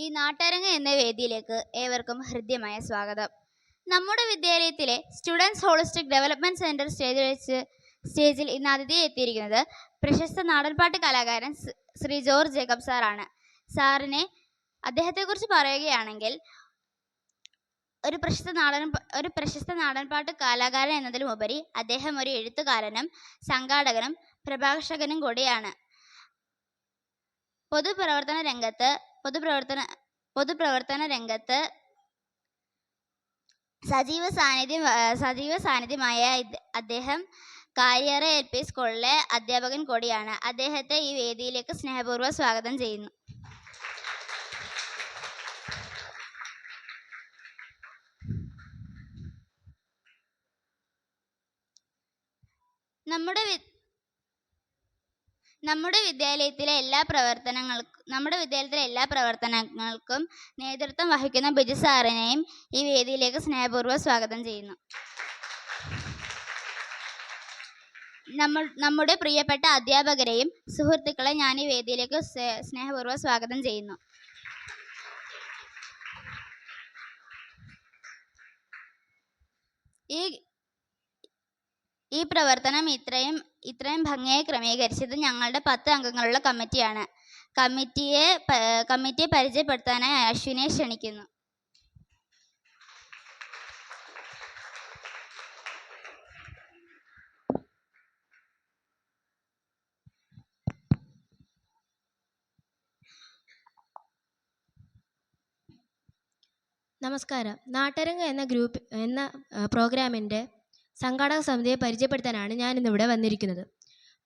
ഈ നാട്ടരങ്ങ് എന്ന വേദിയിലേക്ക് ഏവർക്കും ഹൃദ്യമായ സ്വാഗതം. നമ്മുടെ വിദ്യാലയത്തിലെ സ്റ്റുഡൻസ് ഹോളിസ്റ്റിക് ഡെവലപ്മെന്റ് സെന്റർ സ്റ്റേജിൽ ഇന്ന് അതിഥിയെ എത്തിയിരിക്കുന്നത് പ്രശസ്ത നാടൻപാട്ട് കലാകാരൻ ശ്രീ ജോർജ് ജേക്കബ് സാറാണ്. അദ്ദേഹത്തെക്കുറിച്ച് പറയുകയാണെങ്കിൽ ഒരു പ്രശസ്ത നാടൻപാട്ട് കലാകാരൻ എന്നതിലുമുപരി അദ്ദേഹം ഒരു എഴുത്തുകാരനും സംഘാടകനും പ്രഭാഷകനും കൂടിയാണ്. പൊതുപ്രവർത്തന രംഗത്ത് സജീവ സാന്നിധ്യമായ അദ്ദേഹം കാര്യാറ LP സ്കൂളിലെ അധ്യാപകൻ കൂടിയാണ്. അദ്ദേഹത്തെ ഈ വേദിയിലേക്ക് സ്നേഹപൂർവ്വം സ്വാഗതം ചെയ്യുന്നു. നമ്മുടെ വിദ്യാലയത്തിലെ എല്ലാ പ്രവർത്തനങ്ങൾക്കും നേതൃത്വം വഹിക്കുന്ന ബിജു സാറിനെയും ഈ വേദിയിലേക്ക് സ്നേഹപൂർവ്വം സ്വാഗതം ചെയ്യുന്നു. നമ്മുടെ പ്രിയപ്പെട്ട അധ്യാപകരെയും സുഹൃത്തുക്കളെ ഞാൻ ഈ വേദിയിലേക്ക് സ്നേഹപൂർവ്വം സ്വാഗതം ചെയ്യുന്നു. ഈ പ്രവർത്തനം ഇത്രയും ഭംഗിയായി ക്രമീകരിച്ചത് ഞങ്ങളുടെ 10 അംഗങ്ങളുള്ള കമ്മിറ്റിയാണ്. കമ്മിറ്റിയെ പരിചയപ്പെടുത്താനായി അശ്വിനെ ക്ഷണിക്കുന്നു. നമസ്കാരം. നാട്ടരങ്ങ് എന്ന പ്രോഗ്രാമിൻ്റെ സംഘാടക സമിതിയെ പരിചയപ്പെടുത്താനാണ് ഞാനിന്നിവിടെ വന്നിരിക്കുന്നത്.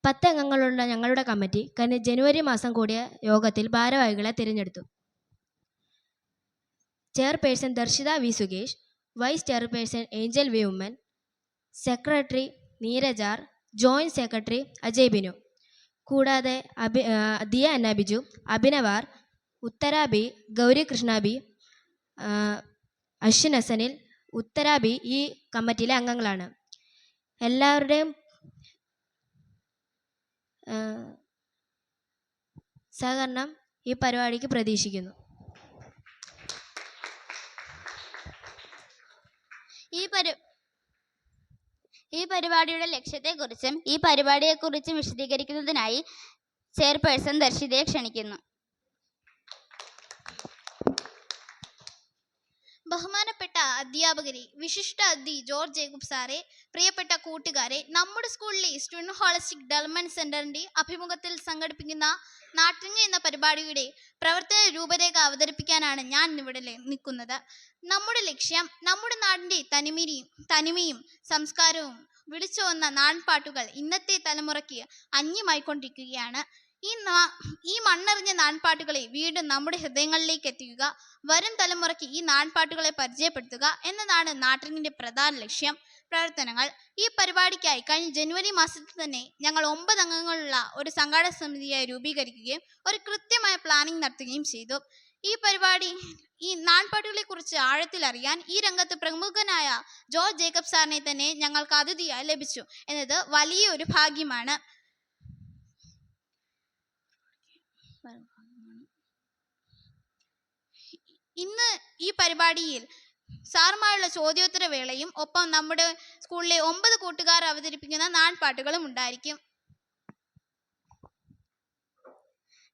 10 അംഗങ്ങളുള്ള ഞങ്ങളുടെ കമ്മിറ്റി കഴിഞ്ഞ ജനുവരി മാസം കൂടിയ യോഗത്തിൽ ഭാരവാഹികളെ തിരഞ്ഞെടുത്തു. Chairperson Darshitha V Sukesh, vice chairperson Angel V Oommen, secretary Neeraja R, joint secretary Ajay Binu, കൂടാതെ ദിയ അന്ന ബിജു, അഭിനവാർ, ഉത്തര ബി, ഗൗരി കൃഷ്ണ ബി, അശ്വിൻ ഹസനിൽ, ഉത്തര ബി ഈ കമ്മിറ്റിയിലെ അംഗങ്ങളാണ്. എല്ലാവരുടെയും സഹകരണം ഈ പരിപാടിക്ക് പ്രതീക്ഷിക്കുന്നു. ഈ പരിപാടിയുടെ ലക്ഷ്യത്തെക്കുറിച്ചും ഈ പരിപാടിയെക്കുറിച്ചും വിശദീകരിക്കുന്നതിനായി ചെയർപേഴ്സൺ ദർശിതയെ ക്ഷണിക്കുന്നു. ബഹുമാനപ്പെട്ട അധ്യാപകരെ, വിശിഷ്ട അതിഥി ജോർജ് ജേക്കബ് സാറെ, പ്രിയപ്പെട്ട കൂട്ടുകാരെ, നമ്മുടെ സ്കൂളിലെ സ്റ്റുഡൻറ് ഹോളിസ്റ്റിക് ഡെവലപ്മെന്റ് സെന്ററിന്റെ ആഭിമുഖ്യത്തിൽ സംഘടിപ്പിക്കുന്ന നാട്ടരങ്ങ് എന്ന പരിപാടിയുടെ പ്രവർത്തന രൂപരേഖ അവതരിപ്പിക്കാനാണ് ഞാൻ ഇവിടെ നിൽക്കുന്നത്. നമ്മുടെ ലക്ഷ്യം നമ്മുടെ നാടിന്റെ തനിമയും സംസ്കാരവും വിളിച്ചു വന്ന നാടൻപാട്ടുകൾ ഇന്നത്തെ തലമുറയ്ക്ക് അന്യമായിക്കൊണ്ടിരിക്കുകയാണ്. ഈ മണ്ണറിഞ്ഞ നാടൻപാട്ടുകളെ വീണ്ടും നമ്മുടെ ഹൃദയങ്ങളിലേക്ക് എത്തിക്കുക, വരും തലമുറയ്ക്ക് ഈ നാടൻപാട്ടുകളെ പരിചയപ്പെടുത്തുക എന്നതാണ് നാട്ടരങ്ങിന്റെ പ്രധാന ലക്ഷ്യം. പ്രവർത്തനങ്ങൾ: ഈ പരിപാടിക്കായി കഴിഞ്ഞ ജനുവരി മാസത്തിൽ തന്നെ ഞങ്ങൾ 9 അംഗങ്ങളുള്ള ഒരു സംഘാടക സമിതിയായി രൂപീകരിക്കുകയും ഒരു കൃത്യമായ പ്ലാനിംഗ് നടത്തുകയും ചെയ്തു. ഈ നാടൻപാട്ടുകളെ കുറിച്ച് ആഴത്തിൽ അറിയാൻ ഈ രംഗത്ത് പ്രമുഖനായ ജോർജ് ജേക്കബ് സാറിനെ തന്നെ ഞങ്ങൾക്ക് അതിഥിയായി ലഭിച്ചു എന്നത് വലിയൊരു ഭാഗ്യമാണ്. ഇന്ന് ഈ പരിപാടിയിൽ സാറുമായുള്ള ചോദ്യോത്തര വേളയും ഒപ്പം നമ്മുടെ സ്കൂളിലെ 9 കൂട്ടുകാർ അവതരിപ്പിക്കുന്ന നാടൻപാട്ടുകളും ഉണ്ടായിരിക്കും.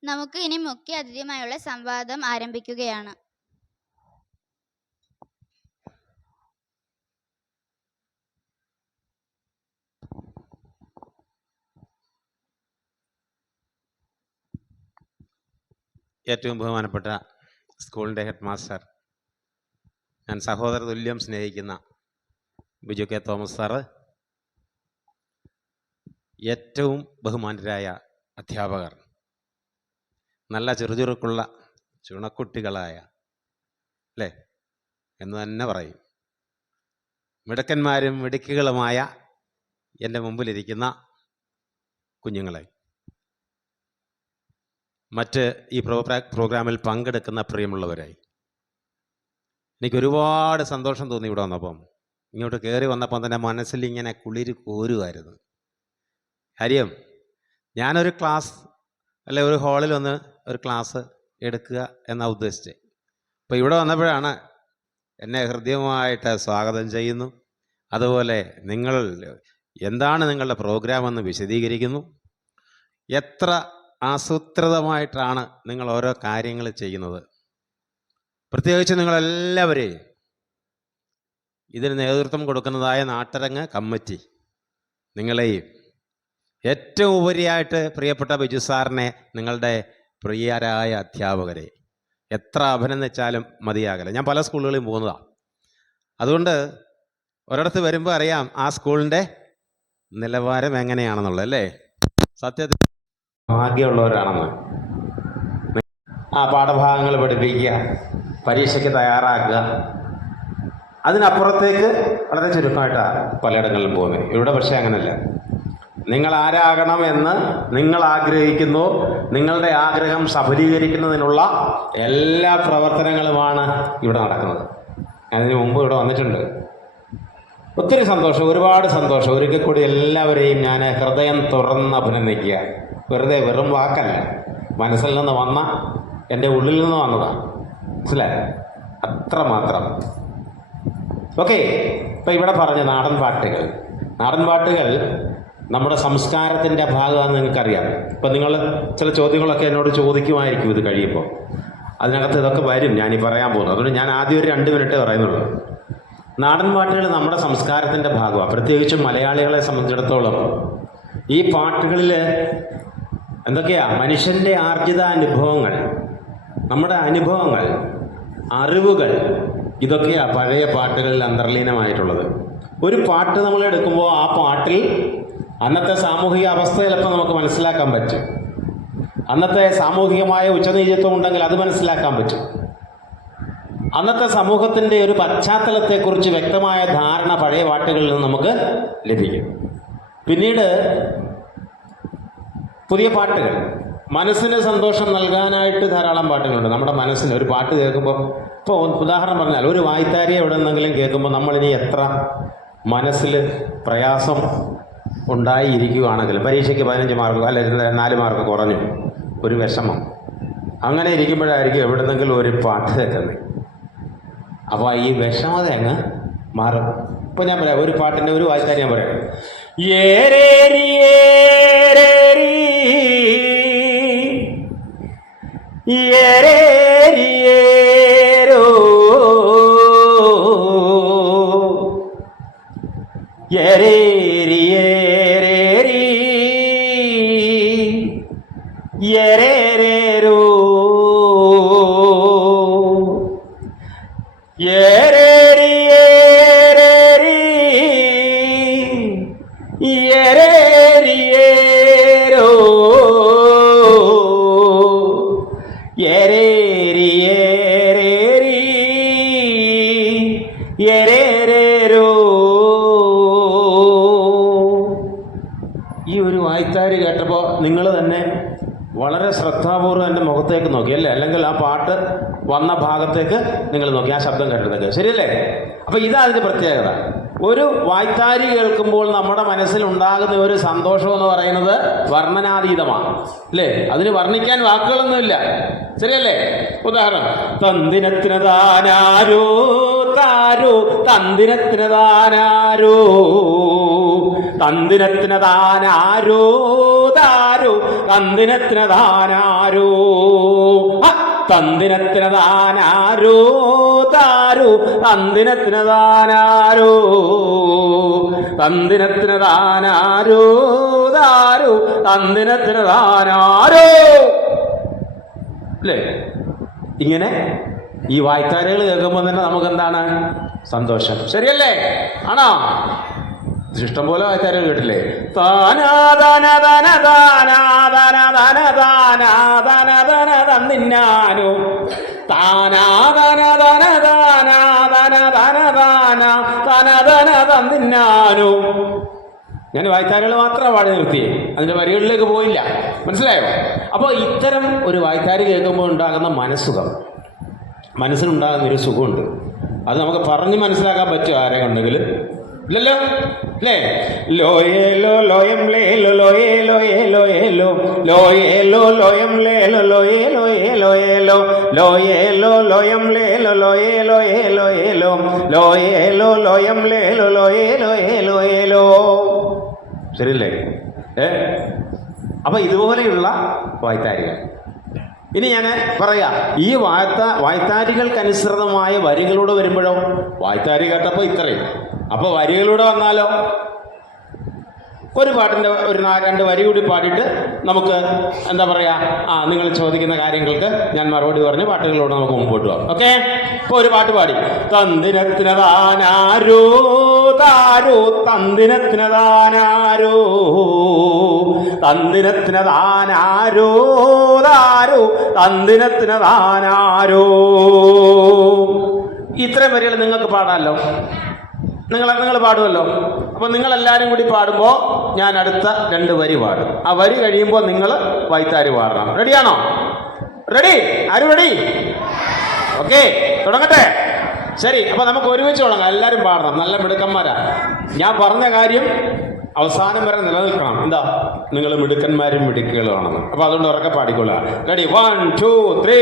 നമുക്ക് ഇനി മുഖ്യ അതിഥിയുമായുള്ള സംവാദം ആരംഭിക്കുകയാണ്. ഏറ്റവും ബഹുമാനപ്പെട്ട സ്കൂളിൻ്റെ ഹെഡ് മാസ്റ്റർ, ഞാൻ സഹോദര തുല്യം സ്നേഹിക്കുന്ന ബിജു കെ തോമസ് സാറ്, ഏറ്റവും ബഹുമാനരായ അധ്യാപകർ, നല്ല ചെറുചുറുക്കുള്ള ചുണക്കുട്ടികളായ അല്ലേ എന്ന് തന്നെ പറയും, മിടുക്കന്മാരും മിടുക്കികളുമായ എൻ്റെ മുമ്പിലിരിക്കുന്ന കുഞ്ഞുങ്ങളെ, മറ്റ് ഈ പ്രോഗ്രാമിൽ പങ്കെടുക്കുന്ന പ്രിയമുള്ളവരായി, എനിക്കൊരുപാട് സന്തോഷം തോന്നി ഇവിടെ വന്നപ്പം. ഇങ്ങോട്ട് കയറി വന്നപ്പം തന്നെ മനസ്സിൽ ഇങ്ങനെ കുളിര് കോരുമായിരുന്നു. കാര്യം ഞാനൊരു ക്ലാസ് അല്ലെ ഒരു ഹാളിൽ വന്ന് ഒരു ക്ലാസ് എടുക്കുക എന്നാണ് ഉദ്ദേശിച്ചത്. അപ്പോൾ ഇവിടെ വന്നപ്പോഴാണ് എന്നെ ഹൃദ്യമായിട്ട് സ്വാഗതം ചെയ്യുന്നു. അതുപോലെ നിങ്ങൾ എന്താണ് നിങ്ങളുടെ പ്രോഗ്രാം എന്ന് വിശദീകരിക്കുന്നു. എത്ര ആസൂത്രിതമായിട്ടാണ് നിങ്ങൾ ഓരോ കാര്യങ്ങൾ ചെയ്യുന്നത്. പ്രത്യേകിച്ച് നിങ്ങളെല്ലാവരെയും ഇതിന് നേതൃത്വം കൊടുക്കുന്നതായ നാട്ടരങ്ങ് കമ്മിറ്റി, നിങ്ങളെയും ഏറ്റവും ഉപരിയായിട്ട് പ്രിയപ്പെട്ട ബിജു സാറിനെ, നിങ്ങളുടെ പ്രിയരായ അധ്യാപകരെ എത്ര അഭിനന്ദിച്ചാലും മതിയാകില്ല. ഞാൻ പല സ്കൂളുകളിലും പോകുന്നതാണ്. അതുകൊണ്ട് ഒരിടത്ത് വരുമ്പോൾ അറിയാം ആ സ്കൂളിൻ്റെ നിലവാരം എങ്ങനെയാണെന്നുള്ളത്, അല്ലേ? സത്യത്തിൽ ഭാഗ്യമുള്ളവരാണെന്ന്. ആ പാഠഭാഗങ്ങൾ പഠിപ്പിക്കുക, പരീക്ഷയ്ക്ക് തയ്യാറാക്കുക, അതിനപ്പുറത്തേക്ക് വളരെ ചുരുക്കമായിട്ടാണ് പലയിടങ്ങളിലും പോകുന്നത്. ഇവിടെ പക്ഷേ അങ്ങനെയല്ല. നിങ്ങൾ ആരാകണം എന്ന് നിങ്ങൾ ആഗ്രഹിക്കുന്നു, നിങ്ങളുടെ ആഗ്രഹം സഫലീകരിക്കുന്നതിനുള്ള എല്ലാ പ്രവർത്തനങ്ങളുമാണ് ഇവിടെ നടക്കുന്നത്. അതിന് മുമ്പ് ഇവിടെ വന്നിട്ടുണ്ട്. ഒത്തിരി സന്തോഷം, ഒരുപാട് സന്തോഷം. ഒരിക്കൽ കൂടി എല്ലാവരെയും ഞാൻ ഹൃദയം തുറന്ന് അഭിനന്ദിക്കുക. വെറും വാക്കല്ല, മനസ്സിൽ നിന്ന് വന്ന, എൻ്റെ ഉള്ളിൽ നിന്ന് വന്നതാണ്. മനസ്സിലായി? അത്രമാത്രം. ഓക്കെ. ഇപ്പം ഇവിടെ പറഞ്ഞ നാടൻ പാട്ടുകൾ നമ്മുടെ സംസ്കാരത്തിൻ്റെ ഭാഗമാണെന്ന് നിങ്ങൾക്കറിയാം. ഇപ്പം നിങ്ങൾ ചില ചോദ്യങ്ങളൊക്കെ എന്നോട് ചോദിക്കുമായിരിക്കും ഇത് കഴിയുമ്പോൾ. അതിനകത്ത് ഇതൊക്കെ വരും ഞാനീ പറയാൻ പോകുന്നു. അതുകൊണ്ട് ഞാൻ ആദ്യം ഒരു 2 മിനിറ്റ് പറയുന്നുള്ളൂ. നാടൻ പാട്ടുകൾ നമ്മുടെ സംസ്കാരത്തിൻ്റെ ഭാഗമാണ്. പ്രത്യേകിച്ചും മലയാളികളെ സംബന്ധിച്ചിടത്തോളം ഈ പാട്ടുകളിൽ എന്തൊക്കെയാ? മനുഷ്യൻ്റെ ആർജിത അനുഭവങ്ങൾ, നമ്മുടെ അനുഭവങ്ങൾ, അറിവുകൾ, ഇതൊക്കെയാണ് പഴയ പാട്ടുകളിൽ അന്തർലീനമായിട്ടുള്ളത്. ഒരു പാട്ട് നമ്മൾ എടുക്കുമ്പോൾ ആ പാട്ടിൽ അന്നത്തെ സാമൂഹിക അവസ്ഥ ചിലപ്പോൾ നമുക്ക് മനസ്സിലാക്കാൻ പറ്റും. അന്നത്തെ സാമൂഹികമായ ഉച്ചനീചത്വം ഉണ്ടെങ്കിൽ അത് മനസ്സിലാക്കാൻ പറ്റും. അന്നത്തെ സമൂഹത്തിൻ്റെ ഒരു പശ്ചാത്തലത്തെക്കുറിച്ച് വ്യക്തമായ ധാരണ പഴയ പാട്ടുകളിൽ നിന്ന് നമുക്ക് ലഭിക്കും. പിന്നീട് പുതിയ പാട്ടുകൾ, മനസ്സിന് സന്തോഷം നൽകാനായിട്ട് ധാരാളം പാട്ടുകളുണ്ട്. നമ്മുടെ മനസ്സിന് ഒരു പാട്ട് കേൾക്കുമ്പോൾ, ഇപ്പോൾ ഉദാഹരണം പറഞ്ഞാൽ ഒരു വായ്ത്താരിയെ എവിടെ നിന്നെങ്കിലും കേൾക്കുമ്പോൾ നമ്മളിനി എത്ര മനസ്സിൽ പ്രയാസം ഉണ്ടായിരിക്കുകയാണെങ്കിലും, പരീക്ഷയ്ക്ക് 15 മാർക്ക് അല്ലെങ്കിൽ 4 മാർക്ക് കുറഞ്ഞു, ഒരു വിഷമം, അങ്ങനെ ഇരിക്കുമ്പോഴായിരിക്കും എവിടെന്നെങ്കിലും ഒരു പാട്ട് കേൾക്കുന്നത്. അപ്പോൾ ഈ വിഷമത അങ്ങ് മാറും. ഇപ്പം ഞാൻ പറയാം, ഒരു പാട്ടിൻ്റെ ഒരു വായ്ത്താരി ഞാൻ പറയാം. ഏരേരി ഏരേരി ഏരേരി ഏരോ ഏരേരി ഏരേരി ഏരേരോ ഏരേരി ഏരേരി ഏരേരി ഏരോ ഏരേരി ഏരേരി ഏരേരോ. ഈ ഒരു വായ്ത്താരി കേട്ടപ്പോൾ നിങ്ങൾ തന്നെ വളരെ ശ്രദ്ധാപൂർവ്വം എൻ്റെ മുഖത്തേക്ക് നോക്കി, അല്ലേ? അല്ലെങ്കിൽ ആ പാട്ട് വന്ന ഭാഗത്തേക്ക് നിങ്ങൾ നോക്കി, ആ ശബ്ദം കേട്ടതൊക്കെ ശരിയല്ലേ? അപ്പോൾ ഇതാ അതിൻ്റെ പ്രത്യേകത. ഒരു വായ്ത്താരി കേൾക്കുമ്പോൾ നമ്മുടെ മനസ്സിലുണ്ടാകുന്ന ഒരു സന്തോഷം എന്ന് പറയുന്നത് വർണ്ണനാതീതമാണ്, അല്ലേ? അതിന് വർണ്ണിക്കാൻ വാക്കുകളൊന്നുമില്ല, ശരിയല്ലേ? ഉദാഹരണം, തന്തിനത്തിന് താനാരോ താരോ തന്തിനത്തിന് താനാരോ തന്തിനത്തിന് താനാരോ താരോ തന്തിനത്തിന് താനാരോ തന്തിനത്തിന് താനാരോ താരോ തന്തിനത്തിന് താനാരോ തന്തിനത്തിന് താനാരോ താരോ തന്തിനത്തിന് താനാരോ, അല്ലേ? ഇങ്ങനെ ഈ വായ്ത്താരികൾ കേൾക്കുമ്പോൾ തന്നെ നമുക്കെന്താണ്? സന്തോഷം, ശരിയല്ലേ? ആണോ? ഇഷ്ടം പോലെ വായ്ത്താരികൾ കേട്ടില്ലേ? തന്നിന്നാനോ തന്നിന്നാനോ. ഞാൻ വായ്ത്താരികൾ മാത്രമാണ് പാടി നിർത്തി, അതിൻ്റെ വരികളിലേക്ക് പോയില്ല. മനസ്സിലായോ? അപ്പോൾ ഇത്തരം ഒരു വായ്ത്താരി കേൾക്കുമ്പോൾ ഉണ്ടാകുന്ന മനസ്സുഖം, മനസ്സിനുണ്ടാകുന്നൊരു സുഖമുണ്ട്. അത് നമുക്ക് പറഞ്ഞ് മനസ്സിലാക്കാൻ പറ്റും ആരെ ഉണ്ടെങ്കിൽ? ഇല്ലല്ലോ അല്ലേ? ലോയേലോ ലോയം ലേലോ ലോയേ ലോയേ ലോയേലോ ലോയേലോ ലോയം ലേലോ ലോയേ ലോയേ ലോയേലോ ലോയേലോ ലോയം ലേലോ ലോയേ ലോയേ ലോയേലോ ലോയേലോ ലോയം ലേലോ ലോയേ ലോയേ ലോയേലോ. ശരിയല്ലേ? അപ്പൊ ഇതുപോലെയുള്ള വായ്ത്താരികൾ. ഇനി ഞാൻ പറയാം, ഈ വായ്ത്താരികൾക്കനുസൃതമായ വരികളൂടെ വരുമ്പോഴോ, വായ്ത്താരി കേട്ടപ്പോൾ ഇത്രയും, അപ്പോൾ വരികളൂടെ വന്നാലോ, ഒരു പാട്ടിൻ്റെ ഒരു 2 വരി കൂടി പാടിയിട്ട് നമുക്ക് എന്താ പറയുക, നിങ്ങൾ ചോദിക്കുന്ന കാര്യങ്ങൾക്ക് ഞാൻ മറുപടി പറഞ്ഞ് പാട്ടുകളിലൂടെ നമുക്ക് മുമ്പോട്ട് പോകാം. ഓക്കെ? ഇപ്പോൾ ഒരു പാട്ട് പാടി. തന്തിനത്തിനതാനാരോ താരോ തന്തിനത്തിനതാനാരോ തന്തിനത്തിനതാനാരോ താരോ തന്തിനത്തിനതാനാരോ. ഇത്രയും വരികൾ നിങ്ങൾക്ക് പാടാമല്ലോ, നിങ്ങൾ പാടുമല്ലോ. അപ്പോൾ നിങ്ങളെല്ലാവരും കൂടി പാടുമ്പോൾ ഞാൻ അടുത്ത 2 വരി പാടും. ആ വരി കഴിയുമ്പോൾ നിങ്ങൾ വൈത്താരി പാടണം. റെഡിയാണോ? റെഡി? ആരും റെഡി? ഓക്കെ, തുടങ്ങട്ടെ. ശരി, അപ്പോൾ നമുക്ക് ഒരുമിച്ച് തുടങ്ങാം. എല്ലാവരും പാടണം, നല്ല മിടുക്കന്മാരാ. ഞാൻ പറഞ്ഞ കാര്യം അവസാനം വരെ നിലനിൽക്കണം. എന്താ? നിങ്ങൾ മിടുക്കന്മാരും മിടുക്കുകളുമാണെന്ന്. അപ്പോൾ അതുകൊണ്ട് ഉറക്കെ പാടിക്കൊള്ളുക. റെഡി? 1 2 3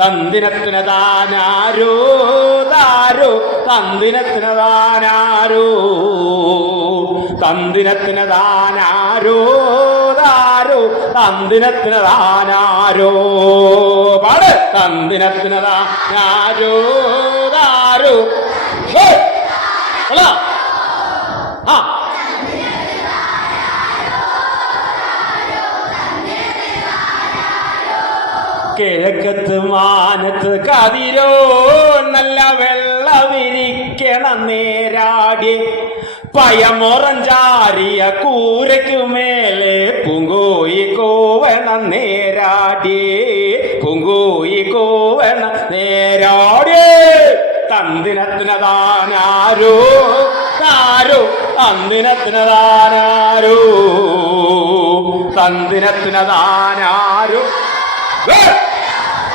തന്തിനത്തിനതാനാരോ താരോ തന്തിനത്തിനതാനാരോ തന്തിനത്തിനതാനാരോ താരോ തന്തിനത്തിനതാനാരോ. പാട്. തന്തിനത്തിനതാനാരോ താരോ. ആ കിഴക്കത്ത് മാനത്ത് കതിരോ നല്ല വെള്ളവിരിക്കണം നേരാടി പയമൊറഞ്ചാരിയ കൂരയ്ക്കു മേലെ പൂങ്കോയി കോവണം നേരാടി പൂങ്കോയി കോവണം നേരാടി. തന്തിനത്തിനതാനാരോ താരോ തന്തിനത്തിനതാനാരോ തന്തിനത്തിനതാനാരോ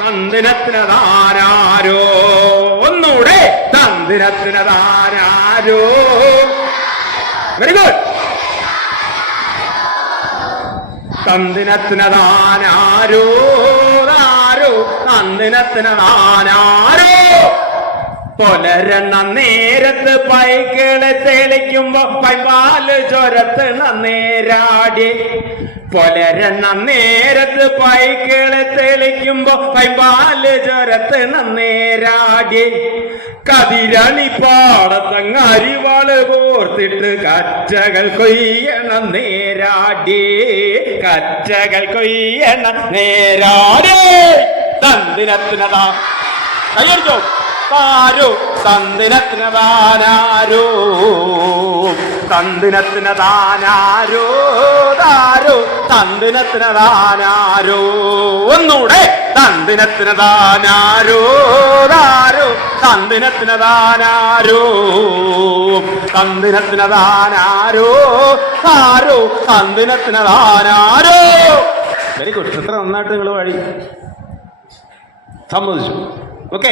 തന്തിനത്തിനതാനാരോ. ഒന്നൂടെ. തന്തിനത്തിനതാനാരോ. Very good. തന്തിനത്തിനതാനാരോ താരോ തന്തിനത്തിനതാനാരോ. പുലരണ നേരത്ത് പൈക്കളെ തെളിക്കുമ്പോ പൈപ്പാല് ചൊരത്തണ നേരാടി പുലരണ നേരത്ത് പൈക്കളെ തെളിക്കുമ്പോ പൈപ്പാല് ചൊരത്തണ നേരാടി കതിരണി പാടത്തങ്ങരിവാള് കോർത്തിട്ട് കച്ചകൾ കൊയ്യണം നേരാടി കച്ചകൾ കൊയ്യണം നേരാടി. തന്തിനത്തിനതാ കയ്യടിച്ചോ താരോ തന്തിനത്തിനതാനാരോ തന്തിനത്തിനതാനാരോ താരോ തന്തിനത്തിനതാനാരോ. ഒന്നൂടെ. തന്തിനത്തിനതാനാരോ താരോ തന്തിനത്തിനതാനാരോ തന്തിനത്തിനതാനാരോ താരോ തന്തിനത്തിനതാനാരോ. Very good. എത്ര നന്നായിട്ട് നിങ്ങൾ വഴി സമ്മതിച്ചു. ഓക്കെ,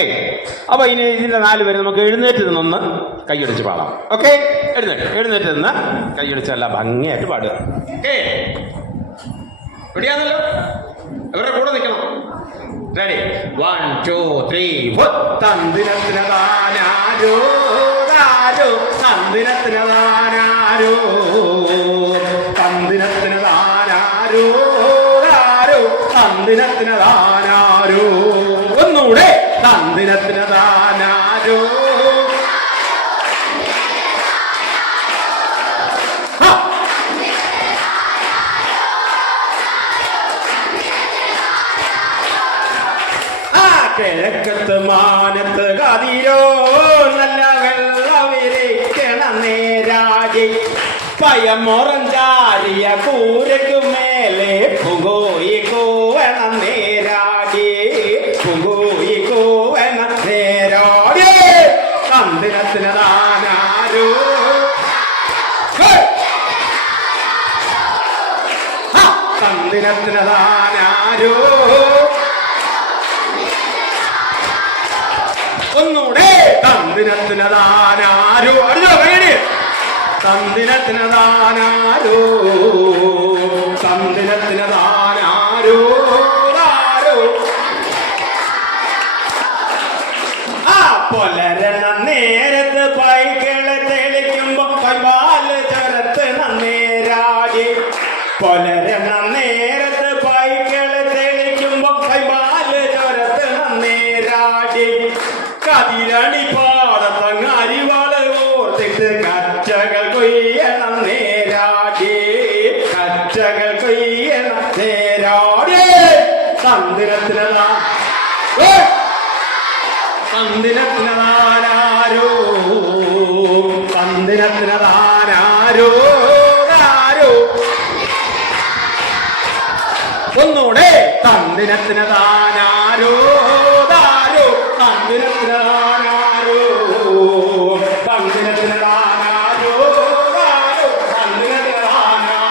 അപ്പോൾ ഇനി ഇതിൻ്റെ 4 പേര് നമുക്ക് എഴുന്നേറ്റ് നിന്നൊന്ന് കൈയടിച്ച് പാടാം. ഓക്കെ, എഴുന്നേറ്റ് നിന്ന് കൈയടിച്ച് നല്ല ഭംഗിയായിട്ട് പാടുക. ഓക്കെ, റെഡിയാണല്ലോ? അവരുടെ കൂടെ നിൽക്കണം. റെഡി? 1 2 3 തന്തിനത്തിനതാനാരോ താരോ തന്തിനത്തിനതാനാരോ തന്തിനത്തിനതാനാരോ താരോ തന്തിനത്തിനതാനാരോ. ഒന്നൂടെ. തന്തിനത്തിനതാനാരോ. കിഴക്കത്ത് മാനത്ത് കതിരോ നല്ല വെള്ളവിരിക്കണം നേരാടി പയമൊറഞ്ചാരിയ കൂരയ്ക്കു മേലെ പുകോയി കോവണം നേരാടി പുകോയി കോവണം നേരാടി. തന്തിനത്തിനതാനാരോ തന്തിനത്തിനതാനാരോ. ഒന്നൂടെ. തന്തിനത്തിനതാനാരോ. അറിഞ്ഞോ? സന്ദിനത്തിന് താനാരോ, സന്ദിനത്തിന് താനാരോ, ആരോ. ആ പൊലരണ നേരത്ത് പൈകളെ തെളിക്കുമ്പോ കൈവാല് ചരത്ത് നന്നേരാടി. പൊലരണ നേരത്ത് പൈകളെ തെളിക്കുമ്പോ കൈവാല് ചരത്ത് നന്നേരാടി. കതിരണി പാടത്തങ്ങരിവാള് ഓർത്തിട്ട് കച്ചകൾ കൊയ്യണം നേരാടി, കച്ചകൾ കൊയ്യണം നേരാടി. സന്ദിനത്തിനതാ സന്ദിനത്തിനതാരോ, സന്ദിനത്തിനതാരോ, ആരോ. ഒന്നൂടെ സന്ദിനത്തിനതാരോ, ആരോ, സന്ദിനത്തിനതാരോ, സന്ദിനത്തിനതാരോ, ആരോ, സന്ദിനത്തിനതാരോ, സന്ദിനത്തിനതാരോ,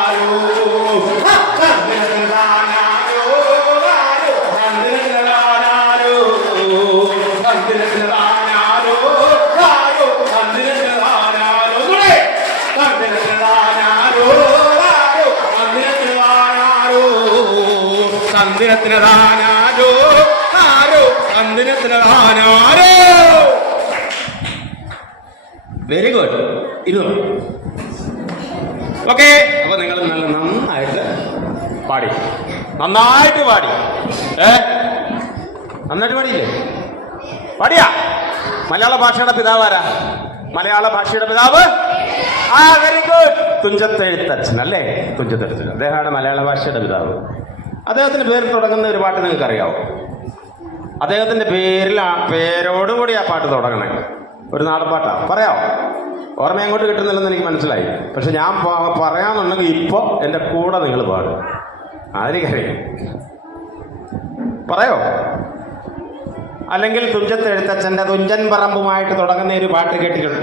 ആരോ, സന്ദിനത്തിനതാരോ, സന്ദിനത്തിനതാരോ, ആരോ, സന്ദിനത്തിനതാരോ, സന്ദിനത്തിനതാരോ, ആരോ, സന്ദിനത്തിനതാരോ, സന്ദിനത്തിനതാരോ, ആരോ, സന്ദിനത്തിനതാരോ. Very good. ഇരുന്നു. ഓക്കെ. അപ്പൊ നിങ്ങൾ നല്ല നന്നായിട്ട് പാടി, നന്നായിട്ട് പാടി. നന്നായിട്ട് പാടിയില്ലേ? പാടിയാ? മലയാള ഭാഷയുടെ പിതാവ് ആരാ? മലയാള ഭാഷയുടെ പിതാവ് വെരി ഗുഡ്, തുഞ്ചത്തെഴുത്തച്ഛൻ അല്ലേ? തുഞ്ചത്തെഴുത്തച്ഛൻ, അദ്ദേഹമാണ് മലയാള ഭാഷയുടെ പിതാവ്. അദ്ദേഹത്തിന്റെ പേരിൽ തുടങ്ങുന്ന ഒരു പാട്ട് നിങ്ങൾക്ക് അറിയാവോ? അദ്ദേഹത്തിന്റെ പേരോടുകൂടി ആ പാട്ട് തുടങ്ങണേ. ഒരു നാടൻ പാട്ടാ. പറയാമോ? ഓർമ്മ അങ്ങോട്ട് കിട്ടുന്നില്ലെന്ന് എനിക്ക് മനസ്സിലായി. പക്ഷെ ഞാൻ പറയാന്നുണ്ടെങ്കിൽ ഇപ്പോൾ എൻ്റെ കൂടെ നിങ്ങൾ പാടും. അതിലേക്കറിയാം. പറയോ? അല്ലെങ്കിൽ തുഞ്ചത്തെഴുത്തച്ഛൻ്റെ തുഞ്ചൻ പറമ്പുമായിട്ട് തുടങ്ങുന്ന ഒരു പാട്ട് കേട്ടിട്ടുണ്ട്.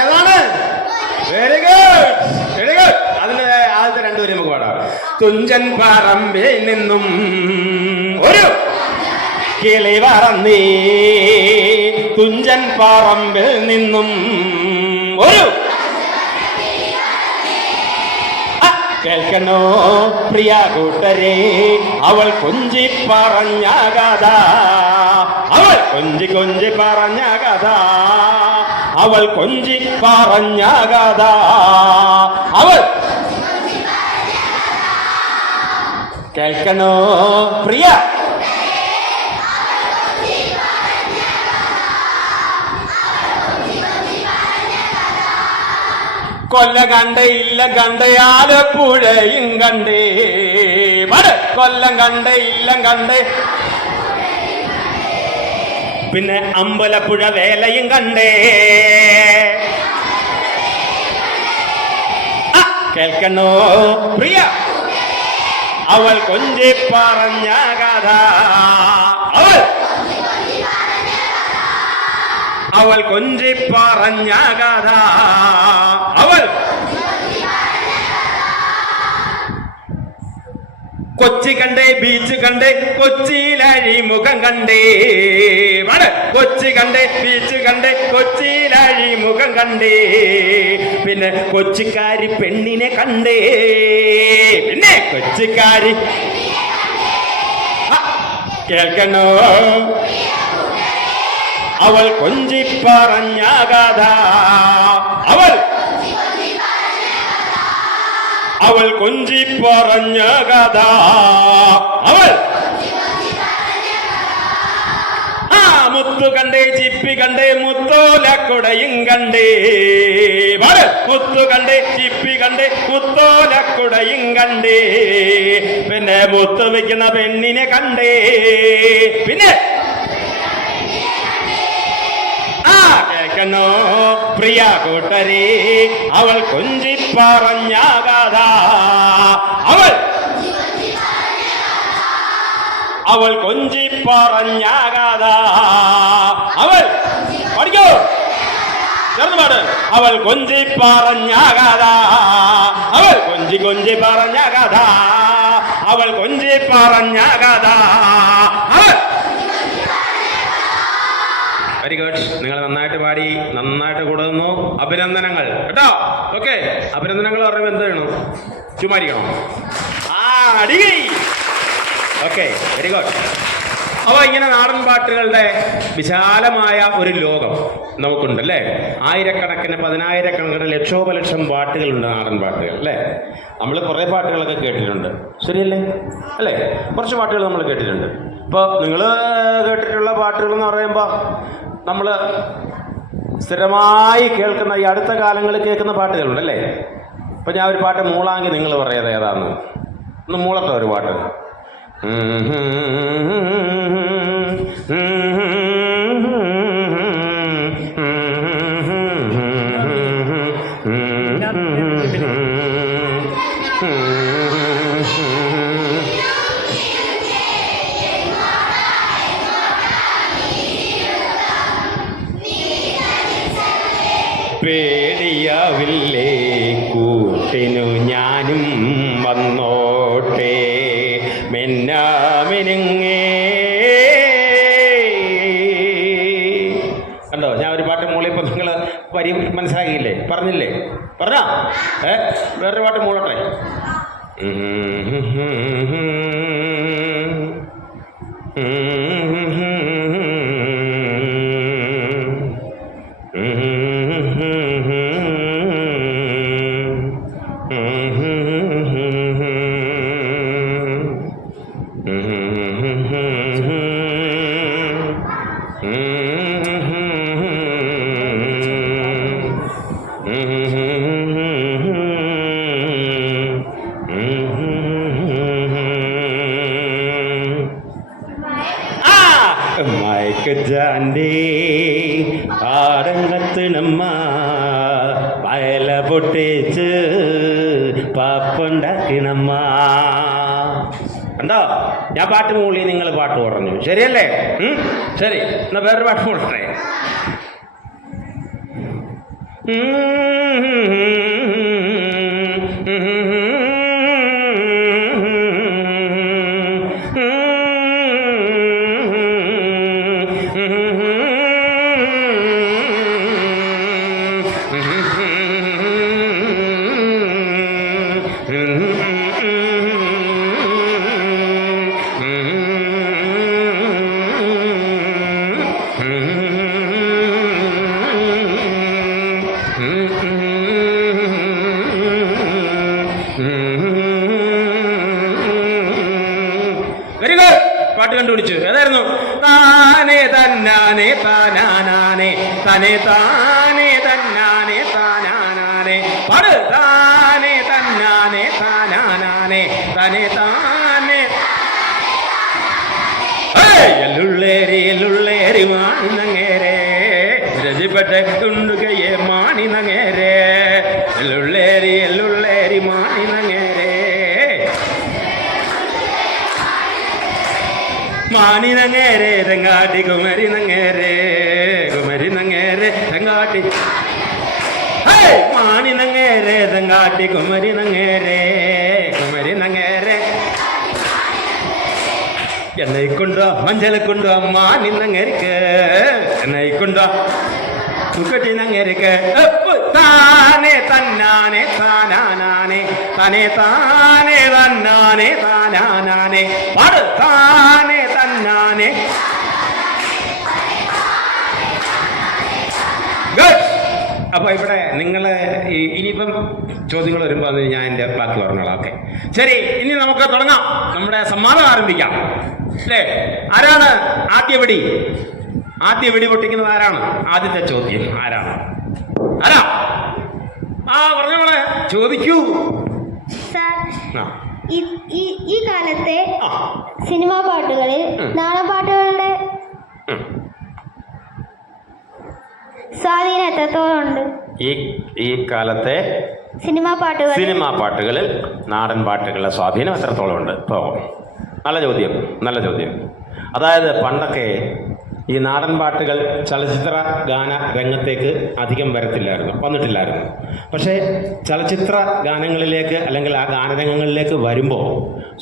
ഏതാണ്? Very good, very good. അതിന് ആദ്യത്തെ രണ്ടുപേരും നമുക്ക് പാടാം. തുഞ്ചൻ പറമ്പിൽ നിന്നും ഒരു കിളി പറന്നേ, തുഞ്ചൻ പറമ്പിൽ നിന്നും ഒരു കേൾക്കണോ പ്രിയ കൂട്ടരെ, അവൾ കൊഞ്ചി പറഞ്ഞ കഥ, അവൾ കൊഞ്ചി കൊഞ്ചി പറഞ്ഞ കഥ, അവൾ കൊഞ്ചി പറഞ്ഞ കഥ, അവൾ കേൾക്കണോ പ്രിയ. കൊല്ല കണ്ടേ ഇല്ല കണ്ടേ ആലപ്പുഴയും കണ്ടേ, കൊല്ലം കണ്ടേ ഇല്ല കണ്ടേ, പിന്നെ അമ്പലപ്പുഴ വേലയും കണ്ടേ. കേൾക്കണോ പ്രിയ, അവൾ കൊഞ്ചി പറഞ്ഞ കഥ, അവൾ അവൾ കൊഞ്ചി പറഞ്ഞ കഥ, അവൾ കൊച്ചി കണ്ടേ ബീച്ച് കണ്ടേ, കൊച്ചിയിലഴി മുഖം കണ്ടേ, കൊച്ചി കണ്ടേ ബീച്ച് കണ്ടേ, കൊച്ചിയിലഴി മുഖം കണ്ടേ, പിന്നെ കൊച്ചിക്കാരി പെണ്ണിനെ കണ്ടേ, പിന്നെ കൊച്ചിക്കാരി. കേൾക്കണോ അവൾ കൊഞ്ചി പറഞ്ഞ കഥ, അവൾ അവൾ കൊഞ്ചി പറഞ്ഞ കഥ, അവൾ മുത്തു കണ്ടേ ചിപ്പി കണ്ടേ, മുത്തോലക്കുടയും കണ്ടേ, മുത്തു കണ്ടേ ചിപ്പി കണ്ടേ, മുത്തോലക്കുടയും കണ്ടേ, പിന്നെ മുത്തു വയ്ക്കുന്ന പെണ്ണിനെ കണ്ടേ, പിന്നെ കേൾക്കണോ പ്രിയ കൂട്ടരെ, അവൾ കൊഞ്ചി പറഞ്ഞ കഥ, അവൾ അവൾ കൊഞ്ചി പറഞ്ഞ കഥ, അവൾ പഠിക്കോ ചേർന്ന് പാട്. അവൾ കൊഞ്ചി പറഞ്ഞ കഥ, അവൾ കൊഞ്ചി കൊഞ്ചി പറഞ്ഞ കഥ, അവൾ കൊഞ്ചി പറഞ്ഞ കഥ, അവൾ വെരി ഗുഡ്. നിങ്ങൾ നന്നായിട്ട് പാടി, നന്നായിട്ട് കൊടുക്കുന്നു. അഭിനന്ദനങ്ങൾ കേട്ടോ. ഓക്കെ, അഭിനന്ദനങ്ങൾ പറയുമ്പോൾ എന്ത് ചെയ്യണം? ചുമ്മാരിക്കണം. അടി. Okay, very good. അപ്പോൾ ഇങ്ങനെ നാടൻ പാട്ടുകളുടെ വിശാലമായ ഒരു ലോകം നമുക്കുണ്ട് അല്ലേ. ആയിരക്കണക്കിന്, പതിനായിരക്കണക്കിന്, ലക്ഷോപലക്ഷം പാട്ടുകളുണ്ട്, നാടൻ പാട്ടുകൾ അല്ലേ. നമ്മൾ കുറേ പാട്ടുകളൊക്കെ കേട്ടിട്ടുണ്ട്, ശരിയല്ലേ അല്ലേ? കുറച്ച് പാട്ടുകൾ നമ്മൾ കേട്ടിട്ടുണ്ട്. ഇപ്പോൾ നിങ്ങൾ കേട്ടിട്ടുള്ള പാട്ടുകളെന്ന് പറയുമ്പോൾ നമ്മൾ സ്ഥിരമായി കേൾക്കുന്ന, ഈ അടുത്ത കാലങ്ങളിൽ കേൾക്കുന്ന പാട്ടുകളുണ്ട് അല്ലേ. ഇപ്പം ഞാൻ ഒരു പാട്ട് മൂളാമെങ്കിൽ നിങ്ങൾ പറയാതെ ഏതാണെന്ന് ഒന്ന് മൂളട്ടോ ഒരു പാട്ട്. പേടിയാവില്ലേ കൂട്ടിനു ഞാനും വന്നോട്ടെ മെന്നാമിനുങ്ങേ. കണ്ടോ, ഞാൻ ഒരു പാട്ട് മൂളിയപ്പോൾ നിങ്ങൾ വരി മനസ്സിലാക്കിയില്ലേ? പറഞ്ഞില്ലേ? പറഞ്ഞോ? വേറൊരു പാട്ട് മൂളട്ടെ. മയക്കജാൻ്റെ ആരംഗത്തിനമ്മ വയല പൊട്ടിച്ച് പാപ്പുണ്ടാക്കിനമ്മ. കണ്ടോ, ഞാൻ പാട്ട് മൂളി, നിങ്ങൾ പാട്ട് പറഞ്ഞു, ശരിയല്ലേ? ശരി, എന്നാ വേറൊരു പാട്ട് മൂളട്ടെ. Very good. പാട്ട് കണ്ടുപിടിച്ചു. ഏതായിരുന്നു? താനേ തന്നാനേ താനാനാനേ തനേ താനേ തന്നാനേ താനാനാനേ. പാട്. താനേ തന്നാനേ താനാനാനേ തനേ താനേ. എല്ലുള്ളേരി എല്ലുള്ളേരി മാണി നങ്ങേരേ രജിപ്പെട്ട കുണ്ടുകയെ മാണി നങ്ങേരേ. എല്ലുള്ളേരി എല്ലുള്ളേരി മാണി നങ്ങേരേ മാണി നങ്ങേരേ തെങ്ങാട്ടി കുമരി നങ്ങേരേ കുമരി നങ്ങേരേ തെങ്ങാട്ടി മാണി നങ്ങേരേ തെങ്ങാട്ടി കുമരി നങ്ങേരേ കുമരി നങ്ങേരേ. എന്നൈക്കൊണ്ടോ മഞ്ചലക്കൊണ്ടോ മാണി നങ്ങേരിക്ക് എന്നൈക്കൊണ്ടോ കുക്കട്ടി നങ്ങേരിക്ക്. താനേ തന്നാനേ താനാനാനേ തനേ താനേ തന്നാനേ താനാനാനേ. പാട്. താനേ തന്നാനേ. ഗുഡ്. അപ്പോൾ ഇവിടെ നിങ്ങൾ ഇനിയിപ്പം ചോദ്യങ്ങൾ വരുമ്പോൾ അത് ഞാൻ എൻ്റെ ബാക്കി പറഞ്ഞോളാം. ഓക്കെ, ശരി. ഇനി നമുക്ക് തുടങ്ങാം, നമ്മുടെ സമ്മാനം ആരംഭിക്കാം അല്ലേ. ആരാണ് ആദ്യ വെടി? ആദ്യ വെടി പൊട്ടിക്കുന്നത് ആരാണ്? ആദ്യത്തെ ചോദ്യം ആരാണ്? ആരാ? പറഞ്ഞോളെ, ചോദിക്കൂ. ഈ കാലത്തെ സിനിമാ പാട്ടുകളിൽ നാടൻ പാട്ടുകളുടെ സ്വാധീനം എത്രത്തോളം ഉണ്ട്? ഈ കാലത്തെ സിനിമാ പാട്ടുകളിൽ നാടൻ പാട്ടുകളുടെ സ്വാധീനം എത്രത്തോളം ഉണ്ട്? ഇപ്പോൾ നല്ല ചോദ്യം, നല്ല ചോദ്യം. അതായത് പണ്ടൊക്കെ ഈ നാടൻ പാട്ടുകൾ ചലച്ചിത്ര ഗാന രംഗത്തേക്ക് അധികം വന്നിട്ടില്ലായിരുന്നു. പക്ഷേ ചലച്ചിത്ര ഗാനങ്ങളിലേക്ക് അല്ലെങ്കിൽ ആ ഗാനരംഗങ്ങളിലേക്ക് വരുമ്പോൾ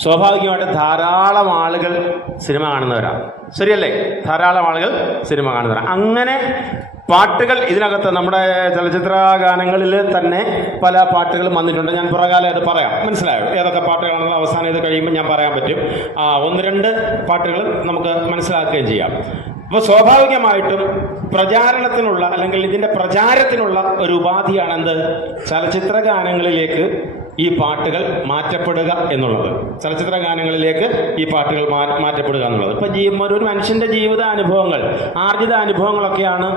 സ്വാഭാവികമായിട്ടും ധാരാളം ആളുകൾ സിനിമ കാണുന്നവരാണ്. ശരിയല്ലേ? ധാരാളം ആളുകൾ സിനിമ കാണുന്നവരാണ്. അങ്ങനെ പാട്ടുകൾ ഇതിനകത്ത് നമ്മുടെ ചലച്ചിത്ര ഗാനങ്ങളിൽ തന്നെ പല പാട്ടുകളും വന്നിട്ടുണ്ട്. ഞാൻ പുറകാലം അത് പറയാം. മനസ്സിലായോ? ഏതൊക്കെ പാട്ടുകളാണെങ്കിലും അവസാനം ഇത് കഴിയുമ്പോൾ ഞാൻ പറയാൻ പറ്റും. 1-2 പാട്ടുകൾ നമുക്ക് മനസ്സിലാക്കുകയും ചെയ്യാം. അപ്പോൾ സ്വാഭാവികമായിട്ടും പ്രചാരണത്തിനുള്ള അല്ലെങ്കിൽ ഇതിൻ്റെ പ്രചാരത്തിനുള്ള ഒരു ഉപാധിയാണ് എന്ത്? ചലച്ചിത്ര ഗാനങ്ങളിലേക്ക് ഈ പാട്ടുകൾ മാറ്റപ്പെടുക എന്നുള്ളത്. ചലച്ചിത്ര ഗാനങ്ങളിലേക്ക് ഈ പാട്ടുകൾ മാറ്റപ്പെടുക എന്നുള്ളത്. ഇപ്പം ഒരു മനുഷ്യൻ്റെ ജീവിത അനുഭവങ്ങൾ, ആർജിത അനുഭവങ്ങളൊക്കെയാണ്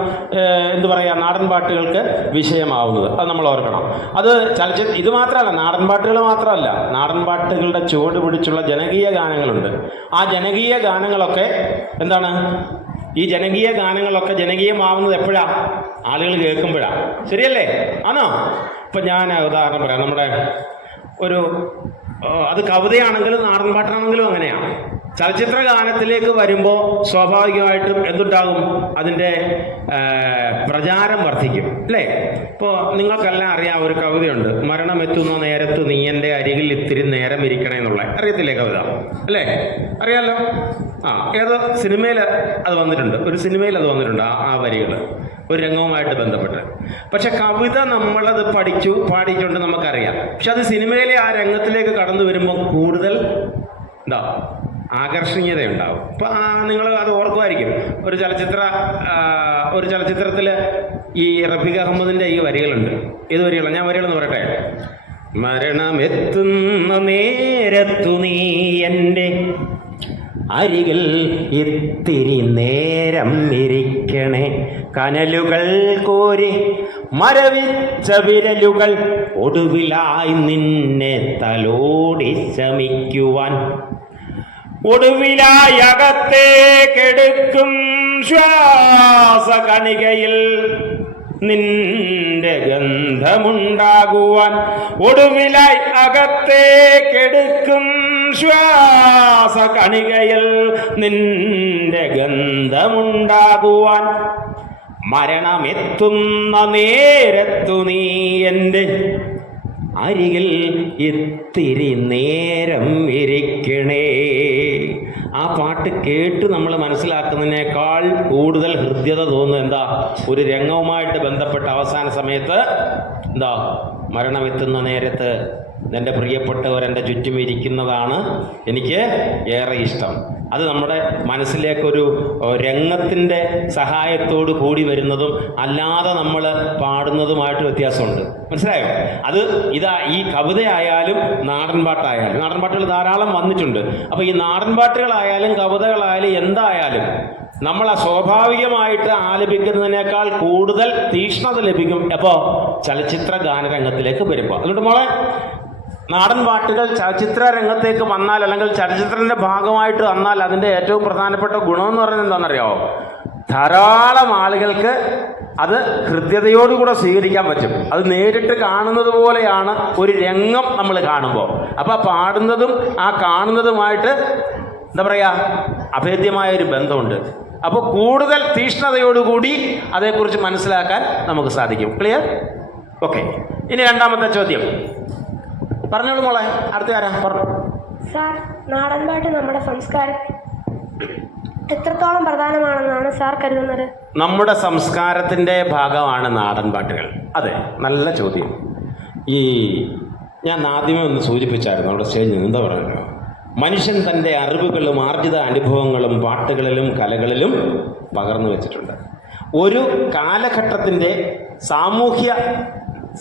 എന്ത് പറയുക, നാടൻ പാട്ടുകൾക്ക് വിഷയമാവുന്നത്. അത് നമ്മൾ ഓർക്കണം. അത് ഇത് മാത്രമല്ല, നാടൻ പാട്ടുകൾ മാത്രമല്ല, നാടൻ പാട്ടുകളുടെ ചുവട് പിടിച്ചുള്ള ജനകീയ ഗാനങ്ങളുണ്ട്. ആ ജനകീയ ഗാനങ്ങളൊക്കെ എന്താണ്? ഈ ജനകീയ ഗാനങ്ങളൊക്കെ ജനകീയമാവുന്നത് എപ്പോഴാണ്? ആളുകൾ കേൾക്കുമ്പോഴാണ്. ശരിയല്ലേ? ആണോ? ഇപ്പം ഞാൻ ഉദാഹരണം പറയാം. നമ്മുടെ അത് കവിതയാണെങ്കിലും നാടൻ പാട്ടാണെങ്കിലും അങ്ങനെയാണ്. ചലച്ചിത്ര ഗാനത്തിലേക്ക് വരുമ്പോൾ സ്വാഭാവികമായിട്ടും എന്തുണ്ടാകും? അതിൻ്റെ പ്രചാരം വർദ്ധിക്കും, അല്ലേ? ഇപ്പോൾ നിങ്ങൾക്കെല്ലാം അറിയാം, ഒരു കവിതയുണ്ട്, മരണമെത്തുന്ന നേരത്ത് നീ എൻ്റെ അരികിൽ ഇത്തിരി നേരം ഇരിക്കണേ എന്നുള്ള. അറിയത്തില്ലേ കവിത? അല്ലേ? അറിയാമല്ലോ. ഏതോ സിനിമയിൽ അത് വന്നിട്ടുണ്ട്, ഒരു സിനിമയിൽ അത് വന്നിട്ടുണ്ട്, ആ വരികൾ ഒരു രംഗവുമായിട്ട് ബന്ധപ്പെട്ട്. പക്ഷെ കവിത നമ്മളത് പാടിക്കൊണ്ട് നമുക്കറിയാം. പക്ഷെ അത് സിനിമയിലെ ആ രംഗത്തിലേക്ക് കടന്നു വരുമ്പോൾ കൂടുതൽ ആകർഷണീയതയുണ്ടാവും. അപ്പോൾ നിങ്ങൾ അത് ഓർക്കുമായിരിക്കും. ഒരു ചലച്ചിത്രത്തിൽ ഈ റഫീഖ് അഹമ്മദിൻ്റെ ഈ വരികളുണ്ട്. ഏത് വരികളാണ്? ഞാൻ വരികളെന്ന് പറയട്ടെ. മരണമെത്തുന്ന നേരത്തു നീ എൻ്റെ അരികിൽ ഇത്തിരി നേരം ഇരിക്കണേ, കനലുകൾ കോരി മരവിച്ച വിരലുകൾ ഒടുവിലായി നിന്നെ തലോടി ശമിക്കുവാൻ, ഒടുവിലായി അകത്തേക്കെടുക്കും ശ്വാസകണികയിൽ നിന്റെ ഗന്ധമുണ്ടാകുവാൻ, ഒടുവിലായി അകത്തേക്കെടുക്കും ശ്വാസകണികയിൽ നിന്റെ ഗന്ധമുണ്ടാകുവാൻ, മരണമെത്തുന്ന നേരത്തു നീ എൻ്റെ അരികിൽ ഇത്തിരി നേരം ഇരിക്കണേ. ആ പാട്ട് കേട്ട് നമ്മൾ മനസ്സിലാക്കുന്നതിനേക്കാൾ കൂടുതൽ ഹൃദ്യത തോന്നുന്നത് എന്താ? ഒരു രംഗവുമായിട്ട് ബന്ധപ്പെട്ട അവസാന സമയത്ത് മരണമെത്തുന്ന നേരത്ത് എൻ്റെ പ്രിയപ്പെട്ടവർ എൻ്റെ ചുറ്റും ഇരിക്കുന്നതാണ് എനിക്ക് ഏറെ ഇഷ്ടം. അത് നമ്മുടെ മനസ്സിലേക്കൊരു രംഗത്തിൻ്റെ സഹായത്തോട് കൂടി വരുന്നതും അല്ലാതെ നമ്മൾ പാടുന്നതുമായിട്ട് വ്യത്യാസമുണ്ട്. മനസ്സിലായോ? അത് ഈ കവിതയായാലും നാടൻ പാട്ടുകൾ ധാരാളം വന്നിട്ടുണ്ട്. അപ്പോൾ ഈ നാടൻ പാട്ടുകളായാലും കവിതകളായാലും എന്തായാലും നമ്മൾ സ്വാഭാവികമായിട്ട് ആലപിക്കുന്നതിനേക്കാൾ കൂടുതൽ തീക്ഷ്ണത ലഭിക്കും എപ്പോൾ? ചലച്ചിത്ര ഗാനരംഗത്തിലേക്ക് വരുമ്പോൾ. അതുകൊണ്ട് മോളെ, നാടൻ പാട്ടുകൾ ചലച്ചിത്ര രംഗത്തേക്ക് വന്നാൽ, അല്ലെങ്കിൽ ചലച്ചിത്രത്തിൻ്റെ ഭാഗമായിട്ട് വന്നാൽ, അതിൻ്റെ ഏറ്റവും പ്രധാനപ്പെട്ട ഗുണമെന്ന് പറയുന്നത് എന്താണെന്നറിയാമോ? ധാരാളം ആളുകൾക്ക് അത് ഹൃദ്യതയോടുകൂടെ സ്വീകരിക്കാൻ പറ്റും. അത് നേരിട്ട് കാണുന്നത് പോലെയാണ് ഒരു രംഗം നമ്മൾ കാണുമ്പോൾ. അപ്പോൾ പാടുന്നതും ആ കാണുന്നതുമായിട്ട് എന്താ പറയുക, അഭേദ്യമായൊരു ബന്ധമുണ്ട്. അപ്പോൾ കൂടുതൽ തീക്ഷ്ണതയോടുകൂടി അതേക്കുറിച്ച് മനസ്സിലാക്കാൻ നമുക്ക് സാധിക്കും. ക്ലിയർ? ഓക്കെ. ഇനി രണ്ടാമത്തെ ചോദ്യം പറഞ്ഞോളൂ മോളെ. അടുത്ത ആരാ? പറഞ്ഞു. സാർ, നാടൻ പാട്ട് നമ്മുടെ സംസ്കാരം എത്രത്തോളം പ്രധാനമാണെന്നാണ് സാർ കരുതുന്നത്? നമ്മുടെ സംസ്കാരത്തിൻ്റെ ഭാഗമാണ് നാടൻ പാട്ടുകൾ. അതെ, നല്ല ചോദ്യം. ഞാൻ ആദ്യമേ ഒന്ന് സൂചിപ്പിച്ചായിരുന്നു നമ്മുടെ സ്റ്റേജിൽ നിന്ന്. എന്താ പറയുക, മനുഷ്യൻ തൻ്റെ അറിവുകളും ആർജിത അനുഭവങ്ങളും പാട്ടുകളിലും കലകളിലും പകർന്നു വെച്ചിട്ടുണ്ട്. ഒരു കാലഘട്ടത്തിൻ്റെ സാമൂഹ്യ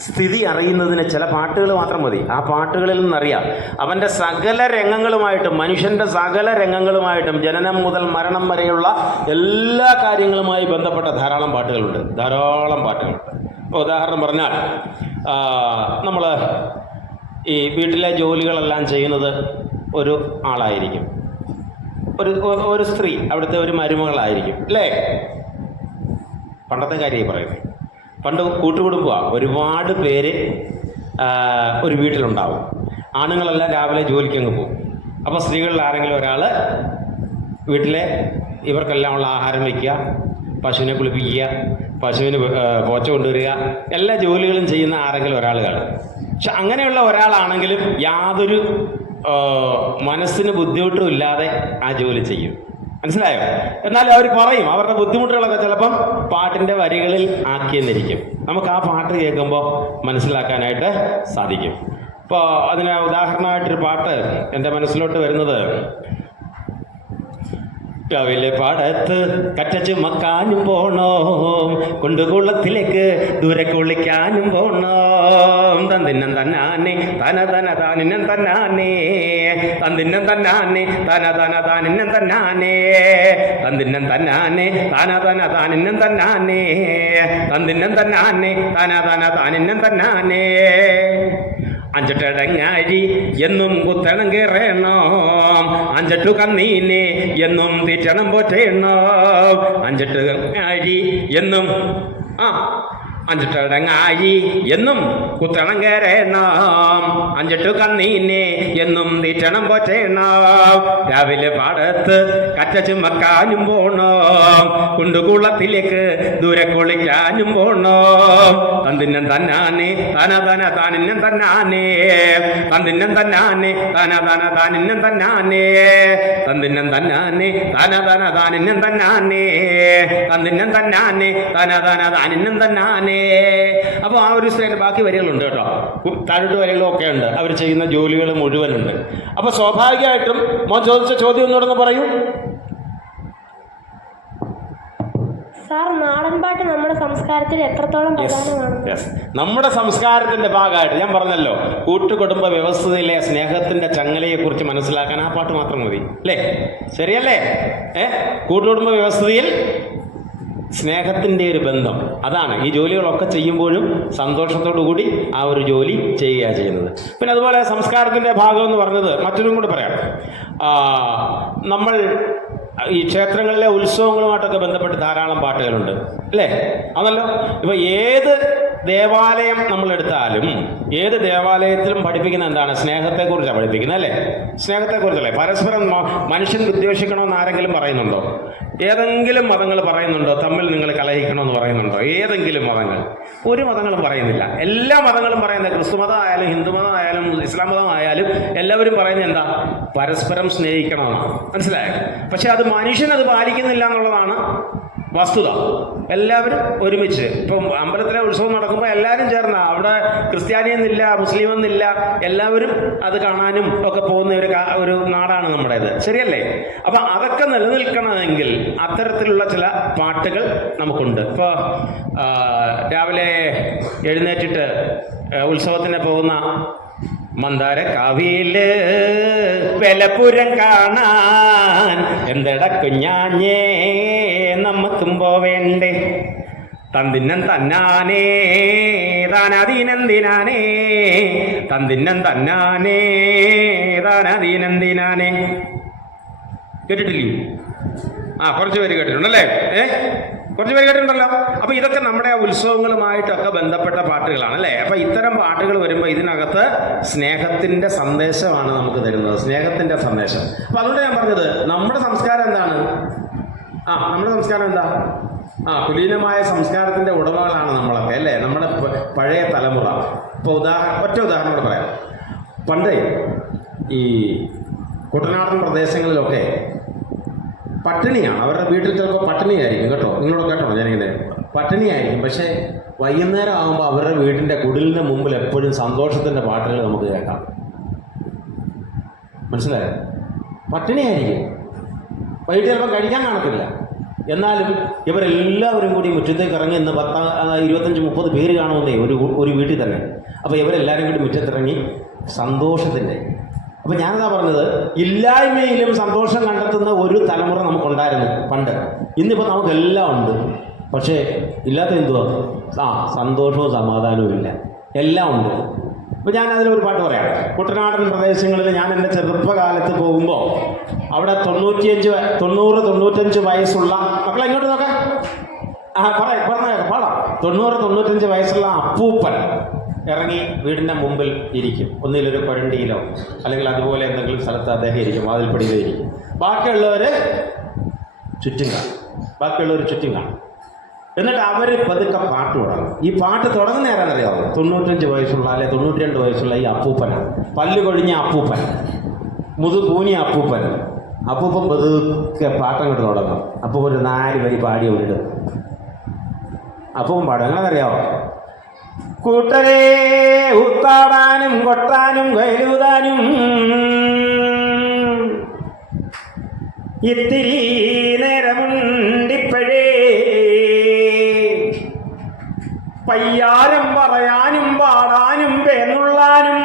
സ്ഥിതി അറിയുന്നതിന് ചില പാട്ടുകൾ മാത്രം മതി. ആ പാട്ടുകളിൽ നിന്നറിയാം അവൻ്റെ സകല രംഗങ്ങളുമായിട്ടും, മനുഷ്യൻ്റെ സകല രംഗങ്ങളുമായിട്ടും, ജനനം മുതൽ മരണം വരെയുള്ള എല്ലാ കാര്യങ്ങളുമായി ബന്ധപ്പെട്ട ധാരാളം പാട്ടുകളുണ്ട്. ഇപ്പോൾ ഉദാഹരണം പറഞ്ഞാൽ, നമ്മൾ ഈ വീട്ടിലെ ജോലികളെല്ലാം ചെയ്യുന്നത് ഒരു ആളായിരിക്കും, ഒരു സ്ത്രീ അവിടുത്തെ ഒരു മരുമകളായിരിക്കും, അല്ലേ? പണ്ടത്തെ കാര്യമായി പറയുന്നത്. പണ്ട് കൂട്ടുകുടുംബമാണ്, ഒരുപാട് പേര് ഒരു വീട്ടിലുണ്ടാവും. ആണുങ്ങളെല്ലാം രാവിലെ ജോലിക്കങ്ങ് പോകും. അപ്പോൾ സ്ത്രീകളിൽ ആരെങ്കിലും ഒരാൾ വീട്ടിലെ ഇവർക്കെല്ലാം ഉള്ള ആഹാരം വയ്ക്കുക, പശുവിനെ കുളിപ്പിക്കുക, പശുവിന് പോച്ച കൊണ്ടുവരിക, എല്ലാ ജോലികളും ചെയ്യുന്ന ആരെങ്കിലും ഒരാൾ കാണും. പക്ഷെ അങ്ങനെയുള്ള ഒരാളാണെങ്കിലും യാതൊരു മനസ്സിന് ബുദ്ധിമുട്ടും ഇല്ലാതെ ആ ജോലി ചെയ്യും. മനസ്സിലായോ? എന്നാൽ അവർ പറയും അവരുടെ ബുദ്ധിമുട്ടുകളൊക്കെ ചിലപ്പം പാട്ടിൻ്റെ വരികളിൽ ആക്കിയെന്നിരിക്കും. നമുക്ക് ആ പാട്ട് കേൾക്കുമ്പോൾ മനസ്സിലാക്കാനായിട്ട് സാധിക്കും. ഇപ്പോൾ അതിന് ഉദാഹരണമായിട്ടൊരു പാട്ട് എൻ്റെ മനസ്സിലോട്ട് വരുന്നത്, രാവിലെ പാടത്ത് കറ്റ ചുമക്കാനും പോണോ, കൊണ്ടുകുളത്തിലേക്ക് ദൂരെ കുളിക്കാനും പോണോ, തന്നിന്നം തന്നാനെ തന തന താനിന്നം തന്നാനേ, തന്നിന്നം തന്നാനെ തന തന താനിന്നം തന്നാനേ, തന്നിന്നം തന്നാനെ തന തന താനിന്നം തന്നാനേ, തന്നിന്നം തന്നാനെ തന തന താനിന്നം തന്നാനേ. അഞ്ചെട്ടടങ്ങാരി എന്നും കുത്തണം കയറണോ, അഞ്ചെട്ടു കന്നീനെ എന്നും തീറ്റണം പോറ്റേണോ, അഞ്ചെട്ട് അരി എന്നും അഞ്ചെട്ടടങ്ങായി എന്നും കുത്തണം കയറണം, അഞ്ചെട്ടു കന്നീനെ എന്നും തീറ്റണം പോറ്റേണോ, രാവിലെ പാടത്ത് കറ്റ ചുമക്കാനും പോണോ, കുണ്ടുകുളത്തിലേക്ക് ദൂരെ കുളിക്കാനും പോണോ, തന്നിന്നം തന്നാനെ തന തന താനിന്നം തന്നാനേ, തന്നിന്നം തന്നാനെ തന തന താനിന്നം തന്നാനേ, തന്നിന്നം തന്നാനെ തന തന താനിന്നം തന്നാനേ, തന്നിന്നം തന്നാനെ തന തന താനിന്നം തന്നാനേ. അപ്പോൾ ആ ഒരു സ്റ്റൈൽ ബാക്കി വരികളുണ്ട് കേട്ടോ, താഴോട്ട് വരികളും ഒക്കെ ഉണ്ട്, അവർ ചെയ്യുന്ന ജോലികൾ മുഴുവനുണ്ട്. അപ്പോൾ സ്വാഭാവികമായിട്ടും മോൻ ചോദിച്ച ചോദ്യം ഒന്നുകൂടെ പറയൂ. സാർ, നാടൻ പാട്ട് നമ്മുടെ സംസ്കാരത്തിൽ എത്രത്തോളം പ്രധാനമാണ്? നമ്മുടെ സംസ്കാരത്തിന്റെ ഭാഗമായിട്ട് ഞാൻ പറഞ്ഞല്ലോ, കൂട്ടുകുടുംബ വ്യവസ്ഥയിലെ സ്നേഹത്തിന്റെ ചങ്ങലയെക്കുറിച്ച് മനസ്സിലാക്കാൻ ആ പാട്ട് മാത്രം മതി അല്ലേ? ശരിയല്ലേ? കൂട്ടുകുടുംബ വ്യവസ്ഥയിൽ സ്നേഹത്തിൻ്റെ ഒരു ബന്ധം, അതാണ് ഈ ജോലികളൊക്കെ ചെയ്യുമ്പോഴും സന്തോഷത്തോടു കൂടി ആ ഒരു ജോലി ചെയ്യുകയാണ് ചെയ്യുന്നത്. പിന്നെ അതുപോലെ സംസ്കാരത്തിൻ്റെ ഭാഗം എന്ന് പറഞ്ഞത് മറ്റൊരും കൂടി പറയാം. നമ്മൾ ഈ ക്ഷേത്രങ്ങളിലെ ഉത്സവങ്ങളുമായിട്ടൊക്കെ ബന്ധപ്പെട്ട് ധാരാളം പാട്ടുകളുണ്ട് അല്ലേ? അതല്ലോ, ഇപ്പോൾ ഏത് ദേവാലയം നമ്മളെടുത്താലും ഏത് ദേവാലയത്തിലും പഠിപ്പിക്കുന്ന എന്താണ്? സ്നേഹത്തെക്കുറിച്ചാണ് പഠിപ്പിക്കുന്നത് അല്ലേ? സ്നേഹത്തെക്കുറിച്ചല്ലേ? പരസ്പരം മനുഷ്യൻ വിദ്വേഷിക്കണമെന്ന് ആരെങ്കിലും പറയുന്നുണ്ടോ? ഏതെങ്കിലും മതങ്ങൾ പറയുന്നുണ്ടോ തമ്മിൽ നിങ്ങൾ കലഹിക്കണമെന്ന് പറയുന്നുണ്ടോ? ഏതെങ്കിലും മതങ്ങൾ? ഒരു മതങ്ങളും പറയുന്നില്ല. എല്ലാ മതങ്ങളും പറയുന്നത്, ക്രിസ്തു മതം ആയാലും ഹിന്ദു മതം ആയാലും ഇസ്ലാം മതം ആയാലും എല്ലാവരും പറയുന്നത് എന്താ? പരസ്പരം സ്നേഹിക്കണമെന്നാണ്. മനസ്സിലായോ? പക്ഷെ അത് മനുഷ്യനത് പാലിക്കുന്നില്ല എന്നുള്ളതാണ് വസ്തുത. എല്ലാവരും ഒരുമിച്ച് ഇപ്പം അമ്പലത്തിലെ ഉത്സവം നടക്കുമ്പോൾ എല്ലാവരും ചേർന്ന, അവിടെ ക്രിസ്ത്യാനിയെന്നില്ല മുസ്ലിമെന്നില്ല, എല്ലാവരും അത് കാണാനും ഒക്കെ പോകുന്ന ഒരു നാടാണ് നമ്മുടേത്. ശരിയല്ലേ? അപ്പം അതൊക്കെ നിലനിൽക്കണമെങ്കിൽ അത്തരത്തിലുള്ള ചില പാട്ടുകൾ നമുക്കുണ്ട്. ഇപ്പോൾ രാവിലെ എഴുന്നേറ്റിട്ട് ഉത്സവത്തിന് പോകുന്ന മന്ദാര കാവിയില് വെലപ്പുരം കാണാൻ എന്തെട കുഞ്ഞാഞ്ഞേ നമ്മക്കും പോവേണ്ടേ, തന്തിന്നം തന്നാനേ താനതീനന്തിനാനേ, തന്തിന്നം തന്നാനേ താനതീനന്തിനാനേ. കേട്ടിട്ടില്ലേ? കുറച്ച് പേര് കേട്ടിട്ടുണ്ടല്ലേ? കുറച്ച് പേര് കേട്ടിട്ടുണ്ടല്ലോ. അപ്പോൾ ഇതൊക്കെ നമ്മുടെ ഉത്സവങ്ങളുമായിട്ടൊക്കെ ബന്ധപ്പെട്ട പാട്ടുകളാണ് അല്ലേ? അപ്പോൾ ഇത്തരം പാട്ടുകൾ വരുമ്പോൾ ഇതിനകത്ത് സ്നേഹത്തിൻ്റെ സന്ദേശമാണ് നമുക്ക് തരുന്നത്, സ്നേഹത്തിൻ്റെ സന്ദേശം. അപ്പോൾ അതുകൊണ്ട് ഞാൻ പറഞ്ഞത് നമ്മുടെ സംസ്കാരം എന്താണ്? നമ്മുടെ സംസ്കാരം എന്താ? കുലീനമായ സംസ്കാരത്തിൻ്റെ ഉടമകളാണ് നമ്മളൊക്കെ അല്ലേ? നമ്മുടെ പഴയ തലമുറ. ഇപ്പോൾ ഒറ്റ ഉദാഹരണം കൂടെ പറയാം. പണ്ട് ഈ കുട്ടനാടൻ പ്രദേശങ്ങളിലൊക്കെ പട്ടിണിയാണ്, അവരുടെ വീട്ടിൽ ചിലപ്പോൾ പട്ടിണിയായിരിക്കും കേട്ടോ. നിങ്ങളോട് കേട്ടോ ഞാനിങ്ങനെ പട്ടിണിയായിരിക്കും. പക്ഷേ വൈകുന്നേരം ആകുമ്പോൾ അവരുടെ വീടിൻ്റെ കുടിലിന് മുമ്പിൽ എപ്പോഴും സന്തോഷത്തിൻ്റെ പാട്ടുകൾ നമുക്ക് കേൾക്കാം. മനസ്സിലായോ? പട്ടിണിയായിരിക്കും, വൈകിട്ട് ചിലപ്പോൾ കഴിക്കാൻ കാണത്തില്ല. എന്നാലും ഇവരെല്ലാവരും കൂടി മുറ്റത്തേക്ക് ഇറങ്ങി, ഇന്ന് 25-30 പേര് കാണുമെന്നേ ഒരു വീട്ടിൽ തന്നെ. അപ്പോൾ ഇവരെല്ലാവരും കൂടി മുറ്റത്തിറങ്ങി സന്തോഷത്തിൻ്റെ. അപ്പോൾ ഞാനെന്താ പറഞ്ഞത്, ഇല്ലായ്മയിലും സന്തോഷം കണ്ടെത്തുന്ന ഒരു തലമുറ നമുക്കുണ്ടായിരുന്നു പണ്ട്. ഇന്നിപ്പോൾ നമുക്കെല്ലാം ഉണ്ട്, പക്ഷേ ഇല്ലാത്ത എന്തുവാ? സന്തോഷവും സമാധാനവും ഇല്ല, എല്ലാം ഉണ്ട്. അപ്പോൾ ഞാൻ അതിലൊരു പാട്ട് പറയാം. കുട്ടനാടൻ പ്രദേശങ്ങളിൽ ഞാൻ എൻ്റെ ചെറുപ്പകാലത്ത് പോകുമ്പോൾ അവിടെ 90-95 വയസ്സുള്ള മക്കളെ ഇങ്ങോട്ട് നോക്കാം, പാടാം. 90-95 വയസ്സുള്ള അപ്പൂപ്പൻ ഇറങ്ങി വീടിൻ്റെ മുമ്പിൽ ഇരിക്കും. ഒന്നിലൊരു കൊരണ്ടിയിലോ അല്ലെങ്കിൽ അതുപോലെ എന്തെങ്കിലും സ്ഥലത്ത് അദ്ദേഹം ഇരിക്കും, വാതിൽപ്പടിയിലോ ഇരിക്കും. ബാക്കിയുള്ളവർ ചുറ്റും കാണും. എന്നിട്ട് അവർ പതുക്കെ പാട്ട് തുടങ്ങും. ഈ പാട്ട് തുടങ്ങുന്ന ആരാണെന്നറിയാമോ? 95 വയസ്സുള്ള അല്ലെ 92 വയസ്സുള്ള ഈ അപ്പൂപ്പനാണ്, പല്ല് കൊഴിഞ്ഞ അപ്പൂപ്പൻ. മുതുകൂനി അപ്പൂപ്പൻ പതുക്കെ പാട്ടങ്ങോട്ട് തുടങ്ങും. അപ്പൂപ്പൻ ഒരു 4 വരി പാടി വിടും. അപ്പൂപ്പൻ പാടും. എങ്ങനെന്നറിയാമോ? കൂട്ടരെ ഊത്താടാനും കൊട്ടാനും കയലൂതാനും ഇത്തിരി നേരമുണ്ടിപ്പഴേ, പയ്യാരം പറയാനും പാടാനും പേന്നുള്ളാനും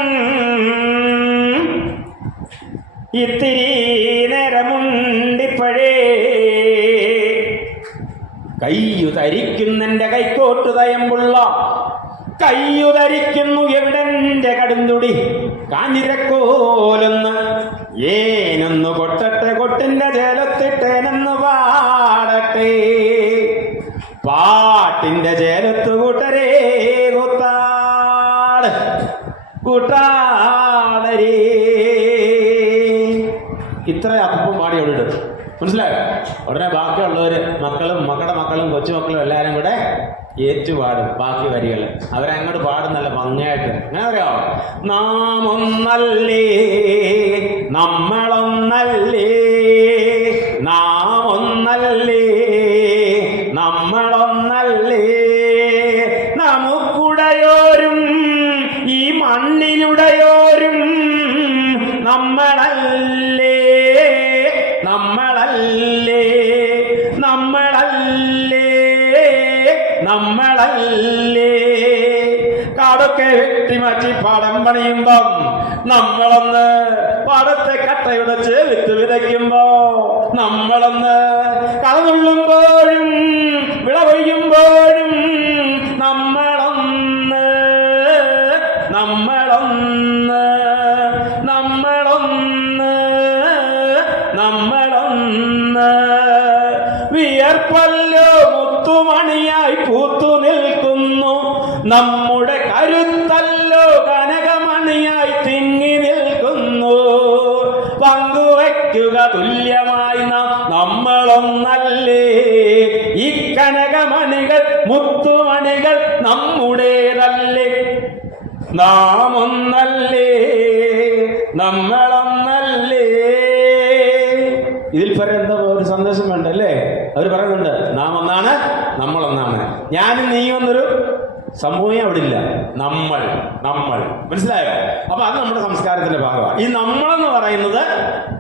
ഇത്തിരി നേരമുണ്ടിപ്പഴേ, കയ്യുതരിക്കുന്നെൻ്റെ കൈക്കോട്ട് തയമ്പുള്ള കയ്യുതരിക്കുന്നു എവിടെൻ്റെ കടുന്തുടി കാഞ്ഞിരക്കോലൊന്ന് ഏനൊന്നു കൊട്ടട്ടെ കൊട്ടിൻ്റെ ചേലത്തിട്ടേനെന്ന് പാടട്ടെ, പാട്ടിൻ്റെ ചേലത്ത് കൂട്ടരേ കൂത്താട് കൂട്ടാടരേ. ഇത്ര അപ്പം പാടി അവിടെ ഇടും. മനസ്സിലായോ? ഉടനെ ബാക്കിയുള്ളവർ മക്കളുടെ മക്കളും കൊച്ചുമക്കളും എല്ലാവരും കൂടെ ഏറ്റുപാടും ബാക്കി വരികൾ. അവരങ്ങോട്ട് പാടുന്നല്ല ഭംഗിയായിട്ട്. അങ്ങനെ അറിയാമോ? നാം ഒന്നല്ലേ നമ്മളൊന്നല്ലേ, നാം ഒന്നല്ലേ നമ്മളൊന്നല്ലേ, നമുക്കുടയോരും ഈ മണ്ണിനുടയോരും നമ്മളല്ലേ, നമ്മളല്ലേ, നമ്മളല്ലേ, നമ്മളല്ലേ. കാടൊക്കെ വെട്ടിമാറ്റി പാടം പണിയുമ്പം നമ്മളൊന്ന്, പാടത്തെ കട്ടയുടച്ച് വിത്ത് വിതയ്ക്കുമ്പോ നമ്മളൊന്ന്, കളന്നുള്ളുമ്പോഴും വിളവൊയ്യുമ്പോഴും നമ്മളൊന്ന്, നമ്മളൊന്ന്, നമ്മളൊന്ന്, നമ്മളൊന്ന്. വിയർപ്പല്ലോ മുത്തുമണിയായി പൂത്തു നിൽക്കുന്നു, നമ്മുടെ കരുത്തല്ലോ കനകമണിയായി തിങ്ങി നിൽക്കുന്നു. പങ്കുവയ്ക്കുക തുല്യമായി നാം നമ്മളൊന്നല്ലേ, ഈ കനകമണികൾ മുത്തുമണികൾ നമ്മുടേതല്ലേ, നാം ഒന്നല്ലേ, നമ്മളൊന്നല്ലേ. ഇതിൽ പറയാൻ എന്താ ഒരു സന്ദേശം വേണ്ടല്ലേ? അവർ പറയുന്നുണ്ട് നാം ഒന്നാണ്, നമ്മളൊന്നാണ്. ഞാനും നീയൊന്നൊരു സംഭവമേ അവിടെ ഇല്ല. നമ്മൾ, നമ്മൾ, മനസ്സിലായോ? അപ്പൊ അത് നമ്മുടെ സംസ്കാരത്തിന്റെ ഭാഗമാണ്. ഈ നമ്മളെന്ന് പറയുന്നത്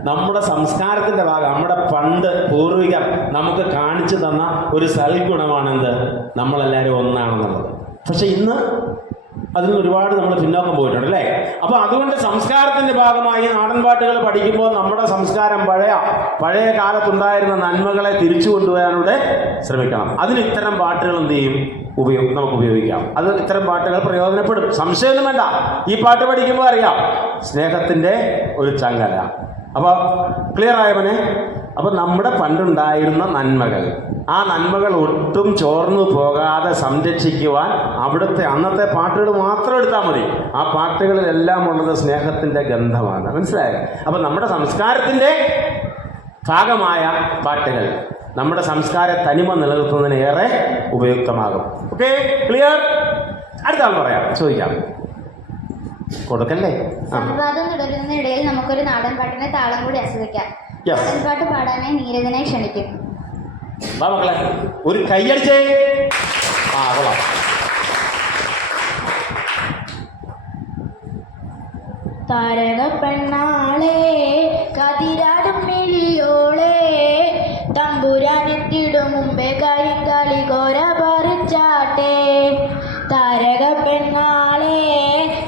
നമ്മുടെ സംസ്കാരത്തിന്റെ ഭാഗം. നമ്മുടെ പണ്ട് പൂർവികർ നമുക്ക് കാണിച്ചു തന്ന ഒരു സൽഗുണമാണെന്ത്? നമ്മളെല്ലാവരും ഒന്നാണെന്നുള്ളത്. പക്ഷെ ഇന്ന് അതിന് ഒരുപാട് നമ്മൾ പിന്നോക്കം പോയിട്ടുണ്ട് അല്ലേ? അപ്പൊ അതുകൊണ്ട് സംസ്കാരത്തിന്റെ ഭാഗമായി നാടൻ പാട്ടുകൾ പഠിക്കുമ്പോൾ നമ്മുടെ സംസ്കാരം പഴയ കാലത്തുണ്ടായിരുന്ന നന്മകളെ തിരിച്ചു കൊണ്ടുവരാനൂടെ ശ്രമിക്കണം. അതിന് ഇത്തരം പാട്ടുകൾ എന്ത് ചെയ്യും? നമുക്ക് ഉപയോഗിക്കാം. അത് ഇത്തരം പാട്ടുകൾ പ്രയോജനപ്പെടും, സംശയമൊന്നും വേണ്ട. ഈ പാട്ട് പഠിക്കുമ്പോൾ അറിയാം സ്നേഹത്തിന്റെ ഒരു ചങ്ങല. അപ്പോൾ ക്ലിയർ ആയവനെ? അപ്പം നമ്മുടെ പണ്ടുണ്ടായിരുന്ന നന്മകൾ, ആ നന്മകൾ ഒട്ടും ചോർന്നു പോകാതെ സംരക്ഷിക്കുവാൻ അവിടുത്തെ അന്നത്തെ പാട്ടുകൾ മാത്രം എടുത്താൽ മതി. ആ പാട്ടുകളിലെല്ലാം ഉള്ളത് സ്നേഹത്തിൻ്റെ ഗന്ധമാണ്. മനസ്സിലായോ? അപ്പം നമ്മുടെ സംസ്കാരത്തിൻ്റെ ഭാഗമായ പാട്ടുകൾ നമ്മുടെ സംസ്കാര തനിമ നിലനിർത്തുന്നതിന് ഏറെ ഉപയുക്തമാകും. Okay, clear? അടുത്ത ആൾ പറയാം, ചോദിക്കാം. കൊടുക്കല്ലേ? സംവാദം തുടരുന്നതിനിടയിൽ നമുക്കൊരു നാടൻ പാട്ടിന്റെ താളം കൂടി ആസ്വദിക്കാം. നാടൻ പാട്ട് പാടാനായി നീരജനെ ക്ഷണിക്കുന്നു. വാ മക്കളെ, ഒരു കൈയടിച്ചേ. ആ കൊള്ളാം. താരക പെണ്ണാളെ കതിരാടും മിഴിയോളെ തമ്പുരാനെത്തിടും മുമ്പേ കരിങ്കളി കോര പറിച്ചാട്ടെ. താരക പെണ്ണാളെ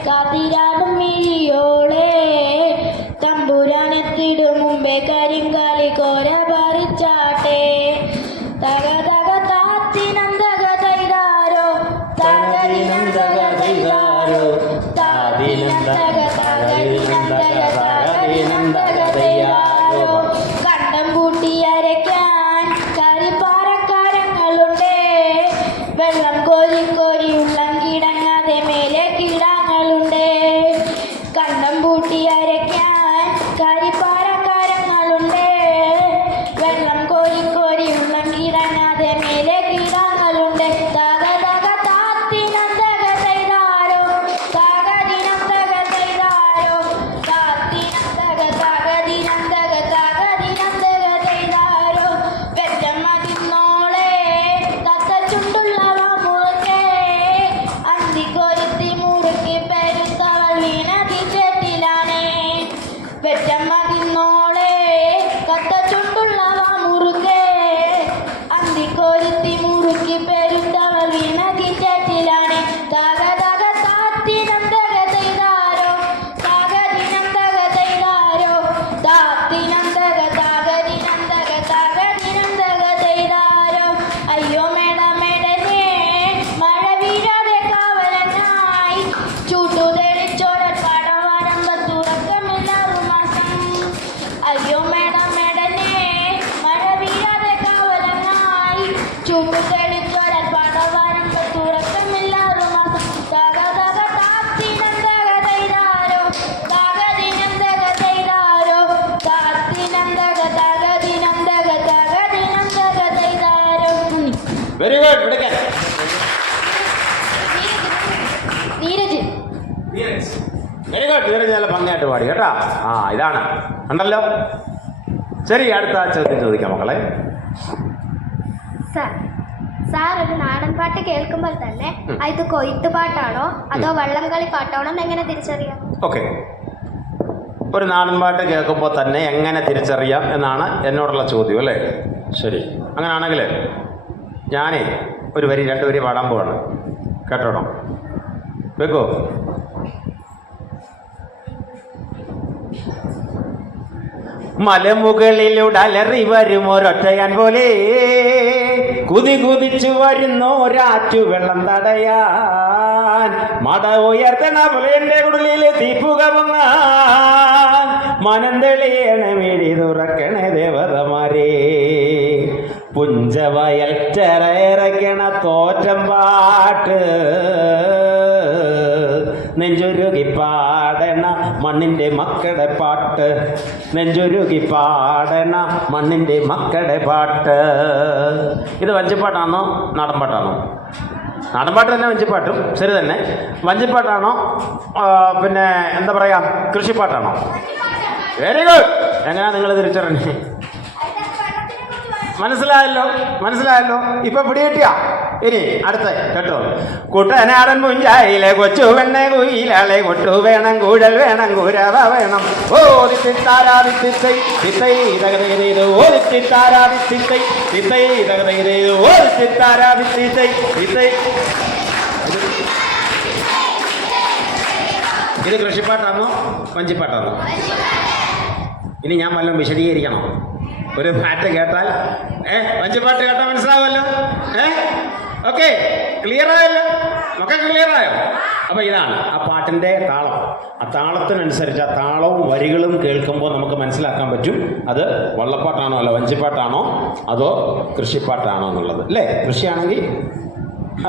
കതിരാടും മിഴിയോളെ തമ്പുരാനെത്തിടും മുമ്പേ കരിങ്കളി കോര പറിച്ചാട്ടെ. തക തക താത്തിനന്തക തൈതാരോ തകതിനന്തക തൈതാരോ താതിനന്തക തകതിനന്തക തകതിനന്തക തൈതാരോ. കണ്ടം കൂട്ടി അരയ്ക്കാൻ കരിപ്പാറക്കാരങ്ങളുണ്ടേ, വെള്ളം കോരി കോരി ഉള്ളം കിടങ്ങാതെ മേലെ കിടാങ്ങളുണ്ടേ. കണ്ടം കൂട്ടി അരയ്ക്കാൻ കരിപ്പാറക്കാരങ്ങളുണ്ടേ, വെള്ളം കോരി കോരി ഉള്ളം കിടങ്ങാതെ മേലെ കിടാങ്ങളുണ്ട്. തക തക താത്തിനന്തക തൈതാരോ തകതിനന്തക തൈതാരോ താത്തിനന്തക തക ദാഗ ദാഗ താത്തിനം ദഗ ദൈദാരോ ദാഗദിനം ദഗ ദൈദാരോ താത്തിനം ദഗ ദാഗദിനം ദഗ ദാഗദിനം ദഗ ദൈദാരോ അയ്യോ മേടമേടനെ മഴ വീഴാതെ കാവലനായി ചൂട്ടു തെളിച്ചോരൽ പടവരമ്പത്തുറക്കമില്ലാതു മാസം അയ്യോ മേടമേടനെ മഴ വീഴാതെ കാവലനായി ചൂട്ടു തെളിച്ചോരൽ പടവരമ്പത്തുറക്കമില്ലാതു മാസം ദഗ ദഗ താത്തിനം ദഗ ദൈദാരോ ദാഗദിനം ദഗ ദൈദാരോ താത്തിനം ദഗ ദാഗദിനം ദഗ ദാഗദിനം ദഗ ദൈദാരോ. Very good. വിളിക്കാൻ നീരജ് വെരി ഗുഡ്. നീരജ് നല്ല ഭംഗിയായിട്ട് പാടി കേട്ടാ. ആ ഇതാണ് ഉണ്ടല്ലോ. ശരി, അടുത്ത ചോദ്യം ചോദിക്കാം മക്കളെ. സാർ ഒരു നാടൻ പാട്ട് കേൾക്കുമ്പോൾ തന്നെ ഇത് കൊയ്ത്ത് പാട്ടാണോ അതോ വള്ളംകളി പാട്ടാണോ എന്ന് എങ്ങനെ തിരിച്ചറിയാം? ഓക്കെ, ഒരു നാടൻ പാട്ട് കേൾക്കുമ്പോൾ തന്നെ എങ്ങനെ തിരിച്ചറിയാം എന്നാണ് എന്നോടുള്ള ചോദ്യം അല്ലേ? ശരി, അങ്ങനെയാണെങ്കിൽ ഞാനേ ഒരു വരി 2 വരി പാടാൻ പോവാണ്. കേട്ടോണം, വെക്കോ. മലമുകളിലുടലറി വരും ഒരൊറ്റയാൻ പോലെ കുതിച്ചു വരുന്നോരാറ്റു വെള്ളം തടയാൻ മട ഉയർത്തണ പോലെ എൻ്റെ ഉടലിൽ തീപ്പുക പൊങ്ങാൻ മനം തെളിയണ മിഴി തുറക്കണേ ദേവതമാരേ പുഞ്ചവയൽ ചെറയിറക്കണ തോറ്റം പാട്ട് നെഞ്ചുരുകി പാടണ മണ്ണിൻ്റെ മക്കളുടെ പാട്ട് നെഞ്ചുരുകി പാടണ മണ്ണിൻ്റെ മക്കളുടെ പാട്ട്. ഇത് വഞ്ചിപ്പാട്ടാണോ നാടൻപാട്ടാണോ? നാടൻപാട്ട് തന്നെ, വഞ്ചിപ്പാട്ടും ശരി തന്നെ. വഞ്ചിപ്പാട്ടാണോ പിന്നെ എന്താ പറയുക കൃഷിപ്പാട്ടാണോ? Very good. എങ്ങനെയാ നിങ്ങൾ തിരിച്ചറിഞ്ഞേ? മനസ്സിലായല്ലോ. ഇപ്പൊ പിടികിട്ടിയാ? ഇനി അടുത്ത കേട്ടോ. കുട്ടനാടൻ പുഞ്ചായിലെ കൊച്ചു വെണ്ണ കുയിലാളെ കൊട്ടു വേണം കൂഴൽ വേണം കൂരവ വേണം ഓതിത്താരാതിത്തൈ തിത്തൈ തകതകതൈത് ഓതിത്താരാതിത്തൈ തിത്തൈ തകതകതൈത് ഓതിത്താരാതിത്തൈ തിത്തൈ. ഇത് കൃഷിപ്പാട്ടാണോ വഞ്ചിപ്പാട്ടാണോ? ഇനി ഞാൻ വല്ലതും വിശദീകരിക്കണം. ഒരു പാട്ട് കേട്ടാൽ വഞ്ചിപ്പാട്ട് കേട്ടാൽ മനസ്സിലാവുമല്ലോ. ഓക്കെ, ക്ലിയർ ആയല്ലോ? മക്കൾ ക്ലിയർ ആയോ? അപ്പോൾ ഇതാണ് ആ പാട്ടിൻ്റെ താളം. ആ താളത്തിനനുസരിച്ച് ആ താളവും വരികളും കേൾക്കുമ്പോൾ നമുക്ക് മനസ്സിലാക്കാൻ പറ്റും അത് വള്ളപ്പാട്ടാണോ അല്ല വഞ്ചിപ്പാട്ടാണോ അതോ കൃഷിപ്പാട്ടാണോ എന്നുള്ളത് അല്ലേ? കൃഷിയാണെങ്കിൽ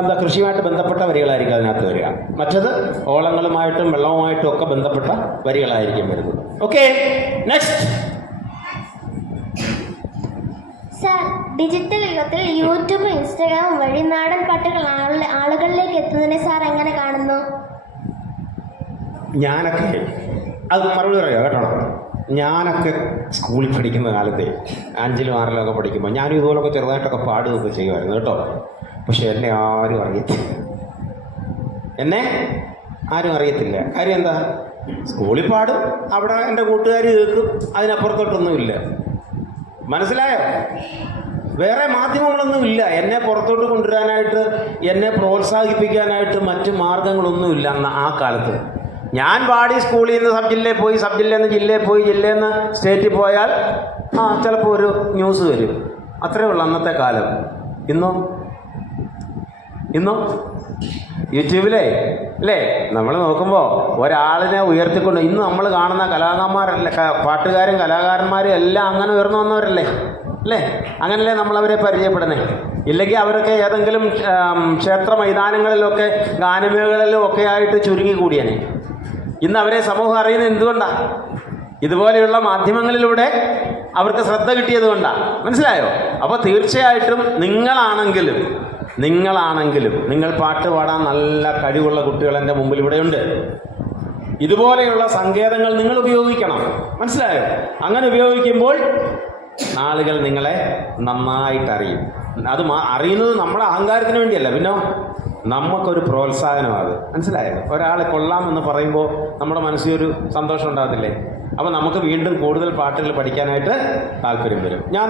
എന്താ കൃഷിയുമായിട്ട് ബന്ധപ്പെട്ട വരികളായിരിക്കും അതിനകത്ത് വരിക. മറ്റത് ഓളങ്ങളുമായിട്ടും വെള്ളവുമായിട്ടും ഒക്കെ ബന്ധപ്പെട്ട വരികളായിരിക്കും വരുന്നത്. Okay, next. സാർ, ഡിജിറ്റൽ യുഗത്തിൽ യൂട്യൂബ് ഇൻസ്റ്റാഗ്രാം വഴി നാടൻ പാട്ടുകൾ ആളുകളിലേക്ക് എത്തുന്നതിനെ സാർ എങ്ങനെ കാണുന്നു? ഞാനൊക്കെ അത് മറുപടി പറയാം കേട്ടോ. ഞാനൊക്കെ സ്കൂളിൽ പഠിക്കുന്ന കാലത്തെ 5ലും 6ലും ഒക്കെ പഠിക്കുമ്പോൾ ഞാനും ഇതുപോലൊക്കെ ചെറുതായിട്ടൊക്കെ പാടുകയൊക്കെ ചെയ്യുമായിരുന്നു കേട്ടോ. പക്ഷെ എന്നെ ആരും അറിയത്തില്ല. കാര്യം എന്താ? സ്കൂളിൽ പാടും, അവിടെ എൻ്റെ കൂട്ടുകാർ കേൾക്കും, അതിനപ്പുറത്തോട്ടൊന്നുമില്ല. മനസ്സിലായോ? വേറെ മാധ്യമങ്ങളൊന്നുമില്ല എന്നെ പുറത്തോട്ട് കൊണ്ടുവരാനായിട്ട്, എന്നെ പ്രോത്സാഹിപ്പിക്കാനായിട്ട് മറ്റ് മാർഗങ്ങളൊന്നുമില്ല അന്ന് ആ കാലത്ത്. ഞാൻ പാടി സ്കൂളിൽ നിന്ന് സബ് ജില്ലയിൽ പോയി, സബ് ജില്ലയിൽ നിന്ന് ജില്ലയിൽ പോയി, ജില്ലയിൽ നിന്ന് സ്റ്റേറ്റിൽ പോയാൽ ചിലപ്പോൾ ഒരു ന്യൂസ് വരും. അത്രയേ ഉള്ളൂ അന്നത്തെ കാലം. ഇന്നോ യൂട്യൂബിലേ അല്ലേ നമ്മൾ നോക്കുമ്പോൾ ഒരാളിനെ ഉയർത്തിക്കൊണ്ട് ഇന്ന് നമ്മൾ കാണുന്ന കലാകാരന്മാരല്ലേ, പാട്ടുകാരും കലാകാരന്മാരും എല്ലാം അങ്ങനെ ഉയർന്നു വന്നവരല്ലേ അല്ലേ? അങ്ങനല്ലേ നമ്മളവരെ പരിചയപ്പെടുന്നേ? ഇല്ലെങ്കിൽ അവരൊക്കെ ഏതെങ്കിലും ക്ഷേത്ര മൈതാനങ്ങളിലൊക്കെ ഗാനമേളകളിലും ഒക്കെ ആയിട്ട് ചുരുങ്ങി കൂടിയനെ. ഇന്ന് അവരെ സമൂഹം അറിയുന്നത് എന്തുകൊണ്ടാണ്? ഇതുപോലെയുള്ള മാധ്യമങ്ങളിലൂടെ അവർക്ക് ശ്രദ്ധ കിട്ടിയത് കൊണ്ടാണ്. മനസ്സിലായോ? അപ്പോൾ തീർച്ചയായിട്ടും നിങ്ങളാണെങ്കിലും നിങ്ങൾ പാട്ട് പാടാൻ നല്ല കഴിവുള്ള കുട്ടികൾ എൻ്റെ മുമ്പിൽ ഇവിടെയുണ്ട്. ഇതുപോലെയുള്ള സങ്കേതങ്ങൾ നിങ്ങൾ ഉപയോഗിക്കണം. മനസ്സിലായോ? അങ്ങനെ ഉപയോഗിക്കുമ്പോൾ ആളുകൾ നിങ്ങളെ നന്നായിട്ടറിയും. അത് അറിയുന്നത് നമ്മുടെ അഹങ്കാരത്തിന് വേണ്ടിയല്ല, പിന്നെ നമുക്കൊരു പ്രോത്സാഹനം. അത് മനസ്സിലായോ? ഒരാൾ കൊള്ളാമെന്ന് പറയുമ്പോൾ നമ്മുടെ മനസ്സിലൊരു സന്തോഷം ഉണ്ടാകത്തില്ലേ? അപ്പോൾ നമുക്ക് വീണ്ടും കൂടുതൽ പാട്ടുകൾ പഠിക്കാനായിട്ട് താല്പര്യം വരും. ഞാൻ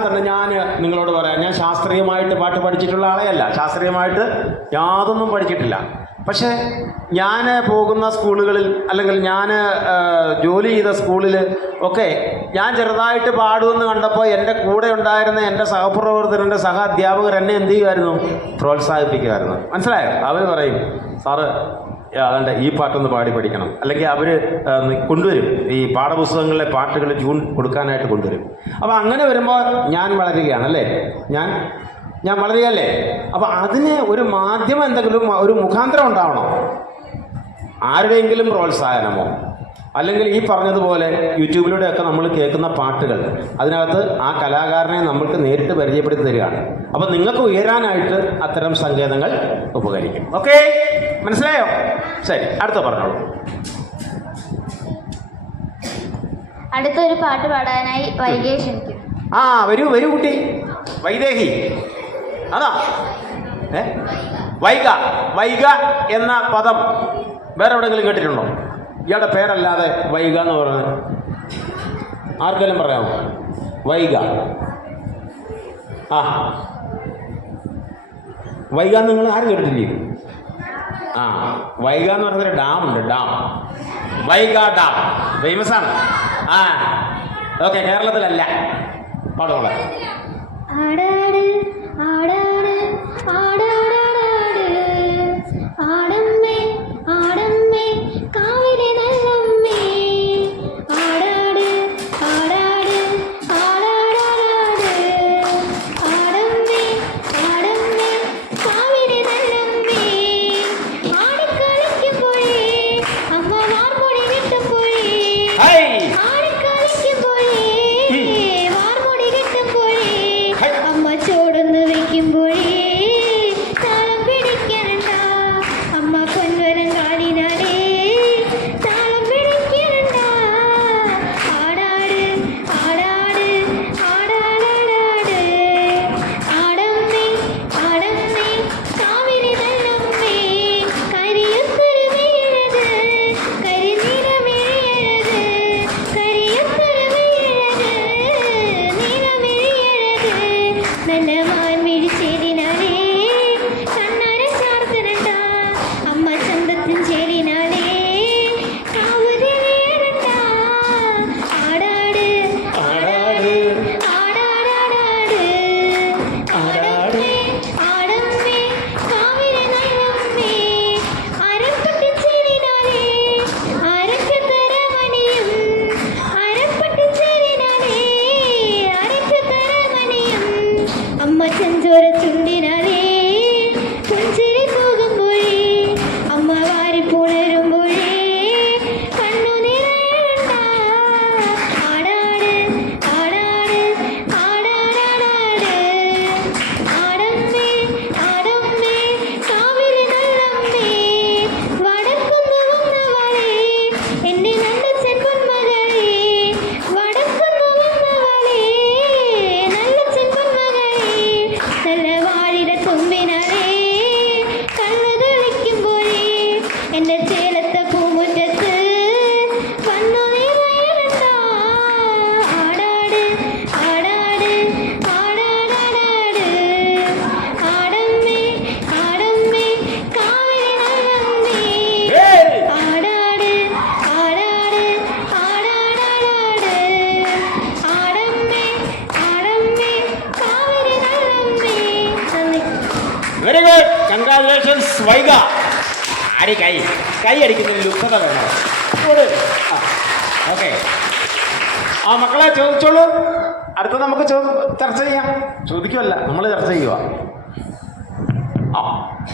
നിങ്ങളോട് പറയാം, ഞാൻ ശാസ്ത്രീയമായിട്ട് പാട്ട് പഠിച്ചിട്ടുള്ള ആളെയല്ല, ശാസ്ത്രീയമായിട്ട് യാതൊന്നും പഠിച്ചിട്ടില്ല. പക്ഷേ ഞാൻ പോകുന്ന സ്കൂളുകളിൽ അല്ലെങ്കിൽ ഞാൻ ജോലി ചെയ്ത സ്കൂളിൽ ഒക്കെ ഞാൻ ചെറുതായിട്ട് പാടുമെന്ന് കണ്ടപ്പോൾ എൻ്റെ കൂടെ ഉണ്ടായിരുന്ന എൻ്റെ സഹപ്രവർത്തകരുടെ സഹ അധ്യാപകർ എന്നെ എന്ത് ചെയ്യുമായിരുന്നു? പ്രോത്സാഹിപ്പിക്കുമായിരുന്നു. മനസ്സിലായോ? അവർ പറയും, സാറ് അതുകൊണ്ട് ഈ പാട്ടൊന്ന് പാടി പഠിക്കണം, അല്ലെങ്കിൽ അവർ കൊണ്ടുവരും ഈ പാഠപുസ്തകങ്ങളിലെ പാട്ടുകൾ ട്യൂൺ കൊടുക്കാനായിട്ട് കൊണ്ടുവരും. അപ്പോൾ അങ്ങനെ വരുമ്പോൾ ഞാൻ വളരുകയാണ് അല്ലേ, ഞാൻ വളരുകയല്ലേ. അപ്പോൾ അതിന് ഒരു മാധ്യമം, എന്തെങ്കിലും ഒരു മുഖാന്തരം ഉണ്ടാവണം. ആരുടെയെങ്കിലും പ്രോത്സാഹനമോ അല്ലെങ്കിൽ ഈ പറഞ്ഞതുപോലെ യൂട്യൂബിലൂടെയൊക്കെ നമ്മൾ കേൾക്കുന്ന പാട്ടുകൾ, അതിനകത്ത് ആ കലാകാരനെ നമ്മൾക്ക് നേരിട്ട് പരിചയപ്പെടുത്തി തരികയാണ്. അപ്പോൾ നിങ്ങൾക്ക് ഉയരാനായിട്ട് അത്തരം സങ്കേതങ്ങൾ ഉപകരിക്കും. ഓക്കെ, മനസ്സിലായോ? ശരി, അടുത്ത പറഞ്ഞോളൂ. അടുത്തൊരു പാട്ട് പാടാനായി വൈകിയെ ക്ഷണിക്കുന്നു. വരൂ കുട്ടി. വൈദേഹി, അതാ വൈഗ എന്ന പദം വേറെ എവിടെയെങ്കിലും കേട്ടിട്ടുണ്ടോ? ഇയാളുടെ പേരല്ലാതെ വൈഗ എന്ന് പറയുന്നത് ആർക്കെങ്കിലും പറയാമോ? വൈഗ വൈഗ നിങ്ങൾ ആരും കേട്ടിട്ടില്ലേ? വൈഗ എന്ന് പറയുന്നൊരു ഡാമുണ്ട്, വൈഗ ഡാം ഫേമസ് ആണ്. ഓക്കെ, കേരളത്തിലല്ല. പാടുകളെ ആടാട് ആടാട് ആടാടാടാട് ആടമ്മേ ആടമ്മേ കാവിലെ നല്ലമ്മേ ആടാട് ആടാട് ആടാടാടാട് ആടമ്മേ ആടമ്മേ കാവിലെ നല്ലമ്മേ ആടിക്കളിക്കുമ്പോഴേ അമ്മ വാർമൊഴി കിട്ടുമ്പോഴേ ആടിക്കളിക്കുമ്പോഴേ വാർമൊഴി കിട്ടുമ്പോഴേ അമ്മ ചോടൊന്ന് വെക്കുമ്പോഴേ താളം പിടിക്കണ്ട അമ്മ കൊൻവരം കാലിനാലേ താളം പിടിക്കണ്ട ആടാട് ആടാട് ആടാടാടാട് ആടമ്മേ ആടമ്മേ കാവിലെ നല്ലമ്മേ കരിയൊത്തൊരു മെയ്യഴക് കരിനീലമിഴിയഴക് കരിയൊത്തൊരു മെയ്യഴക് നീലമിഴിയഴക് നല്ല മാൻമിഴി ചേരിനാലേ കണ്ണാര ചാർത്തനണ്ട അമ്മ ചന്തത്തിൻ ചേരിനാലേ കാവുതിരേറണ്ട ആടാട് ആടാട് ആടാടാടാട് ആടമ്മേ ആടമ്മേ കാവിലെ നല്ലമ്മേ അരപ്പട്ടിൻ ചേരിനാലേ അരക്കത്തര മണിയും അരപ്പട്ടിൻ ചേരിനാലേ അരക്കത്തര മണിയും അമ്മ ചെഞ്ചോര ചുണ്ടിനാലേ പുഞ്ചിരി പോകുമ്പോഴേ അമ്മ വാരി പുണരുമ്പോഴേ കണ്ണു നിറയണ്ട ആടാട് ആടാട് ആടാടാടാട് ആടമ്മേ ആടമ്മേ കാവിലെ നല്ലമ്മേ വടക്കുന്നു വന്നവളേ എന്റെ നല്ലച്ഛൻ പൊന്മകളേ വടക്കുന്നു വന്നവളേ നല്ലച്ഛൻ പൊന്മകളേ നല്ല വാഴിയുടെ തുമ്പിനാലേ കണ്ണു തെളിക്കുമ്പോഴേ എന്റെ ചേലത്തെ പൂമുറ്റത്ത് വന്നു നിറയണ്ട ആടാട് ആടാട് ആടാടാടാട് ആടമ്മേ ആടമ്മേ കാവിലെ നല്ലമ്മേ ആടാട് ആടാട് ആടാടാടാട് ആടമ്മേ ആടമ്മേ കാവിലെ നല്ലമ്മേ. നന്ദി. Very good, congratulations Vaiga. കൈ അടിക്കുന്നതിൽ ഉത്തര വേണം. ഓക്കെ, മക്കളെ ചോദിച്ചോളൂ. അടുത്ത നമുക്ക് ചർച്ച ചെയ്യാം. ചോദിക്കുമല്ല, നമ്മൾ ചർച്ച ചെയ്യുക.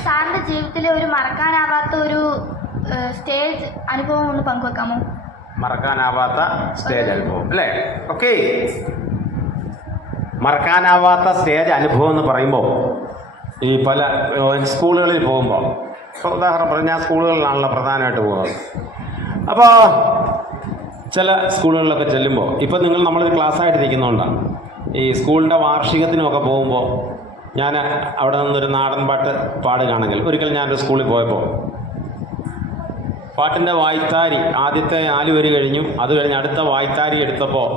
സാറിന്റെ ജീവിതത്തിലെ ഒരു മറക്കാനാവാത്ത ഒരു സ്റ്റേജ് അനുഭവം ഒന്ന് പങ്കുവെക്കാമോ? മറക്കാനാവാത്ത സ്റ്റേജ് അനുഭവം അല്ലേ? ഓക്കെ, മറക്കാനാവാത്ത സ്റ്റേജ് അനുഭവം എന്ന് പറയുമ്പോൾ ഈ പല സ്കൂളുകളിൽ പോകുമ്പോൾ, ഉദാഹരണം പറഞ്ഞാൽ ഞാൻ സ്കൂളുകളിലാണല്ലോ പ്രധാനമായിട്ട് പോകുന്നത്. അപ്പോൾ ചില സ്കൂളുകളിലൊക്കെ ചെല്ലുമ്പോൾ, ഇപ്പോൾ നമ്മളൊരു ക്ലാസ്സായിട്ട് ഇരിക്കുന്നതുകൊണ്ടാണ്, ഈ സ്കൂളിൻ്റെ വാർഷികത്തിനൊക്കെ പോകുമ്പോൾ ഞാൻ അവിടെ നിന്നൊരു നാടൻ പാട്ട് പാടുകയാണെങ്കിൽ, ഒരിക്കൽ ഞാനൊരു സ്കൂളിൽ പോയപ്പോൾ പാട്ടിൻ്റെ വായ്ത്താരി ആദ്യത്തെ 4 വരി കഴിഞ്ഞു. അത് കഴിഞ്ഞ് അടുത്ത വായ്ത്താരി എടുത്തപ്പോൾ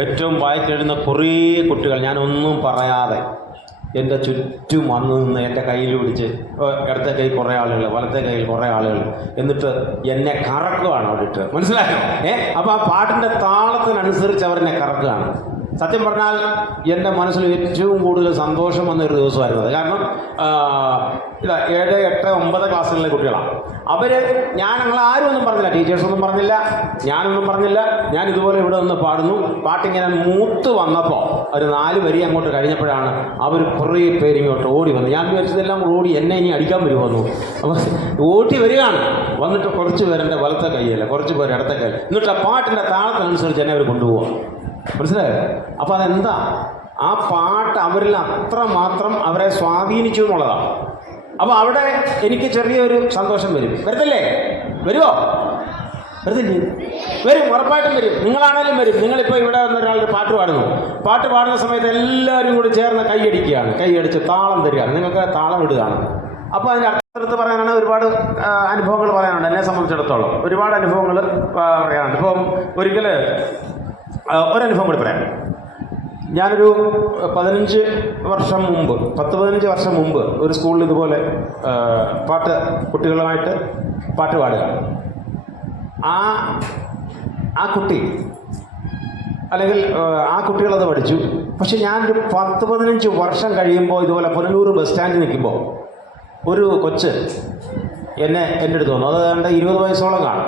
ഏറ്റവും വായിക്കെഴുതുന്ന കുറേ കുട്ടികൾ ഞാനൊന്നും പറയാതെ എൻ്റെ ചുറ്റും വന്നു നിന്ന് എൻ്റെ കയ്യിൽ പിടിച്ച്, ഇടത്തെ കൈ കുറേ ആളുകൾ, വലത്തെ കയ്യിൽ കുറേ ആളുകൾ, എന്നിട്ട് എന്നെ കറക്കുകയാണ് അവിടിട്ട്. മനസ്സിലായോ? അപ്പോൾ ആ പാട്ടിൻ്റെ താളത്തിനനുസരിച്ച് അവരെന്നെ കറക്കുകയാണ്. സത്യം പറഞ്ഞാൽ എൻ്റെ മനസ്സിൽ ഏറ്റവും കൂടുതൽ സന്തോഷം വന്നൊരു ദിവസമായിരുന്നു അത്. കാരണം ഇതാ 7, 8, 9 ക്ലാസ്സുകളിലെ കുട്ടികളാണ് അവർ. ഞങ്ങളാരും ഒന്നും പറഞ്ഞില്ല, ടീച്ചേഴ്സൊന്നും പറഞ്ഞില്ല, ഞാനൊന്നും പറഞ്ഞില്ല. ഞാൻ ഇതുപോലെ ഇവിടെ നിന്ന് പാടുന്നു. പാട്ടിങ്ങനെ മൂത്ത് വന്നപ്പോൾ ഒരു 4 വരി അങ്ങോട്ട് കഴിഞ്ഞപ്പോഴാണ് അവർ കുറേ പേര് ഇങ്ങോട്ട് ഓടി വന്നു. ഞാൻ വിചാരിച്ചതെല്ലാം ഓടി എന്നെ ഇനി അടിക്കാൻ വരുമെന്നു. അപ്പോൾ ഓടി വരികയാണ്. വന്നിട്ട് കുറച്ച് പേര് എൻ്റെ വലത്തെ കൈയല്ല, കുറച്ച് പേര് ഇടത്തെ കൈ, എന്നിട്ട് ആ പാട്ടിൻ്റെ താളത്തിനനുസരിച്ച് എന്നെ അവർ കൊണ്ടുപോകാം. മനസ്സിലായോ? അപ്പോൾ അതെന്താ, ആ പാട്ട് അവരിൽ അത്രമാത്രം അവരെ സ്വാധീനിച്ചു എന്നുള്ളതാണ്. അപ്പോൾ അവിടെ എനിക്ക് ചെറിയൊരു സന്തോഷം വരും. വരത്തില്ലേ? വരുമോ? വരത്തില്ലേ? വരും, ഉറപ്പായിട്ടും വരും. നിങ്ങളാണേലും വരും. നിങ്ങളിപ്പോൾ ഇവിടെ വന്നൊരാളൊരു പാട്ട് പാടുന്നു. പാട്ട് പാടുന്ന സമയത്ത് എല്ലാവരും കൂടി ചേർന്ന് കൈയടിക്കുകയാണ്, കൈയടിച്ച് താളം തരികയാണ്, നിങ്ങൾക്ക് താളം ഇടുകയാണ്. അപ്പോൾ അതിൻ്റെ അർത്ഥത്ത് പറയാനാണ് ഒരുപാട് അനുഭവങ്ങൾ പറയാനുണ്ട്. എന്നെ സംബന്ധിച്ചിടത്തോളം ഒരുപാട് അനുഭവങ്ങൾ പറയാനുണ്ട്. ഇപ്പം ഒരിക്കൽ ഒരനുഭവം കൂടി പറയാം. ഞാനൊരു 15 വർഷം മുമ്പ്, 10-15 വർഷം മുമ്പ് ഒരു സ്കൂളിൽ ഇതുപോലെ പാട്ട് കുട്ടികളുമായിട്ട് പാട്ട് പാടുകയാണ്. ആ കുട്ടി അല്ലെങ്കിൽ ആ കുട്ടികളത് പഠിച്ചു. പക്ഷെ ഞാനൊരു 10-15 വർഷം കഴിയുമ്പോൾ ഇതുപോലെ പുനലൂർ ബസ് സ്റ്റാൻഡിൽ നിൽക്കുമ്പോൾ ഒരു കൊച്ച് എൻ്റെ അടുത്ത് വന്നു. അത് കണ്ട് 20 വയസ്സോളം കാണും.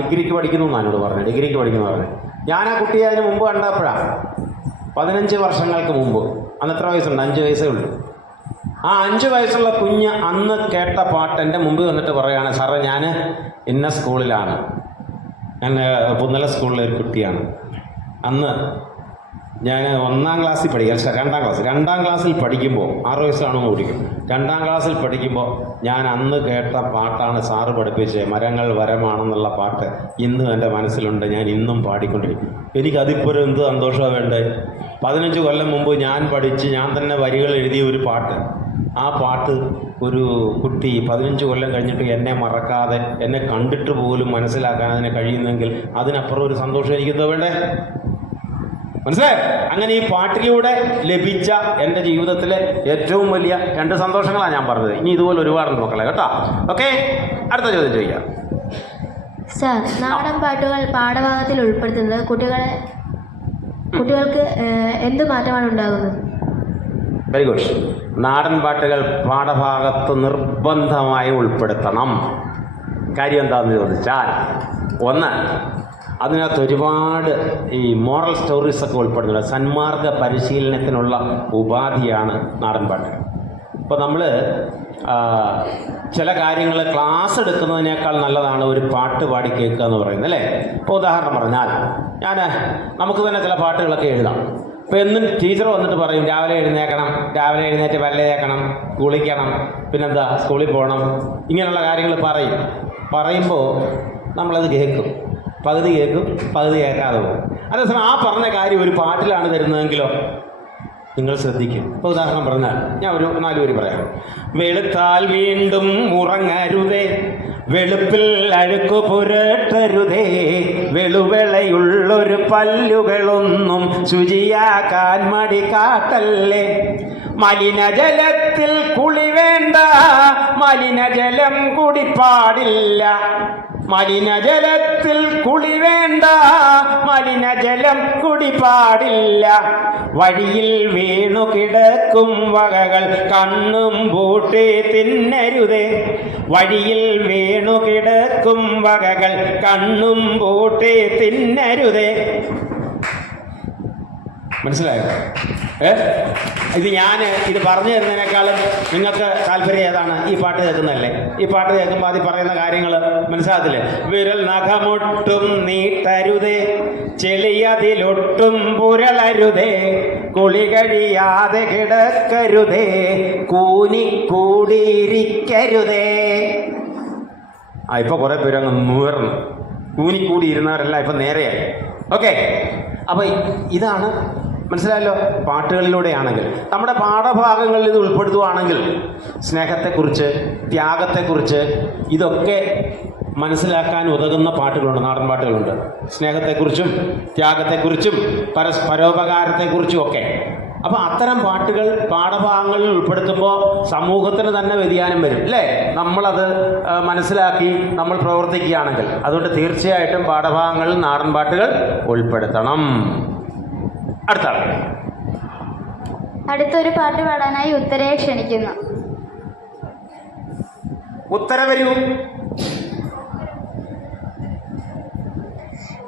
ഡിഗ്രിക്ക് പഠിക്കുന്നു എന്നാണ് എന്നോട് പറഞ്ഞത്. ഡിഗ്രിക്ക് പഠിക്കുന്നു പറഞ്ഞു. ഞാൻ ആ കുട്ടിയെ അതിന് മുമ്പ് കണ്ടപ്പോഴാണ്, 15 വർഷങ്ങൾക്ക് മുമ്പ്. അന്ന് എത്ര വയസ്സുണ്ട്? 5 വയസ്സേ ഉള്ളൂ. ആ 5 വയസ്സുള്ള കുഞ്ഞ് അന്ന് കേട്ട പാട്ട് എൻ്റെ മുമ്പിൽ വന്നിട്ട് പറയുകയാണ്, സാറേ ഞാൻ ഇന്ന സ്കൂളിലാണ്, ഞാൻ പുന്നല സ്കൂളിലെ ഒരു കുട്ടിയാണ്. അന്ന് ഞാൻ 1-ാം ക്ലാസ്സിൽ പഠിക്കുക, 2-ാം ക്ലാസ്സിൽ പഠിക്കുമ്പോൾ, 6 വയസ്സാണെന്ന് ഓടിക്കും, 2-ാം ക്ലാസ്സിൽ പഠിക്കുമ്പോൾ ഞാൻ അന്ന് കേട്ട പാട്ടാണ് സാറ് പഠിപ്പിച്ചത്, മരങ്ങൾ വരമാണെന്നുള്ള പാട്ട് ഇന്നും എൻ്റെ മനസ്സിലുണ്ട്. ഞാൻ ഇന്നും പാടിക്കൊണ്ടിരിക്കും. എനിക്കതിപ്പോഴും എന്ത് സന്തോഷമാണ് വേണ്ടത്. 15 കൊല്ലം മുമ്പ് ഞാൻ പഠിച്ച് ഞാൻ തന്നെ വരികൾ എഴുതിയ ഒരു പാട്ട്, ആ പാട്ട് ഒരു കുട്ടി 15 കൊല്ലം കഴിഞ്ഞിട്ട് എന്നെ മറക്കാതെ, എന്നെ കണ്ടിട്ട് പോലും മനസ്സിലാക്കാൻ അതിനെ കഴിയുന്നെങ്കിൽ അതിനപ്പുറം ഒരു സന്തോഷം എനിക്കെന്താ വേണ്ടേ? മനസ്സിലായോ? അങ്ങനെ ഈ പാട്ടിലൂടെ ലഭിച്ച എൻ്റെ ജീവിതത്തിലെ ഏറ്റവും വലിയ 2 സന്തോഷങ്ങളാണ് ഞാൻ പറഞ്ഞത്. ഇനി ഇതുപോലെ ഒരുപാടുണ്ട് മക്കളെ, കേട്ടോ. ഓക്കെ, അടുത്ത ചോദ്യം ചോദിക്കാം. സർ, നാടൻ പാട്ടുകൾ പാഠഭാഗത്തിൽ ഉൾപ്പെടുത്തുന്നത് കുട്ടികൾക്ക് എന്ത് മാറ്റമാണ് ഉണ്ടാകുന്നത്? Very good. നാടൻ പാട്ടുകൾ പാഠഭാഗത്ത് നിർബന്ധമായി ഉൾപ്പെടുത്തണം. കാര്യം എന്താണെന്ന് ചോദിച്ചാൽ, ഒന്ന്, അതിനകത്ത് ഒരുപാട് ഈ മോറൽ സ്റ്റോറീസൊക്കെ ഉൾപ്പെടുന്നുണ്ട്. സന്മാർഗ പരിശീലനത്തിനുള്ള ഉപാധിയാണ് നാടൻ പാട്ടുകൾ. ഇപ്പോൾ നമ്മൾ ചില കാര്യങ്ങൾ ക്ലാസ് എടുക്കുന്നതിനേക്കാൾ നല്ലതാണ് ഒരു പാട്ട് പാടി കേൾക്കുക എന്ന് പറയുന്നത്, അല്ലേ? ഇപ്പോൾ ഉദാഹരണം പറഞ്ഞാൽ നമുക്ക് തന്നെ ചില പാട്ടുകളൊക്കെ എഴുതാം. ഇപ്പോൾ എന്നും ടീച്ചർ വന്നിട്ട് പറയും, രാവിലെ എഴുന്നേറ്റ് പല്ല് തേക്കണം, കുളിക്കണം, പിന്നെന്താ സ്കൂളിൽ പോകണം, ഇങ്ങനെയുള്ള കാര്യങ്ങൾ പറയുമ്പോൾ നമ്മളത് കേൾക്കും. പകുതി കേൾക്കും, പകുതി കേൾക്കാതെ പോകും. അതേസമയം ആ പറഞ്ഞ കാര്യം ഒരു പാട്ടിലാണ് തരുന്നതെങ്കിലോ നിങ്ങൾ ശ്രദ്ധിക്കും. ഇപ്പോൾ ഉദാഹരണം പറഞ്ഞാൽ ഞാൻ ഒരു 4 വരി പറയാം. വെളുത്താൽ വീണ്ടും ഉറങ്ങരുതേ, വെളുപ്പിൽ അഴുക്കു പുരട്ടരുതേ, വെളുവെളയുള്ളൊരു പല്ലുകളൊന്നും ശുചിയാക്കാൻ മടി കാട്ടല്ലേ, മലിനജലത്തിൽ കുളി വേണ്ട, മലിനജലം കുടിപ്പാടില്ല, മലിനജലത്തിൽ കുളി വേണ്ട, മലിനജലം കുടിപ്പാടില്ല, വഴിയിൽ വീണു കിടക്കും വകകൾ കണ്ണും പൂട്ടി തിന്നരുതേ, വഴിയിൽ വീണു കിടക്കും വകകൾ കണ്ണും പൂട്ടി തിന്നരുതേ. മനസ്സിലായോ? ഇത് പറഞ്ഞു തരുന്നതിനേക്കാളും നിങ്ങൾക്ക് താല്പര്യം ഏതാണ്? ഈ പാട്ട് കേൾക്കുന്നതല്ലേ? ഈ പാട്ട് കേൾക്കുമ്പോൾ അതിൽ പറയുന്ന കാര്യങ്ങൾ മനസ്സിലാകത്തില്ലേ? വിരൽ നഖമൊട്ടും നീട്ടരുതേ, ചെളിയതിലൊട്ടും പുരളരുതേ, കുളി കഴിയാതെ കിടക്കരുതേ, കൂനിക്കൂടിയിരിക്കരുതേ. ഇപ്പോൾ കുറേ പേര് അങ്ങ് മുയർന്നു. കൂനിക്കൂടി ഇരുന്നവരെല്ലാം ഇപ്പം നേരെയായി. ഓക്കെ, അപ്പോൾ ഇതാണ് മനസ്സിലായല്ലോ? പാട്ടുകളിലൂടെയാണെങ്കിൽ നമ്മുടെ പാഠഭാഗങ്ങളിൽ ഇത് ഉൾപ്പെടുത്തുകയാണെങ്കിൽ സ്നേഹത്തെക്കുറിച്ച്, ത്യാഗത്തെക്കുറിച്ച് ഇതൊക്കെ മനസ്സിലാക്കാൻ ഉതകുന്ന പാട്ടുകളുണ്ട്, നാടൻ പാട്ടുകളുണ്ട്. സ്നേഹത്തെക്കുറിച്ചും ത്യാഗത്തെക്കുറിച്ചും പരോപകാരത്തെക്കുറിച്ചും ഒക്കെ. അപ്പോൾ അത്തരം പാട്ടുകൾ പാഠഭാഗങ്ങളിൽ ഉൾപ്പെടുത്തുമ്പോൾ സമൂഹത്തിന് തന്നെ വ്യതിയാനം വരും, അല്ലേ? നമ്മളത് മനസ്സിലാക്കി നമ്മൾ പ്രവർത്തിക്കുകയാണെങ്കിൽ. അതുകൊണ്ട് തീർച്ചയായിട്ടും പാഠഭാഗങ്ങളിൽ നാടൻ പാട്ടുകൾ ഉൾപ്പെടുത്തണം. അടുത്ത ആൾ. അടുത്തൊരു പാട്ട് പാടാനായി ഉത്തരയെ ക്ഷണിക്കുന്നു. ഉത്തര വരൂ.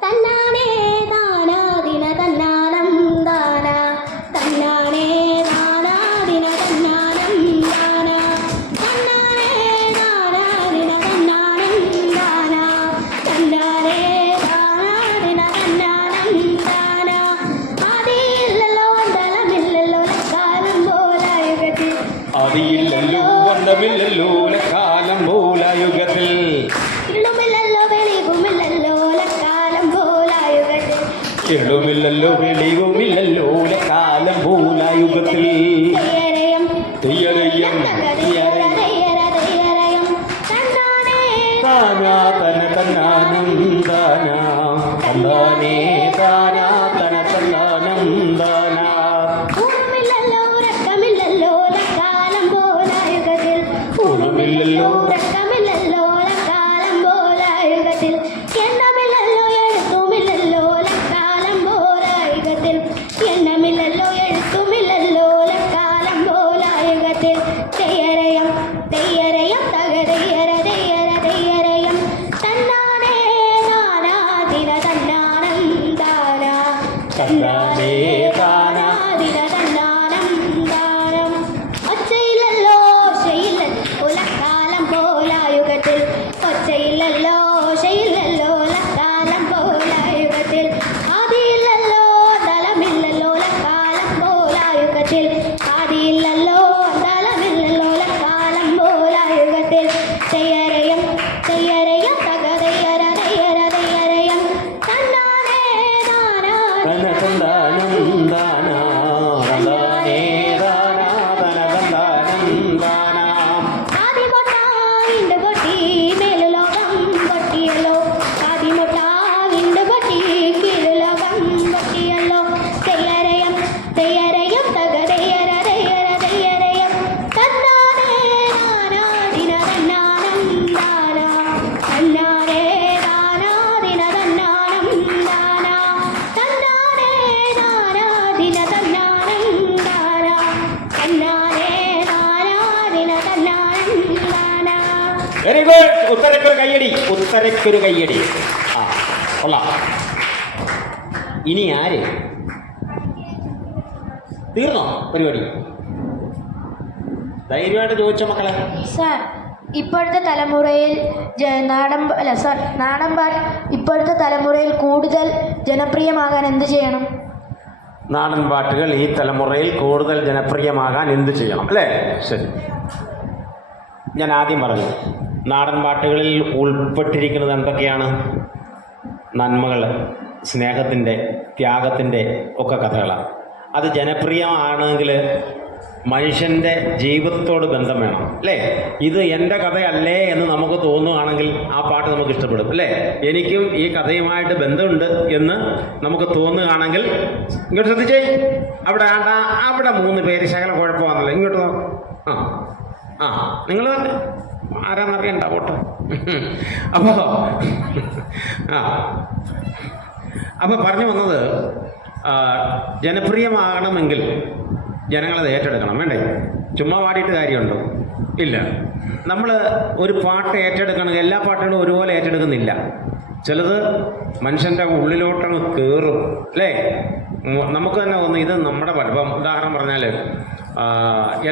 തന്നാനേ താനാദിന തന്നാനം ദാന തന്നാനേ താനാദിന തന്നാനം ദാന തന്നാനേ താനാദിന തന്നാനം ദാന തന്നാനേ താനാദിന തന്നാനം ദാന ആദിയില്ലല്ലോ അന്തലമില്ലല്ലോ കാലം പോലായുഗത്തിൽ ആദിയില്ലല്ലോ അന്തമില്ലല്ലോ കാലം പോലായുഗത്തിൽ ഇരുളുമില്ലല്ലോ വെളിവുമില്ലല്ലോ കാലം പോലായുഗത്തിൽ ഇരുളുമില്ലല്ലോ വെളിവുമില്ലല്ലോ കാലം പോലായുഗത്തിൽ തെയ്യരയം തെയ്യരയം തെയ്യരയം തന്നാനേ താനാ തന തന്നാനം ദാനാ തന്നാനേ താനാ തന തന്നാനം ദാനാ ഊണമില്ലല്ലോ ഉറക്കമില്ലല്ലോ കാലം പോലായുഗത്തിൽ ഊണമില്ലല്ലോ ഉറക്കമില്ലല്ലോ കാലം പോലായുഗത്തിൽ എണ്ണമില്ലല്ലോ എഴുത്തുമില്ലല്ലോ കാലം പോലായുഗത്തിൽ എണ്ണമില്ലല്ലോ എഴുത്തുമില്ലല്ലോ കാലം പോലായുഗത്തിൽ തെയ്യരയം തെയ്യരയം തകരയ്യര തെയ്യര തെയ്യരയം തന്നാനേ താനാദിന തന്നാനം ദാന തന്നാനേ താനാ ദിന തന്നാനം ദാനം ഒച്ചയില്ലല്ലോ ഓശയില്ലല്ലോ കാലം പോലായുഗത്തിൽ ഒച്ചയില്ലല്ലോ ഓശയില്ലല്ലോ കാലം പോലായുഗത്തിൽ ആദിയില്ലല്ലോ തലമില്ലല്ലോ കാലം പോലായുഗത്തിൽ ആദിയില്ലല്ലോ തലമില്ലല്ലോ കാലം പോലായുഗത്തിൽ തെയ്യരയം തെയ്യരയം തകരയ്യര തെയ്യര തെയ്യരയം തന്നാനേ താനാ തന തന്നാനം ദാനാ തന്നാനേ താനാ തന തന്നാനം ദാനാ ആദിമൊട്ടാവിണ്ട് പൊട്ടി മേലുലോകം പൊട്ടിയല്ലോ ആദിമൊട്ടാവിണ്ട് പൊട്ടി കീഴുലോകം പൊട്ടിയല്ലോ തെയ്യരയം തെയ്യരയം തകരയ്യര തെയ്യര തെയ്യരയം തന്നാനേ താനാദിന തന്നാനം ദാന തന്നാനേ താനാദിന തന്നാനം ദാന തന്നാനേ താനാദിന തന്നാനം ദാന തന്നാനേ താനാദിന തന്നാനം ദാന വെരി ഗുഡ്. ഉത്തരക്കൊരു കയ്യടി, ഉത്തരക്കൊരു കയ്യടി. ആ കൊള്ളാം. ഇനി ആര്? തീർന്നോ പരിപാടി? ധൈര്യമായിട്ട് ചോദിച്ചോ മക്കളെ. സാർ, ഇപ്പോഴത്തെ തലമുറയിൽ നാടൻ പാട്ട് ഇപ്പോഴത്തെ തലമുറയിൽ കൂടുതൽ ജനപ്രിയമാകാൻ എന്ത് ചെയ്യണം? നാടൻ പാട്ടുകൾ ഈ തലമുറയിൽ കൂടുതൽ ജനപ്രിയമാകാൻ എന്ത് ചെയ്യണം, അല്ലേ? ശരി. ഞാൻ ആദ്യം പറഞ്ഞു, നാടൻ പാട്ടുകളിൽ ഉൾപ്പെട്ടിരിക്കുന്നത് എന്തൊക്കെയാണ്? നന്മകൾ, സ്നേഹത്തിൻ്റെ, ത്യാഗത്തിൻ്റെ ഒക്കെ കഥകളാണ്. അത് ജനപ്രിയമാണെങ്കിൽ മനുഷ്യൻ്റെ ജീവിതത്തോട് ബന്ധം വേണം, അല്ലേ? ഇത് എൻ്റെ കഥയല്ലേ എന്ന് നമുക്ക് തോന്നുകയാണെങ്കിൽ ആ പാട്ട് നമുക്ക് ഇഷ്ടപ്പെടും, അല്ലേ? എനിക്കും ഈ കഥയുമായിട്ട് ബന്ധമുണ്ട് എന്ന് നമുക്ക് തോന്നുകയാണെങ്കിൽ ഇങ്ങോട്ട് ശ്രദ്ധിച്ചേ. അവിടെ 3 പേര് ശകല കുഴപ്പമാണല്ലോ. ഇങ്ങോട്ട് നോക്കാം. ആ നിങ്ങൾ ആരാന്നറിയണ്ട പോട്ടെ. അപ്പോൾ പറഞ്ഞു വന്നത്, ജനപ്രിയമാകണമെങ്കിൽ ജനങ്ങളത് ഏറ്റെടുക്കണം, വേണ്ടേ? ചുമ്മാ പാടിയിട്ട് കാര്യമുണ്ടോ? ഇല്ല. നമ്മൾ ഒരു പാട്ട് ഏറ്റെടുക്കണമെങ്കിൽ എല്ലാ പാട്ടുകളും ഒരുപോലെ ഏറ്റെടുക്കുന്നില്ല. ചിലത് മനുഷ്യൻ്റെ ഉള്ളിലോട്ടങ്ങ് കയറും, അല്ലേ? നമുക്ക് തന്നെ ഒന്ന് ഇത് നമ്മുടെ ഇപ്പം ഉദാഹരണം പറഞ്ഞാൽ,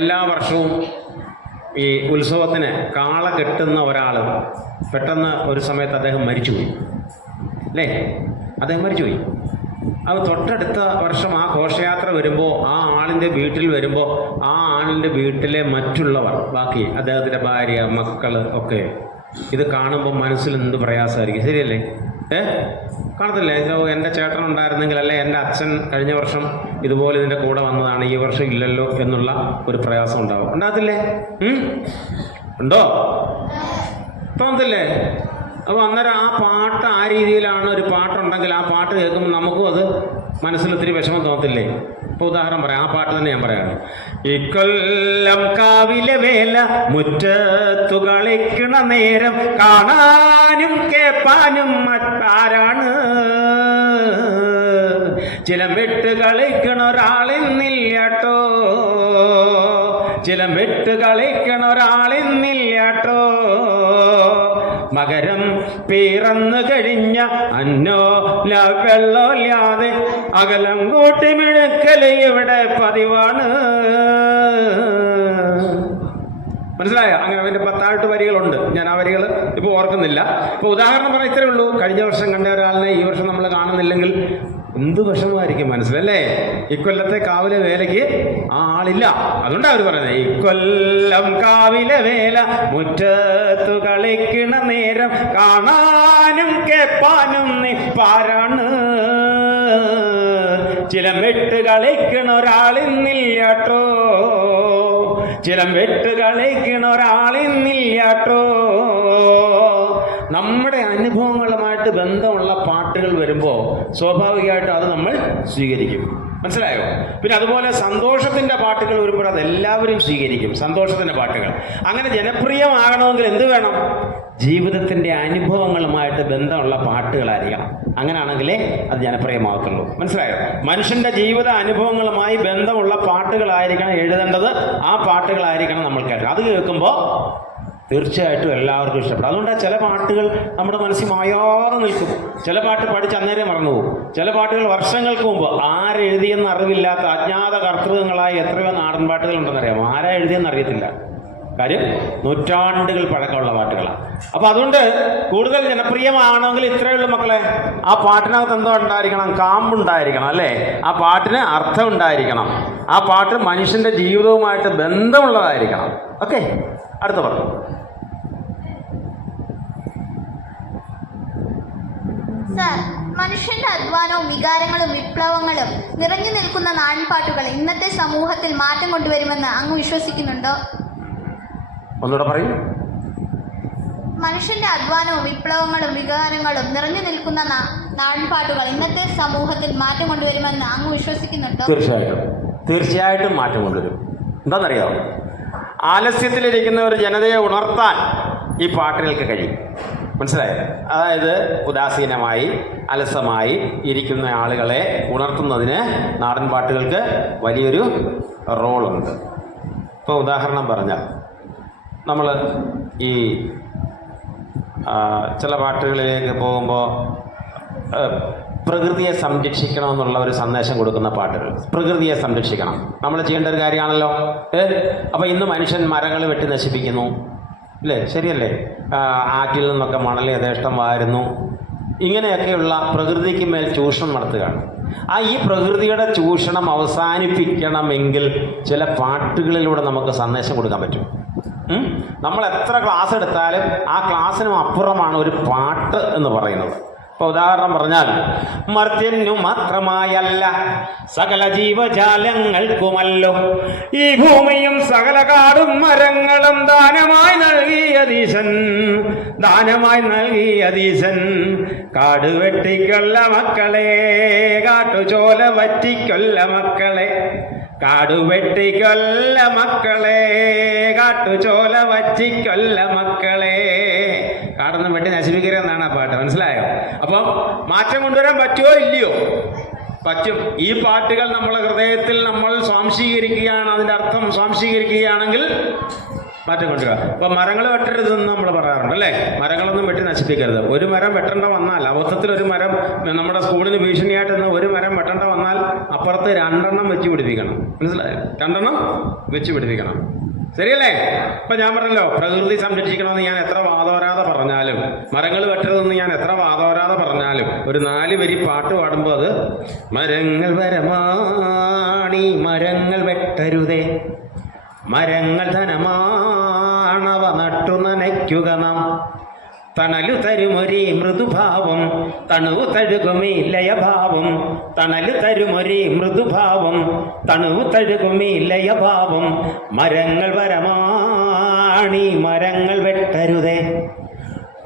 എല്ലാ വർഷവും ഈ ഉത്സവത്തിന് കാള കെട്ടുന്ന ഒരാൾ പെട്ടെന്ന് ഒരു സമയത്ത് അദ്ദേഹം മരിച്ചുപോയി, അല്ലേ? അദ്ദേഹം മരിച്ചുപോയി. അത് തൊട്ടടുത്ത വർഷം ആ ഘോഷയാത്ര വരുമ്പോൾ ആ ആളിൻ്റെ വീട്ടിൽ വരുമ്പോൾ ആ ആളിൻ്റെ വീട്ടിലെ മറ്റുള്ളവർ, ബാക്കി അദ്ദേഹത്തിൻ്റെ ഭാര്യ, മക്കൾ ഒക്കെ ഇത് കാണുമ്പോൾ മനസ്സിൽ എന്ത് പ്രയാസമായിരിക്കും, ശരിയല്ലേ? കാണത്തില്ലേ? എൻ്റെ ചേട്ടൻ ഉണ്ടായിരുന്നെങ്കിൽ, അല്ലെ എൻ്റെ അച്ഛൻ കഴിഞ്ഞ വർഷം ഇതുപോലെ ഇതിൻ്റെ കൂടെ വന്നതാണ്, ഈ വർഷം ഇല്ലല്ലോ എന്നുള്ള ഒരു പ്രയാസം ഉണ്ടാവും. ഉണ്ടാകത്തില്ലേ? ഉണ്ടോ? തോന്നത്തില്ലേ? അപ്പോൾ അന്നേരം ആ പാട്ട് ആ രീതിയിലാണ്, ഒരു പാട്ടുണ്ടെങ്കിൽ ആ പാട്ട് കേൾക്കുമ്പോൾ നമുക്കും അത് മനസ്സിലൊത്തിരി വിഷമം തോന്നത്തില്ലേ? ഇപ്പോൾ ഉദാഹരണം പറയാം, ആ പാട്ട് തന്നെ ഞാൻ പറയാണ്. ഇക്കൊല്ലം കാവിലെ വേല മുറ്റത്തു കളിക്കണ നേരം കാണാനും കേൾപ്പാനും മറ്റാരാണ്, ചിലമ്പിട്ട് കളിക്കണ ഒരാളിന്നില്ലാട്ടോ, ചിലമ്പിട്ട് കളിക്കണ ഒരാളിന്നില്ലാട്ടോ, മകരം പിറന്നു കഴിഞ്ഞ അന്നോ വെള്ളമില്ലാതെ അകലം കൂട്ടി മിഴുക്കല് ഇവിടെ പതിവാണ്. മനസ്സിലായോ? അങ്ങനെ അതിൻ്റെ 10 വരികളുണ്ട്. ഞാൻ ആ വരികൾ ഇപ്പോൾ ഓർക്കുന്നില്ല. ഇപ്പോൾ ഉദാഹരണം പറഞ്ഞാൽ ഇത്രയേ ഉള്ളൂ. കഴിഞ്ഞ വർഷം കണ്ട ഒരാളിനെ ഈ വർഷം നമ്മൾ കാണുന്നില്ലെങ്കിൽ എന്ത് വിഷമമായിരിക്കും മനസ്സിലല്ലേ? ഇക്കൊല്ലത്തെ കാവിലെ വേലയ്ക്ക് ആ ആളില്ല. അതുകൊണ്ടാണ് അവർ പറയുന്നത് ഇക്കൊല്ലം കാവിലെ വേല മുറ്റത്തു കളിക്കണ നേരം കാണാനും കേൾപ്പാനും നിപ്പാരാണ്, ചിലമ്പിട്ട് കളിക്കണ ഒരാളിന്നില്ലാട്ടോ, ചിലമ്പിട്ട് കളിക്കണ ഒരാളിന്നില്ലാട്ടോ. നമ്മുടെ അനുഭവങ്ങളുമായിട്ട് ബന്ധമുള്ള പാട്ടുകൾ വരുമ്പോൾ സ്വാഭാവികമായിട്ടും അത് നമ്മൾ സ്വീകരിക്കും. മനസ്സിലായോ? പിന്നെ അതുപോലെ സന്തോഷത്തിൻ്റെ പാട്ടുകൾ വരുമ്പോൾ അതെല്ലാവരും സ്വീകരിക്കും. സന്തോഷത്തിൻ്റെ പാട്ടുകൾ അങ്ങനെ ജനപ്രിയമാകണമെങ്കിൽ എന്ത് വേണം? ജീവിതത്തിൻ്റെ അനുഭവങ്ങളുമായിട്ട് ബന്ധമുള്ള പാട്ടുകളായിരിക്കണം. അങ്ങനെയാണെങ്കിലേ അത് ജനപ്രിയമാകത്തുള്ളൂ. മനസ്സിലായോ? മനുഷ്യൻ്റെ ജീവിത അനുഭവങ്ങളുമായി ബന്ധമുള്ള പാട്ടുകളായിരിക്കണം എഴുതേണ്ടത്. ആ പാട്ടുകളായിരിക്കണം നമ്മൾ കേൾക്കുക. അത് കേൾക്കുമ്പോൾ തീർച്ചയായിട്ടും എല്ലാവർക്കും ഇഷ്ടപ്പെടും. അതുകൊണ്ട് ചില പാട്ടുകൾ നമ്മുടെ മനസ്സിൽ മായാതെ നിൽക്കും. ചില പാട്ട് പഠിച്ച് അന്നേരം മറന്നു പോകും. ചില പാട്ടുകൾ വർഷങ്ങൾക്ക് മുമ്പ് ആരെഴുതിയെന്ന് അറിവില്ലാത്ത അജ്ഞാത കർത്തൃകങ്ങളായി എത്രയോ നാടൻ പാട്ടുകളുണ്ടെന്നറിയാമോ? ആരാ എഴുതിയെന്ന് അറിയത്തില്ല. കാര്യം നൂറ്റാണ്ടുകൾ പഴക്കമുള്ള പാട്ടുകളാണ്. അപ്പോൾ അതുകൊണ്ട് കൂടുതൽ ജനപ്രിയമാണെങ്കിൽ ഇത്രയേ ഉള്ളൂ മക്കളെ, ആ പാട്ടിനകത്ത് എന്തോ ഉണ്ടായിരിക്കണം? കാമ്പുണ്ടായിരിക്കണം അല്ലേ? ആ പാട്ടിന് അർത്ഥം ഉണ്ടായിരിക്കണം. ആ പാട്ട് മനുഷ്യൻ്റെ ജീവിതവുമായിട്ട് ബന്ധമുള്ളതായിരിക്കണം. ഓക്കെ, അടുത്ത പറഞ്ഞു. സർ, മനുഷ്യന്റെ അധ്വാനവും വികാരങ്ങളും വിപ്ലവങ്ങളും നിറഞ്ഞു നിൽക്കുന്ന നാടൻപാട്ടുകൾ ഇന്നത്തെ സമൂഹത്തിൽ മാറ്റം കൊണ്ടുവരുമെന്ന് അങ്ങ് വിശ്വസിക്കുന്നുണ്ടോ? ഒന്നുകൂടെ പറയൂ. മനുഷ്യന്റെ അധ്വാനവും വിപ്ലവങ്ങളും വികാരങ്ങളും നിറഞ്ഞു നിൽക്കുന്ന നാടൻപാട്ടുകൾ ഇന്നത്തെ സമൂഹത്തിൽ മാറ്റം കൊണ്ടുവരുമെന്ന് അങ്ങ് വിശ്വസിക്കുന്നുണ്ടോ? തീർച്ചയായിട്ടും മാറ്റം കൊണ്ടുവരും. എന്താണെന്നറിയാമോ? ആലസ്യത്തിലിരിക്കുന്ന ഒരു ജനതയെ ഉണർത്താൻ ഈ പാട്ടുകൾക്ക് കഴിയും. മനസ്സിലായോ? അതായത് ഉദാസീനമായി അലസമായി ഇരിക്കുന്ന ആളുകളെ ഉണർത്തുന്നതിന് നാടൻ പാട്ടുകൾക്ക് വലിയൊരു റോളുണ്ട്. ഇപ്പോൾ ഉദാഹരണം പറഞ്ഞാൽ നമ്മൾ ഈ ചില പാട്ടുകളിലേക്ക് പോകുമ്പോൾ പ്രകൃതിയെ സംരക്ഷിക്കണമെന്നുള്ള ഒരു സന്ദേശം കൊടുക്കുന്ന പാട്ടുകൾ. പ്രകൃതിയെ സംരക്ഷിക്കണം, നമ്മൾ ചെയ്യേണ്ട ഒരു കാര്യമാണല്ലോ. അപ്പോൾ ഇന്ന് മനുഷ്യൻ മരങ്ങൾ വെട്ടി നശിപ്പിക്കുന്നു അല്ലേ? ശരിയല്ലേ? ആറ്റിൽ നിന്നൊക്കെ മണൽ യഥേഷ്ടം വാരുന്നു. ഇങ്ങനെയൊക്കെയുള്ള പ്രകൃതിക്ക് മേൽ ചൂഷണം നടത്തുകയാണ്. ഈ പ്രകൃതിയുടെ ചൂഷണം അവസാനിപ്പിക്കണമെങ്കിൽ ചില പാട്ടുകളിലൂടെ നമുക്ക് സന്ദേശം കൊടുക്കാൻ പറ്റും. നമ്മൾ എത്ര ക്ലാസ് എടുത്താലും ആ ക്ലാസ്സിനും അപ്പുറമാണ് ഒരു പാട്ട് എന്ന് പറയുന്നത്. ഇപ്പോൾ ഉദാഹരണം പറഞ്ഞാൽ മർത്യനു മാത്രമായല്ല സകല ജീവജാലങ്ങൾക്കുമല്ലോ ഈ ഭൂമിയും സകല കാടും മരങ്ങളും ദാനമായി നൽകിയതീശൻ കാട് വെട്ടിക്കൊല്ല മക്കളെ കാട്ടുചോല വറ്റിക്കൊല്ല മക്കളെ കാടു വെട്ടിക്കൊല്ല മക്കളെ കാട്ടുചോല വറ്റിക്കൊല്ല മക്കളെ. കാടൊന്നും വെട്ടി നശിപ്പിക്കരുതെന്നാണ് ആ പാട്ട്. മനസ്സിലായോ? അപ്പം മാറ്റം കൊണ്ടുവരാൻ പറ്റുമോ ഇല്ലയോ? പറ്റും. ഈ പാട്ടുകൾ നമ്മളെ ഹൃദയത്തിൽ നമ്മൾ സ്വാംശീകരിക്കുകയാണ്, അതിൻ്റെ അർത്ഥം സ്വാംശീകരിക്കുകയാണെങ്കിൽ മാറ്റം കൊണ്ടുവരിക. അപ്പം മരങ്ങൾ വെട്ടരുതെന്ന് നമ്മൾ പറയാറുണ്ട് അല്ലേ? മരങ്ങളൊന്നും വെട്ടി നശിപ്പിക്കരുത്. ഒരു മരം വെട്ടേണ്ട വന്നാൽ, അബദ്ധത്തിൽ ഒരു മരം നമ്മുടെ സ്കൂളിന് ഭീഷണിയായിട്ട് നിന്ന് ഒരു മരം വെട്ടേണ്ട വന്നാൽ അപ്പുറത്ത് 2 എണ്ണം വെച്ച് പിടിപ്പിക്കണം. മനസ്സിലായോ? 2 എണ്ണം വെച്ച് പിടിപ്പിക്കണം. ശരിയല്ലേ? ഇപ്പം ഞാൻ പറഞ്ഞല്ലോ, പ്രകൃതി സംരക്ഷിക്കണമെന്ന് ഞാൻ എത്ര വാദോരാതെ പറഞ്ഞാലും, മരങ്ങൾ വെട്ടരുതെന്ന് ഞാൻ എത്ര വാദോരാതെ പറഞ്ഞാലും, ഒരു 4 വരി പാട്ട് പാടുമ്പോൾ അത് മരങ്ങൾ വരമാണി മരങ്ങൾ വെട്ടരുതേ, മരങ്ങൾ ധനമാണവ നട്ടു നനയ്ക്കുക നാം, തണലു തരുമൊരേ മൃദുഭാവം തണുവു തഴുകുമേ ലയഭാവം തണലു തരുമൊരേ മൃദുഭാവം തണുവു തഴുകുമേ ലയഭാവം മരങ്ങൾ വരമാണി മരങ്ങൾ വെട്ടരുതേ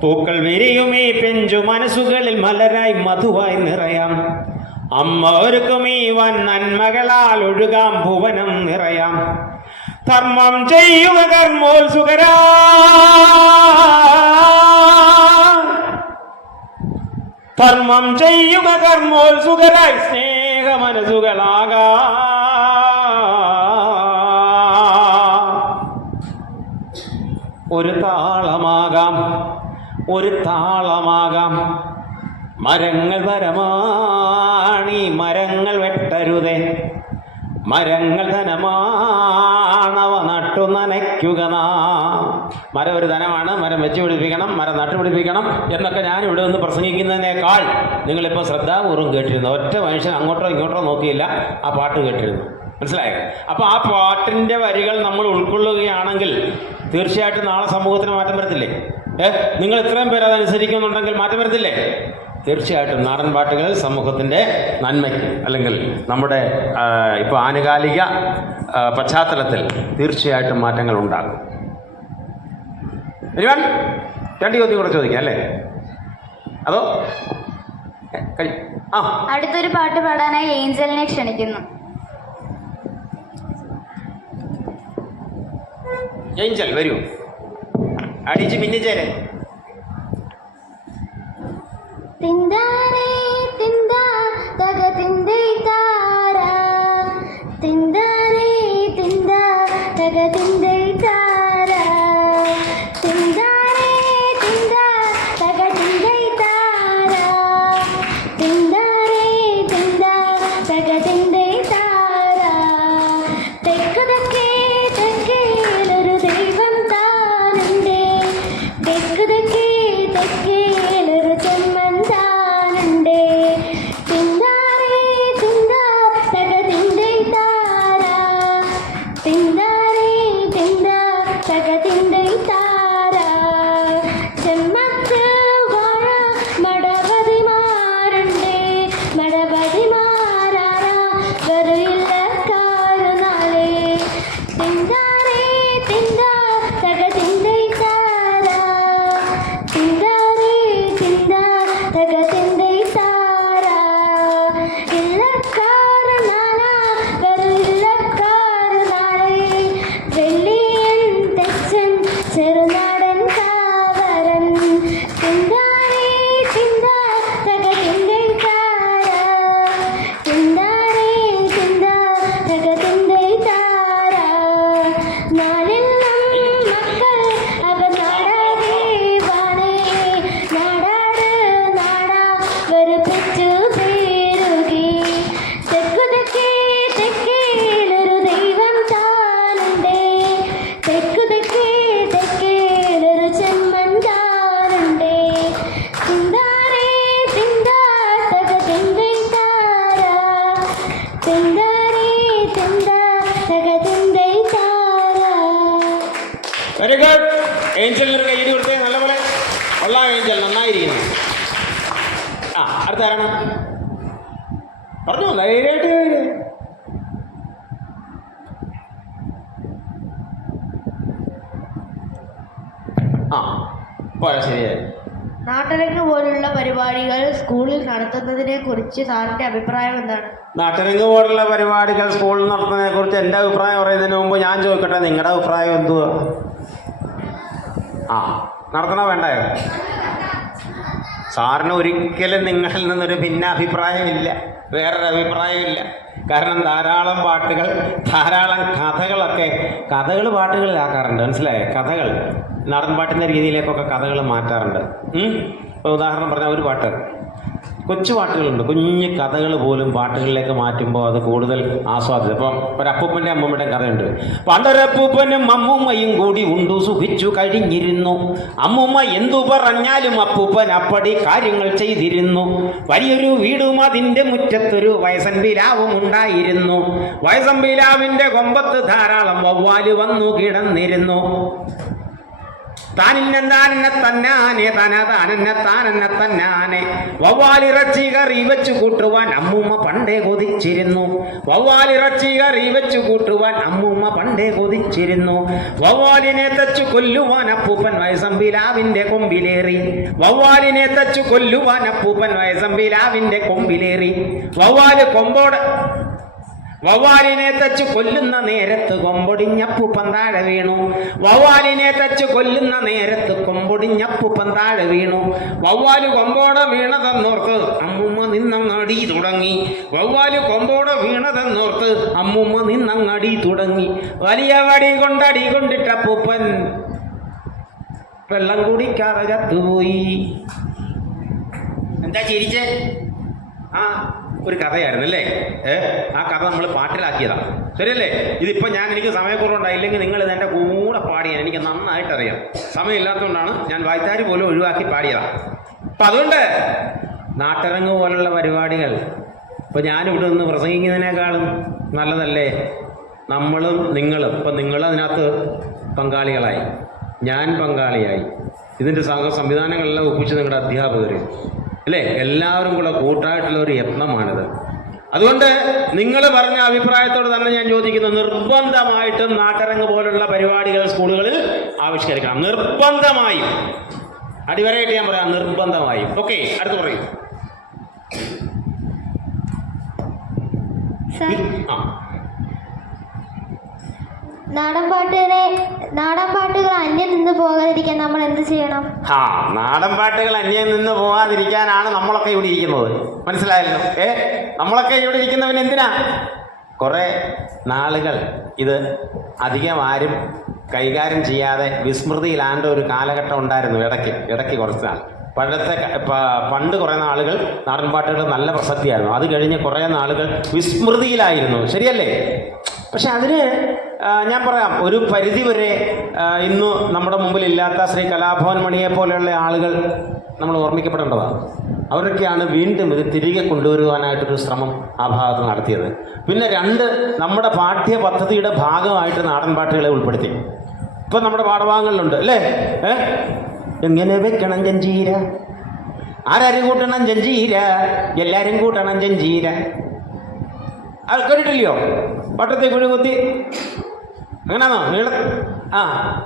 പൂക്കൾ വിരിയുമേ പെഞ്ചു മനസ്സുകളിൽ മലരായി മധുവായി നിറയാം അമ്മ ഒരുക്കുമീ വൻ നന്മകളാൽ ഒഴുകാം ഭുവനം നിറയാം ധർമ്മം ചെയ്യുക കർമ്മോത്സുകരാ ധർമ്മം ചെയ്യുക കർമ്മോത്സുകരായി സ്നേഹ മനസ്സുകളാകാ ഒരു താളമാകാം ഒരു താളമാകാം മരങ്ങൾ വരമാണി മരങ്ങൾ വെട്ടരുതേ മരങ്ങൾ ധനമാണവ നട്ടു നനയ്ക്കുക മരം ഒരു ധനമാണ് മരം വെച്ച് പിടിപ്പിക്കണം മരം നട്ടുപിടിപ്പിക്കണം എന്നൊക്കെ ഞാൻ ഇവിടെ നിന്ന് പ്രസംഗിക്കുന്നതിനേക്കാൾ നിങ്ങളിപ്പോൾ ശ്രദ്ധാപൂർവ്വം കേട്ടിരുന്നു ഒറ്റ മനുഷ്യൻ അങ്ങോട്ടോ ഇങ്ങോട്ടോ നോക്കിയില്ല ആ പാട്ട് കേട്ടിരുന്നു മനസ്സിലായോ അപ്പോൾ ആ പാട്ടിൻ്റെ വരികൾ നമ്മൾ ഉൾക്കൊള്ളുകയാണെങ്കിൽ തീർച്ചയായിട്ടും നാളെ സമൂഹത്തിന് മാറ്റം വരത്തില്ലേ നിങ്ങൾ ഇത്രയും പേര് അതനുസരിക്കുന്നുണ്ടെങ്കിൽ മാറ്റം വരത്തില്ലേ തീർച്ചയായിട്ടും നാടൻ പാട്ടുകൾ സമൂഹത്തിൻ്റെ നന്മയ്ക്ക് അല്ലെങ്കിൽ നമ്മുടെ ഇപ്പോൾ ആനുകാലിക പശ്ചാത്തലത്തിൽ തീർച്ചയായിട്ടും മാറ്റങ്ങൾ ഉണ്ടാകും. ഒരുവൻ 2 ചോദ്യം കൂടെ ചോദിക്കാം അല്ലേ അതോ അടുത്തൊരു പാട്ട് പാടാനായി ഏഞ്ചലിനെ ക്ഷണിക്കുന്നു. ഏഞ്ചൽ വരൂ അടിച്ച് മിന്നിച്ചേരെ. തിന്താരേ തിന്താ തക തിന്തേ താരാ തിന്താരേ തിന്താ തക തിന്തേ താരാ തിന്താരേ തിന്താ തക തിന്തേ താരാ തിന്താരേ തിന്താ തക തിന്തേ താരാ തെക്കുതക്കേ തെക്കേലൊരു ദൈവം താനുണ്ടേ തെക്കുതക്കേ തെക്കേലൊരു ചെമ്മൻ താനുണ്ടേ തിന്താരേ തിന്താ തക തിന്തേ താരാ തിന്താരേ തിന്താ തക തിന്തേ താരാ ചെമ്മത്ത് വാഴ മടവതിമാരുണ്ടേ മടവതിമാരാ വെറുയില്ലക്കാരുനാളേ തിന്താരേ തിന്താ തക തിന്തേ താരാ തിന്താരേ തിന്താ തക തിന്തേ താരാ ഇല്ലക്കാരുനാളാ വെറുയില്ലക്കാരുനാളേ വെള്ളിയൻ തെച്ചൻ ചെറുനാടൻ കാവരൻ തിന്താരേ തിന്താ തക തിന്തേ താരാ തിന്താരേ തിന്താ തക തിന്തേ താരാ നാലെണ്ണം മക്കൾ അവ നാടാകെ വാണേ നാടാട് നാടാ വെറുപ്പിച്ചു പേരുകി തെക്കുതക്കേ തെക്കേലൊരു ദൈവം താനുണ്ടേ തെക്കുതക്കേ തെക്കേലൊരു ചെമ്മൻ താനുണ്ടേ തിന്താരേ തിന്താ തക തിന്തേ താരാ തിന്താരേ തിന്താ തക തിന്തേ താരാ. Very good. ഏഞ്ചലിനൊരു കൈയ്യടി കൊടുത്തേ നല്ലപോലെ. കൊള്ളാം ഏഞ്ചൽ, നന്നായിരിക്കുന്നു. അടുത്ത ആരാണ് പറഞ്ഞു ധൈര്യമായിട്ട് പോരാ ശരിയായി. നാട്ടരങ്ങ് പോലുള്ള പരിപാടികൾ സ്കൂളിൽ നടത്തുന്നതിനെ കുറിച്ച് സാറിന്റെ അഭിപ്രായം എന്താണ്? നാട്ടരങ്ങ് പോലുള്ള പരിപാടികൾ സ്കൂളിൽ നടത്തുന്നതിനെ കുറിച്ച് എൻ്റെ അഭിപ്രായം പറയുന്നതിന് മുമ്പ് ഞാൻ ചോദിക്കട്ടെ, നിങ്ങളുടെ അഭിപ്രായം എന്തുവാ? നടത്തണോ വേണ്ടായോ? സാറിന് ഒരിക്കലും നിങ്ങളിൽ നിന്നൊരു ഭിന്നാഭിപ്രായമില്ല, വേറൊരു അഭിപ്രായമില്ല. കാരണം ധാരാളം പാട്ടുകൾ, ധാരാളം കഥകൾ പാട്ടുകളിലാക്കാറുണ്ട്. മനസ്സിലായോ? കഥകൾ നാടൻ പാട്ടിൻ്റെ രീതിയിലേക്കൊക്കെ കഥകൾ മാറ്റാറുണ്ട്. ഇപ്പോൾ ഉദാഹരണം പറഞ്ഞാൽ ഒരു പാട്ട്, കൊച്ചു പാട്ടുകളുണ്ട്, കുഞ്ഞു കഥകൾ പോലും പാട്ടുകളിലേക്ക് മാറ്റുമ്പോൾ അത് കൂടുതൽ ആസ്വാദ്യം. ഇപ്പം ഒരപ്പൂപ്പൻ്റെ അമ്മൂമ്മയുടെ കഥയുണ്ട്. പണ്ടൊരപ്പൂപ്പനും അമ്മൂമ്മയും കൂടി ഉണ്ടു സുഖിച്ചു കഴിഞ്ഞിരുന്നു. അമ്മൂമ്മ എന്തു പറഞ്ഞാലും അപ്പൂപ്പൻ അപ്പടി കാര്യങ്ങൾ ചെയ്തിരുന്നു. വലിയൊരു വീടും അതിൻ്റെ മുറ്റത്തൊരു വയസ്സൻ പിലാവും ഉണ്ടായിരുന്നു. വയസ്സൻ പിലാവിൻ്റെ കൊമ്പത്ത് ധാരാളം വവ്വാല് വന്നു കിടന്നിരുന്നു. താനിന്നെ തന്നാനെ തനതാനെന്നെ താനെന്നെ തന്നാനെ. വവ്വാലിറച്ചി കറി വെച്ചു കൂട്ടുവാൻ അമ്മൂമ്മ പണ്ടേ കൊതിച്ചിരുന്നു. വവ്വാലിറച്ചി കറി വെച്ചു കൂട്ടുവാൻ അമ്മൂമ്മ പണ്ടേ കൊതിച്ചിരുന്നു. വവ്വാലിനെ തച്ചു കൊല്ലുവാൻ അപ്പൂപ്പൻ വയസ്സമ്പിലാവിന്റെ കൊമ്പിലേറി. വവ്വാലിനെ തച്ചു കൊല്ലുവാൻ അപ്പൂപ്പൻ വയസ്സമ്പിലാവിന്റെ കൊമ്പിലേറി. വവ്വാലിനെ തച്ചു കൊല്ലുന്ന നേരത്ത് കൊമ്പൊടിഞ്ഞപ്പൂപ്പൻ താഴെ വീണു. വവ്വാലിനെ തച്ചു കൊല്ലുന്ന നേരത്ത് കൊമ്പൊടിഞ്ഞപ്പൂപ്പൻ താഴെ വീണു. വവ്വാല് കൊമ്പോടെ വീണതെന്നോർത്ത് അമ്മൂമ്മ നിന്നങ്ങടി തുടങ്ങി. വവ്വാല് കൊമ്പോടെ വീണതെന്നോർത്ത് അമ്മൂമ്മ നിന്നങ്ങടി തുടങ്ങി. വലിയ വടി കൊണ്ടിട്ടപ്പൂപ്പൻ വെള്ളം കുടിക്കാതെ ചത്തുപോയി. എന്താ ചിരിച്ചേ? ആ ഒരു കഥയായിരുന്നു അല്ലേ? ആ കഥ നമ്മൾ പാട്ടിലാക്കിയതാണ്, ശരിയല്ലേ? ഇതിപ്പോൾ എനിക്ക് സമയക്കുറവുണ്ടായില്ലെങ്കിൽ നിങ്ങൾ ഇതെൻ്റെ കൂടെ പാടിയാൽ എനിക്ക് നന്നായിട്ടറിയാം. സമയമില്ലാത്തതുകൊണ്ടാണ് ഞാൻ വായ്ത്താരി പോലും ഒഴിവാക്കി പാടിയതാണ്. അപ്പം അതുകൊണ്ട് നാട്ടരങ്ങ് പോലുള്ള പരിപാടികൾ ഇപ്പോൾ ഞാനിവിടെ നിന്ന് പ്രസംഗിക്കുന്നതിനേക്കാളും നല്ലതല്ലേ നമ്മളും നിങ്ങളും. ഇപ്പം നിങ്ങളതിനകത്ത് പങ്കാളികളായി, ഞാൻ പങ്കാളിയായി, ഇതിൻ്റെ സംവിധാനങ്ങളെല്ലാം ഒപ്പിച്ച് നിങ്ങളുടെ അധ്യാപകർ അല്ലേ, എല്ലാവരും കൂടെ കൂട്ടായിട്ടുള്ള ഒരു യത്നമാണിത്. അതുകൊണ്ട് നിങ്ങൾ പറഞ്ഞ അഭിപ്രായത്തോട് തന്നെ ഞാൻ ചോദിക്കുന്നു, നിർബന്ധമായിട്ടും നാട്ടരങ്ങ് പോലുള്ള പരിപാടികൾ സ്കൂളുകളിൽ ആവിഷ്കരിക്കണം. നിർബന്ധമായും, അടിവരയിട്ട് ഞാൻ പറയാം, നിർബന്ധമായും. ഓക്കെ, അടുത്ത് പറയൂ. നാടൻ പാട്ടുകൾ അന്യം നിന്ന് പോകാതിരിക്കാൻ നമ്മൾ എന്ത് ചെയ്യണം? നാടൻ പാട്ടുകൾ അന്യം നിന്ന് പോകാതിരിക്കാനാണ് നമ്മളൊക്കെ ഇവിടെ ഇരിക്കുന്നത്, മനസ്സിലായല്ലോ? നമ്മളൊക്കെ ഇവിടെ ഇരിക്കുന്നവന് എന്തിനാ? കുറേ നാളുകൾ ഇത് അധികം ആരും കൈകാര്യം ചെയ്യാതെ വിസ്മൃതിയിലാണ്ട ഒരു കാലഘട്ടം ഉണ്ടായിരുന്നു. ഇടയ്ക്ക് കുറച്ച് നാൾ പണ്ട് കുറേ നാളുകൾ നാടൻ പാട്ടുകൾ നല്ല പ്രസക്തിയായിരുന്നു. അത് കഴിഞ്ഞ് കുറേ നാളുകൾ വിസ്മൃതിയിലായിരുന്നു, ശരിയല്ലേ? പക്ഷെ അതിന് ഞാൻ പറയാം, ഒരു പരിധിവരെ ഇന്ന് നമ്മുടെ മുമ്പിലില്ലാത്ത ശ്രീ കലാഭവൻ മണിയെ പോലെയുള്ള ആളുകൾ നമ്മൾ ഓർമ്മിക്കപ്പെടേണ്ടതാണ്. അവരൊക്കെയാണ് വീണ്ടും ഇത് തിരികെ കൊണ്ടുവരുവാനായിട്ടൊരു ശ്രമം ആ ഭാഗത്ത് നടത്തിയത്. പിന്നെ നമ്മുടെ പാഠ്യപദ്ധതിയുടെ ഭാഗമായിട്ട് നാടൻ പാട്ടുകളെ ഉൾപ്പെടുത്തി. ഇപ്പം നമ്മുടെ പാഠഭാഗങ്ങളിലുണ്ട് അല്ലേ? എങ്ങനെ വെക്കണം ജഞ്ചീര, ആരാരും കൂട്ടണം ജഞ്ചീര, എല്ലാവരും കൂട്ടണം ജഞ്ചീര. അത് കേട്ടിട്ടില്ലയോ? വട്ടത്തിൽ കുഴി കുത്തി അങ്ങനെയാണോ?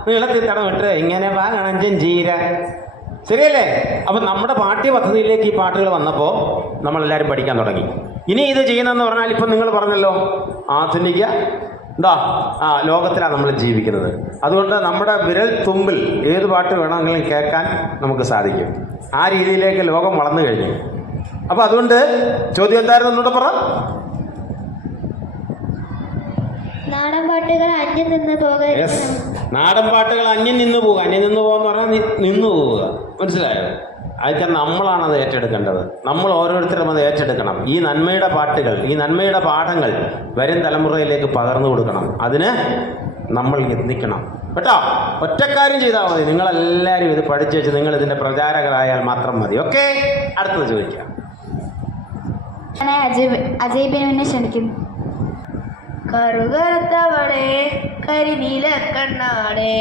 നീളത്തിൽ തടമിട്ട് ഇങ്ങനെ വാങ്ങണം ജഞ്ചീര, ശരിയല്ലേ? അപ്പം നമ്മുടെ പാഠ്യപദ്ധതിയിലേക്ക് ഈ പാട്ടുകൾ വന്നപ്പോൾ നമ്മളെല്ലാവരും പഠിക്കാൻ തുടങ്ങി. ഇനി ഇത് ചെയ്യണമെന്ന് പറഞ്ഞാൽ ഇപ്പം നിങ്ങൾ പറഞ്ഞല്ലോ, ആധുനിക ലോകത്തിലാണ് നമ്മൾ ജീവിക്കുന്നത്. അതുകൊണ്ട് നമ്മുടെ വിരൽ തുമ്പിൽ ഏത് പാട്ട് വേണമെങ്കിലും കേൾക്കാൻ നമുക്ക് സാധിക്കും. ആ രീതിയിലേക്ക് ലോകം വളർന്നു കഴിഞ്ഞു. അപ്പോൾ അതുകൊണ്ട് ചോദ്യം എന്തായിരുന്നു എന്നോട് പറ. നാടൻ പാട്ടുകൾ അന്യം നിന്ന് പോകാൻ. നാടൻ പാട്ടുകൾ അന്യം നിന്ന് പോകുക എന്ന് പറഞ്ഞാൽ നിന്നു പോവുക, മനസ്സിലായോ? അതൊക്കെ നമ്മളാണത് ഏറ്റെടുക്കേണ്ടത്. നമ്മൾ ഓരോരുത്തരും അത് ഏറ്റെടുക്കണം. ഈ നന്മയുടെ പാട്ടുകൾ, ഈ നന്മയുടെ പാഠങ്ങൾ വരും തലമുറയിലേക്ക് പകർന്നു കൊടുക്കണം. അതിന് നമ്മൾ യത്നിക്കണം കേട്ടോ. ഒറ്റക്കാര്യം ചെയ്താൽ മതി. നിങ്ങളെല്ലാവരും ഇത് പഠിച്ചു വെച്ച് നിങ്ങൾ ഇതിൻ്റെ പ്രചാരകരായാൽ മാത്രം മതി. ഓക്കെ, അടുത്തത് ചോദിക്കാം. അജയ് ബിനുവിനെ ക്ഷണിക്കുന്നു. കറുകറുത്തവളെ കരിനീല കണ്ണാടെ,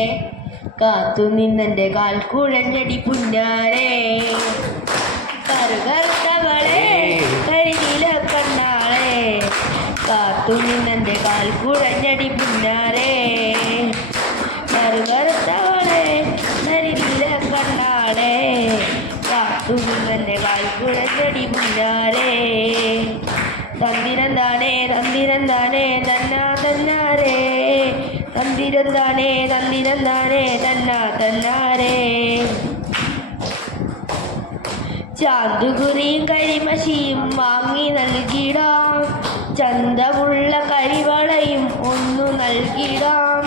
കാത്തു നിന്നെന്റെ കാൽ കുഴഞ്ഞടി പുന്നാരെ. കറുകറുത്തവളെ കരിനീല കണ്ണാളെ, കാത്തു നിന്നെന്റെ കാൽ കുഴഞ്ഞടി പുന്നാരെ. കറുകറുത്തവളെ കരിനീല കണ്ണാളെ, കാത്തു നിന്നെന്റെ കാൽ കുഴഞ്ഞടി പുന്നാരെ. തന്തിരന്താനേ തന്തിരന്താനേ തന്നാ തന്നാരേ, തന്തിരന്താനേ തന്തിരന്താനേ തന്നാ തന്നാരേ. ചാന്തുകുറിയും കരിമശിയും വാങ്ങി നൽകിടാം, ചന്തമുള്ള കരിവളയും ഒന്നു നൽകിടാം.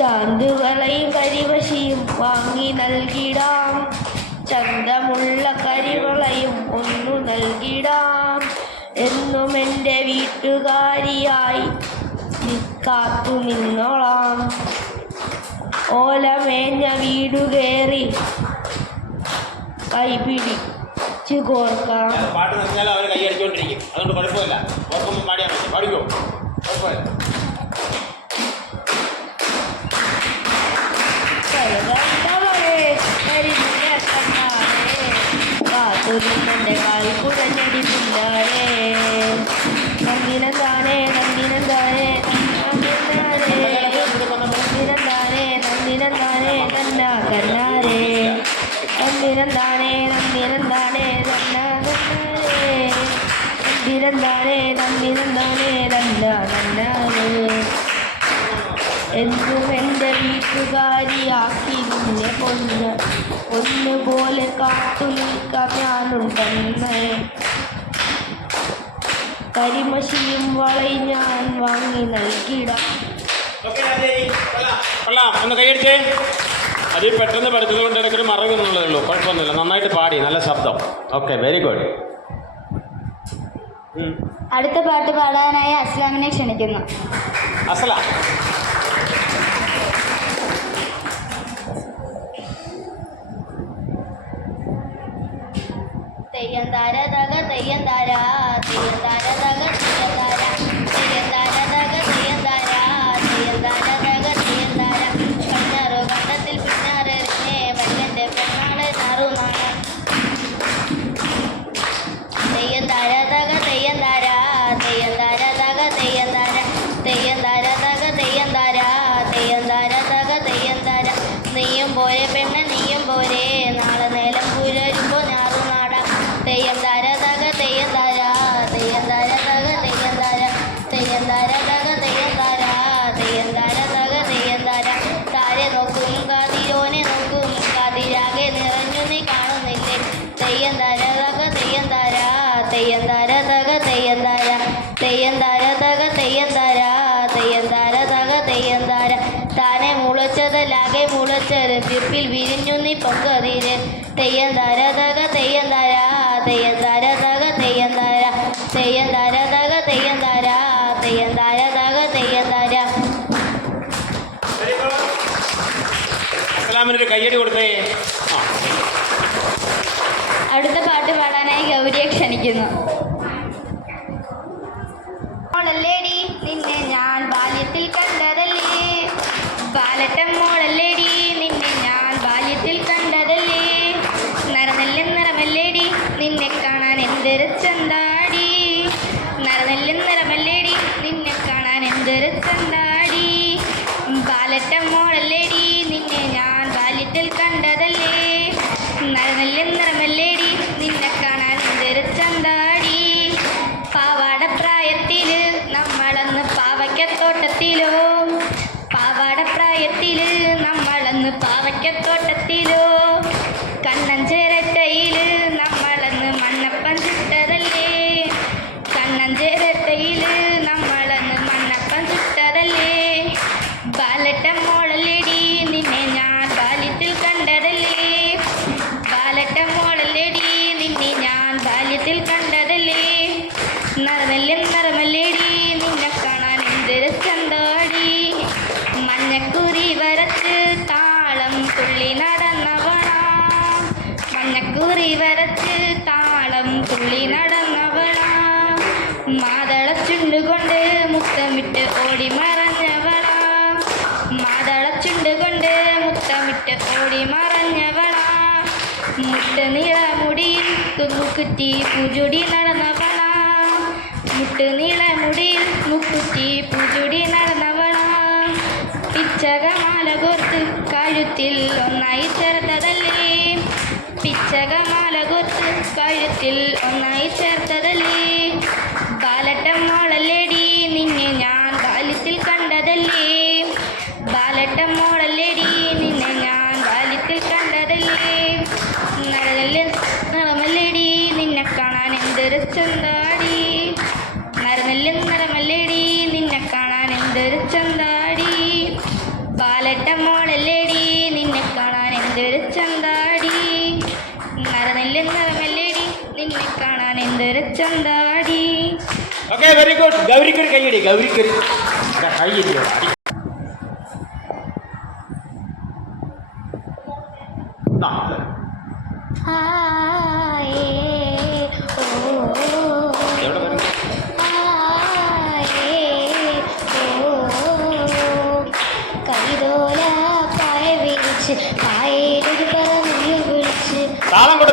ചാന്തുകളയും കരിമശിയും വാങ്ങി നൽകിടാം, ചന്തമുള്ള കരിവളയും ഒന്നു നൽകിടാം. എന്നും എൻ്റെ വീട്ടുകാരിയായി കാത്തു നിന്നോളാം, ഓലമേഞ്ഞ വീടു കയറി കൈപിടിച്ചു കോർക്കാം. പാട്ട് നിർത്തിയാലും അവർ കൈ അടിച്ചുകൊണ്ടിരിക്കും, അതുകൊണ്ട് കുഴപ്പമില്ല. ഓർക്കുമ്പോൾ പാടിയാൽ മതി. പാടിക്കോ, കുഴപ്പമില്ല. കറുകറുത്തവളെ കാത്തുനിന്നെൻ്റെ കാൽ കുഴഞ്ഞടി പിന്നാലെ നന്ദിനം താനേ നന്ദിനം താനേ നന്ദിനം താനേ നന്ദിനം താനേ തന്നാ തന്നാരേ നന്ദിനം താനേ നന്ദിനം താനേ തന്നാ തന്നാരേ നന്ദിനം താനേ നന്ദിനം താനേ തന്നാ തന്നാരേ എന്നും എൻ്റെ വീട്ടുകാരിയാക്കി നിന്നെ ഒന്നുപോലെ കാത്തു നിൽക്കാൻ ഞാനുണ്ടെന്ന് കരിമഷിയും വളയും ഞാൻ വാങ്ങി നൽകിടാം. ഒന്ന് കൈയടിച്ചേ. അതിൽ പെട്ടെന്ന് പഠിച്ചത് കൊണ്ട് ഇടയ്ക്കൊരു മറവ് എന്നുള്ളതേ ഉള്ളൂ. കുഴപ്പമൊന്നുമില്ല. നന്നായിട്ട് പാടി, നല്ല ശബ്ദം. Okay, very good. അടുത്ത പാട്ട് പാടാനായി അസ്ലാമിനെ ക്ഷണിക്കുന്നു. അസല തെയ്യന്താര തക തെയ്യന്താര തെയ്യന്താര തക തെയ്യന്താര തെയ്യന്താര തക തെയ്യന്താര തെയ്യന്താര തക തെയ്യന്താര കണ്ണാറു കണ്ടത്തിൽ പിന്നാറേ വല്ലന്റെ പെണ്ണാള് നാറുനാണ് തെയ്യന്താര തക തെയ്യന്താര തെയ്യന്താര തക തെയ്യന്താര തെയ്യന്താര തക തെയ്യന്താര തെയ്യന്താര തക തെയ്യന്താര നീയും പോരെ പെണ്ണ നീയും പോരെ നാളെ നേലം പുലരുമ്പോ ഞാറുനാട തെയ്യന്താര തക തെയ്യന്താര തെയ്യന്താര തക തെയ്യന്താര തെയ്യന്താര തക തെയ്യന്താര തെയ്യന്താര തക തെയ്യന്താര താരെ നോക്കും കാതിരോനെ നോക്കും കാതിരാകെ നിറഞ്ഞു നീ കാണുന്നില്ലേ തെയ്യന്താര തക തെയ്യന്താര തെയ്യന്താര തക തെയ്യന്താര തെയ്യന്താര തക തെയ്യന്താര തെയ്യന്താര തക തെയ്യന്താര താനെ മുളച്ചതല്ലാകെ മുളച്ചത് തിപ്പിൽ വിരിഞ്ഞു നീ പൊങ്കതിര് തെയ്യന്താര തക തെയ്യന്താര തെയ്യന്താര തക തെയ്യന്താര തെയ്യന്താര തക തെയ്യന്താര തെയ്യന്താര തക തെയ്യന്താര. അസ്ലാമിനൊരു കയ്യടി കൊടുത്തേ. അടുത്ത പാട്ട് പാടാനായി ഗൗരിയെ ക്ഷണിക്കുന്നു. മോളല്ലേടി നിന്നെ ഞാൻ ബാല്യത്തിൽ കണ്ടതല്ലേ ബാലറ്റം മോളല്ലേടി നിന്നെ ഞാൻ ബാല്യത്തിൽ കണ്ടതല്ലേ നരനെല്ലും നിറമല്ലേടി നിന്നെ കാണാൻ എന്തൊരു ചന്താടി നരനെല്ലും നിറമല്ലേടി നിന്നെ കാണാൻ എന്തൊരു ചന്താടി ബാലറ്റം മോളല്ലേടി നിന്നെ ഞാൻ ബാല്യത്തിൽ കണ്ടതല്ലേ നരനെല്ലും നിറമല്ലേടി നിന്നെ കാണാൻ എന്തൊരു ചന്താടി പാവാടപ്രായത്തില് നമ്മളന്ന് പാവയ്ക്കത്തോട്ടത്തിലോ പാവാടപ്രായത്തില് നമ്മളന്ന് പാവയ്ക്കത്തോട്ടത്തിലോ കണ്ണൻ ചേരട്ടയില് നമ്മളന്ന് മണ്ണപ്പം ചുട്ടതല്ലേ കണ്ണൻ ചേരട്ടയില് നമ്മളന്ന് മണ്ണപ്പം ചുട്ടതല്ലേ ബാലട്ടം മോളല്ലേടി നിന്നെ ഞാൻ ബാല്യത്തിൽ കണ്ടതല്ലേ ബാലട്ടം മോളല്ലേടി നിന്നെ ഞാൻ ബാല്യത്തിൽ കണ്ടതല്ലേ നരനെല്ലും നിറമല്ലേടി നിന്നെ കാണാൻ എന്തൊരു ചന്താടി മഞ്ഞക്കുറി വരച്ച് താളം തുള്ളി നടന്നവളാ മഞ്ഞക്കുറി വരച്ച് താളം തുള്ളി നടന്നവളാ മാതളച്ചുണ്ടുകൊണ്ട് മുത്തമിട്ട് ഓടി മറഞ്ഞവളാ മാതളച്ചുണ്ടുകൊണ്ട് മുത്തമിട്ട് ഓടി മറഞ്ഞവളാ മുട്ട് നീളമുടിയിൽ കുറ്റി പൂജുടി നടന്നവളാ മുട്ട് നീളമുടിയിൽ മുക്കുറ്റി പൂജുടി നടന്നവളാ പിച്ചകമാല കോർത്ത് കഴുത്തിൽ ഒന്നായി ചേർത്തതല്ലേ പിച്ചകമാല കോർത്ത് കഴുത്തിൽ ഒന്നായി ചേർത്തതല്ലേ ബാലട്ടം മോളല്ലേടി നിന്നെ ഞാൻ ബാല്യത്തിൽ കണ്ടതല്ലേ ബാലട്ടം മോളല്ലേടി നിന്നെ ഞാൻ ബാല്യത്തിൽ കണ്ടതല്ലേ നരനെല്ലും നിറമല്ലേടി നിന്നെ കാണാൻ എന്തൊരു ചന്താടി നരനെല്ലും നിറമല്ലേടി നിന്നെ കാണാൻ എന്തൊരു ചന്താടി ബാലട്ടം മോളല്ലേടി നിന്നെ കാണാൻ എന്തൊരു ചന്താടി നരനെല്ലും നിറമല്ലേടി നിന്നെ കാണാൻ എന്തൊരു ചന്താടി. Okay, very good. ഗൗരിക്കൊരു കൈയടി. ഗൗരിക്കൊരു കൈയടി. താളം കൊടു.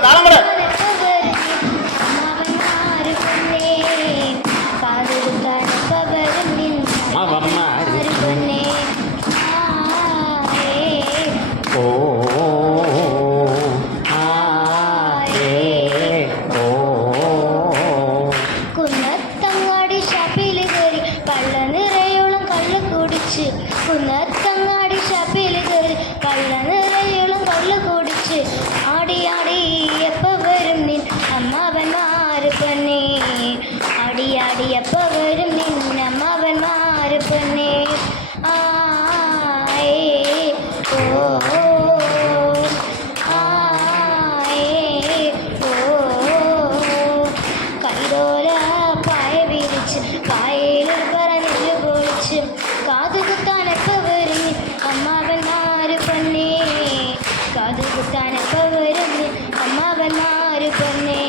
നിന്നമ്മാവന്മാര് പൊന്നേ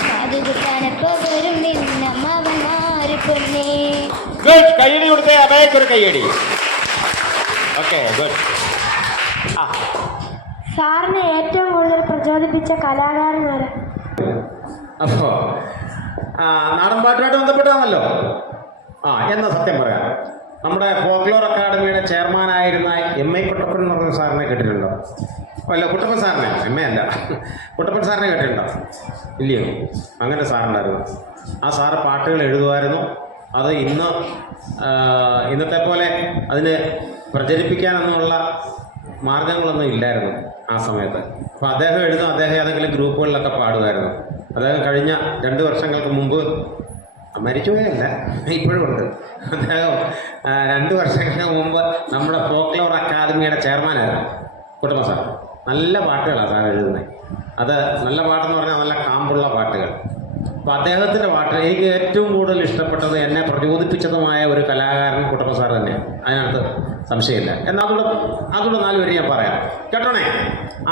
കാതുകുത്താനപ്പോ വരും നിന്നമ്മാവന്മാര് പൊന്നേ. ഗുഡ്. കയ്യടി കൊടുത്തേ, അഭയക്കൊരു കയ്യടി. Okay, good. സാറിനെ ഏറ്റവും കൂടുതൽ പ്രചോദിപ്പിച്ച കലാകാരനാണ്? അപ്പോൾ നാടൻ പാട്ടുമായിട്ട് ബന്ധപ്പെട്ടാണല്ലോ. എന്നാ സത്യം പറയാം, നമ്മുടെ ഫോക്ലോർ അക്കാദമിയുടെ ചെയർമാനായിരുന്ന MI കുട്ടപ്പൻ എന്ന് പറഞ്ഞ സാറിനെ കേട്ടിട്ടുണ്ടോ? അല്ല, കുട്ടപ്പൻ സാറിനെ, MA അല്ല, കുട്ടപ്പൻ സാറിനെ കേട്ടിട്ടുണ്ടോ? ഇല്ലയോ? അങ്ങനെ സാറുണ്ടായിരുന്നു. ആ സാറ് പാട്ടുകൾ എഴുതുമായിരുന്നു. അത് ഇന്നത്തെ പോലെ അതിന് പ്രചരിപ്പിക്കാനൊന്നുമുള്ള മാർഗങ്ങളൊന്നും ഇല്ലായിരുന്നു ആ സമയത്ത്. അപ്പോൾ അദ്ദേഹം എഴുതും, അദ്ദേഹം ഏതെങ്കിലും ഗ്രൂപ്പുകളിലൊക്കെ പാടുമായിരുന്നു. അദ്ദേഹം കഴിഞ്ഞ 2 വർഷങ്ങൾക്ക് മുമ്പ് മരിച്ചുപോയല്ല, ഇപ്പോഴും ഉണ്ട്. അദ്ദേഹം 2 വർഷങ്ങൾക്ക് മുമ്പ് നമ്മുടെ ഫോക്ലോർ അക്കാദമിയുടെ ചെയർമാനായിരുന്നു കുട്ടപ്പൻ സാർ. നല്ല പാട്ടുകളാണ് സാർ എഴുതുന്നത്. അത് നല്ല പാട്ടെന്ന് പറഞ്ഞാൽ നല്ല കാമ്പുള്ള പാട്ടുകൾ. അപ്പോൾ അദ്ദേഹത്തിൻ്റെ പാട്ട് എനിക്ക് ഏറ്റവും കൂടുതൽ ഇഷ്ടപ്പെട്ടത്, എന്നെ പ്രചോദിപ്പിച്ചതുമായ ഒരു കലാകാരൻ കുട്ടപ്പൻ സാർ തന്നെയാണ്. അതിനകത്ത് സംശയമില്ല. എന്നാൽ അതുകൊണ്ട് 4 വരി ഞാൻ പറയാം, കേട്ടോണേ.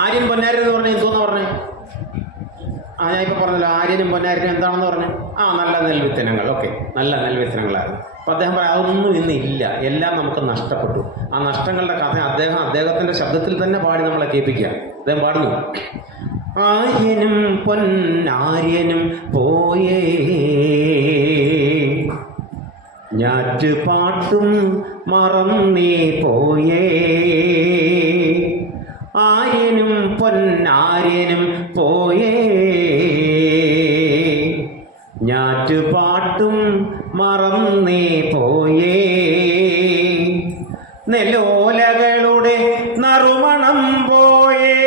ആര്യൻ പൊന്നാരൻ എന്ന് പറഞ്ഞാൽ എന്തോന്ന് പറഞ്ഞേ? ഞാൻ ഇപ്പോൾ പറഞ്ഞല്ലോ, ആര്യനും പൊന്നാരനും എന്താണെന്ന് പറഞ്ഞു. നല്ല നെൽവിത്തിനങ്ങൾ. ഓക്കെ, നല്ല നെൽവിത്തിനങ്ങളായിരുന്നു. അപ്പോൾ അദ്ദേഹം പറയാം, അതൊന്നും ഇന്നില്ല, എല്ലാം നമുക്ക് നഷ്ടപ്പെട്ടു. ആ നഷ്ടങ്ങളുടെ കഥ അദ്ദേഹത്തിൻ്റെ ശബ്ദത്തിൽ തന്നെ പാടി നമ്മളെ കേൾപ്പിക്കുക. അദ്ദേഹം പാടുന്നു: ആര്യനും പൊന്നാര്യനും പോയേ, ഞാറ്റ് പാട്ടും മറന്നേ പോയേ. ആര്യനും പൊന്നാര്യനും പോയേ, ഞാറ്റ് പാട്ടും മറന്നേ പോയേ. നെല്ലോലകളുടെ നറുമണം പോയേ,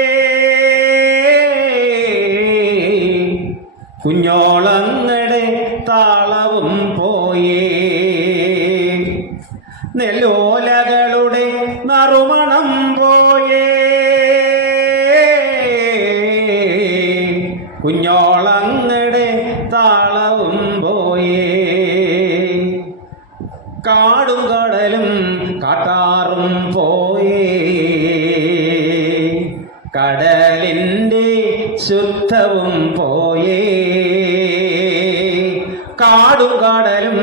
കുഞ്ഞോളങ്ങളുടെ താളവും പോയേ. നെല്ലോലകളുടെ നറുമണം പോയേ, കുഞ്ഞോളങ്ങളുടെ താളവും പോയേ. കാടും കടലും കാട്ടാറും പോയേ, കടലിൻ്റെ ശുദ്ധവും പോയേ. കാടും കടലും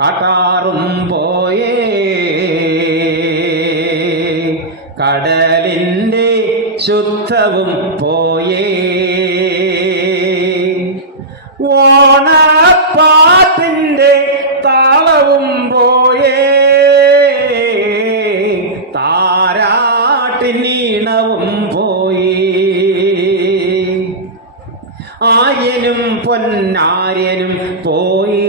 കാട്ടാറും പോയേ, കടലിൻ്റെ ശുദ്ധവും പോയേ. ഓണപ്പാട്ടിൻ്റെ താളവും പോയേ, താരാട്ടിനീണവും പോയേ. ആര്യനും പൊന്നാര്യനും പോയി,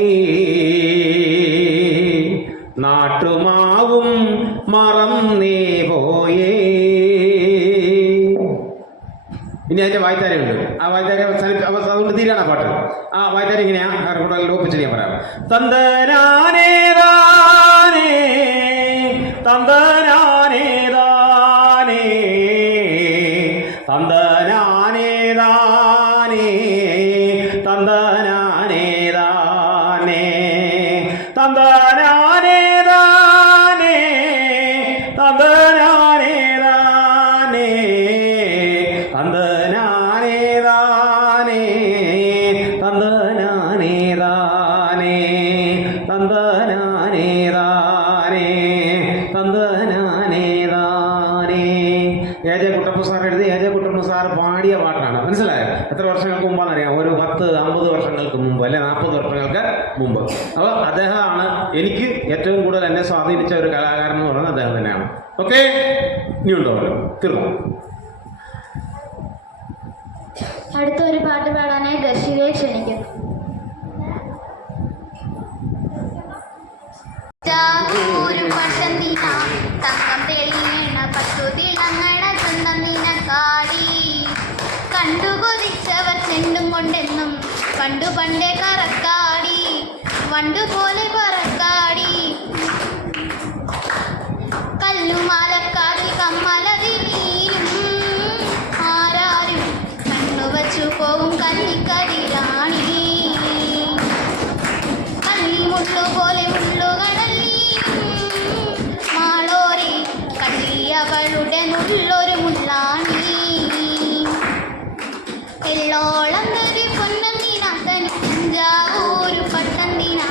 നാട്ടുമാവും മറന്നേ പോയേ. ഇനി അതിൻ്റെ വായ്ത്താരയുണ്ട്. ആ വായ്ത്താര അതുകൊണ്ട് തീരാണ് പാട്ട്. ആ വായ്ത്താര ഇങ്ങനെയാ, കൂടുതൽ ലോപിച്ചിട്ട് ഞാൻ പറയാം. തന്തനാനേതാനേ തന്തനാനേതാനേ തന്തനാനേതാനേ തന്തനാനേതാനേ തന്തനാനേതാനേ തന്തനാനേതാനേ തന്തനാനേതാനേ തന്തനാനേതാനേ തന്തനാനേതാനേ തന്തനാനേതാനേ. AJ കുട്ടപ്പൻ സാർ എഴുതി, AJ കുട്ടപ്പൻ സാർ പാടിയ പാട്ടാണ്. മനസ്സിലായോ? എത്ര വർഷങ്ങൾക്ക് മുമ്പാണെന്നറിയാം? ഒരു 10-50 വർഷങ്ങൾക്ക് മുമ്പ്, അല്ലെ 40 വർഷങ്ങൾക്ക് മുമ്പ്. അപ്പോൾ അദ്ദേഹമാണ് എനിക്ക് ഏറ്റവും കൂടുതൽ എന്നെ സ്വാധീനിച്ച ഒരു കലാകാരൻ എന്ന് പറയുന്നത് അദ്ദേഹം തന്നെയാണ്. ഓക്കെ, ഇനി ഉണ്ടോല്ലോ, തീർന്നു. അടുത്ത ഒരു പാട്ട് പാടാനായി ദർശിതയെ ക്ഷണിക്കുന്നു. ഒരു പശന്തിന തങ്കം തെളിയണ പത്തു തിളങ്ങണ സ്വന്തം നിനക്കാടി കണ്ടു കൊതിച്ചവർ ചെണ്ടും കൊണ്ടെന്നും പണ്ടു പണ്ടേ കറക്കാടി വണ്ടുപോലെ പറക്കാടി കല്ലുമാലക്കാതിൽ കമ്മലതിലും ആരാരും കണ്ണുവച്ചു പോവും കന്നിക്കതിരാണി കള്ളിമുള്ളുപോലെ മുള്ളുകടലി മാളോരെ കള്ളിയവളുടെ നുള്ളൊരു മുള്ളാണി എള്ളോളം ഒരു പൊന്നീന തഞ്ചാവൂരു പട്ടന്തീന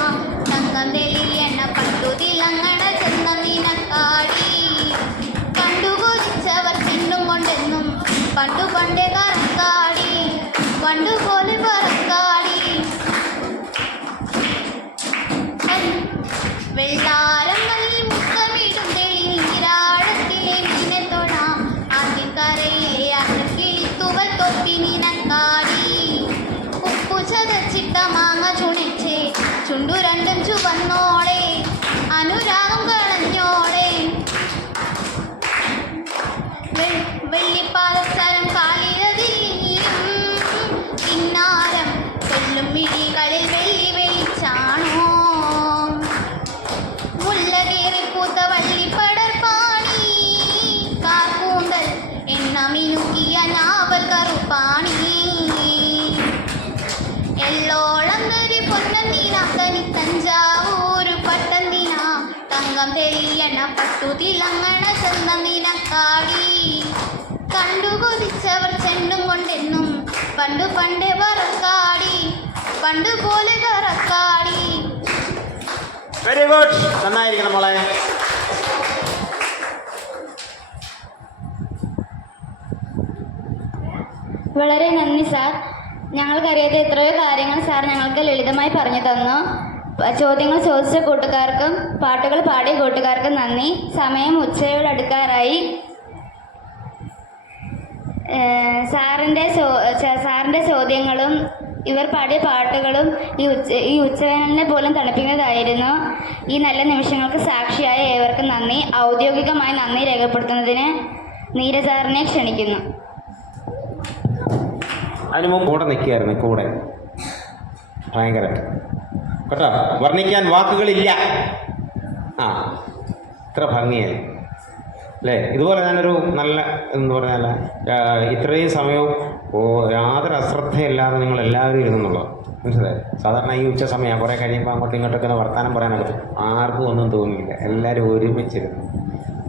തങ്കം തെളിയണ പട്ടുതിലങ്ങണ ചെന്നീനക്കാടി കണ്ടുകൊതിച്ചവർ പെണ്ണും കൊണ്ടെന്നും പണ്ടു പണ്ടേ കറക്കാടി പണ്ടുപോലെ പറക്കാടി വെള്ളാരം നല്ല മുത്തമിടും തെളിനീരാഴത്തിലെ മീനെ തൊടാം അതിൻകരയിലെ അക്കിളിത്തുവൽ തൊപ്പിനിനക്കാടി ഉപ്പു ചതച്ചിട്ട മാങ്ങ ചുണിച്ചേ ചുണ്ടു രണ്ടും ചുവന്നോളെ അനുരാഗം കളഞ്ഞോളെ വെള്ളിപ്പാദസരം കാലിയതിലും കിന്നാരം കൊല്ലും മിഴികളിൽ വെള്ളി വെളിച്ചാണോ മുല്ലകേറിപ്പൂത്ത വള്ളിപ്പടർപ്പാണി കാർക്കൂന്തൽ എണ്ണമിനുക്കിയ നാവൽ കറുപ്പാണി എള്ളോളം ഒരു പൊന്നീന തനി തഞ്ചാവൂരു പട്ടന്നീന തങ്കം തെളിയണ പട്ടുതിലങ്ങണ ചെന്നീനക്കാടി കണ്ടുകൊതിച്ചവർ ചെണ്ടും കൊണ്ടെന്നും പണ്ടു പണ്ടേ പറക്കാടി പണ്ടുപോലെ കറക്കാടി. വെരി ഗുഡ്, നന്നായിരിക്കണം മോളെ. വളരെ നന്ദി സാർ. ഞങ്ങൾക്കറിയാത്ത എത്രയോ കാര്യങ്ങൾ സാർ ഞങ്ങൾക്ക് ലളിതമായി പറഞ്ഞു തന്നു. ചോദ്യങ്ങൾ ചോദിച്ച കൂട്ടുകാർക്കും പാട്ടുകൾ പാടിയ കൂട്ടുകാർക്കും നന്ദി. സമയം ഉച്ചയോടടുക്കാറായി. സാറിൻ്റെ ചോദ്യങ്ങളും ഇവർ പാടിയ പാട്ടുകളും ഈ ഉച്ചവേനലിനെ പോലും തണുപ്പിക്കുന്നതായിരുന്നു. ഈ നല്ല നിമിഷങ്ങൾക്ക് സാക്ഷിയായ ഏവർക്കും നന്ദി. ഔദ്യോഗികമായി നന്ദി രേഖപ്പെടുത്തുന്നതിന് നീരജാറിനെ ക്ഷണിക്കുന്നു. അതിന് മുമ്പ് കൂടെ നിൽക്കുകയായിരുന്നു, കൂടെ ഭയങ്കര കേട്ടോ, വർണ്ണിക്കാൻ വാക്കുകളില്ല. ആ, ഇത്ര ഭംഗിയായി അല്ലേ? ഇതുപോലെ ഞാനൊരു നല്ല എന്ന് പറഞ്ഞാൽ ഇത്രയും സമയവും യാതൊരു അശ്രദ്ധയില്ലാതെ നിങ്ങൾ എല്ലാവരും ഇരുന്നുള്ളൂ. മനസ്സിലായി? സാധാരണ ഈ ഉച്ച സമയം കുറേ കഴിയുമ്പോൾ അങ്ങോട്ടും ഇങ്ങോട്ടൊക്കെ വർത്തമാനം പറയാനൊക്കെ ആർക്കും ഒന്നും തോന്നിയില്ല. എല്ലാവരും ഒരുമിച്ചിരുന്നു.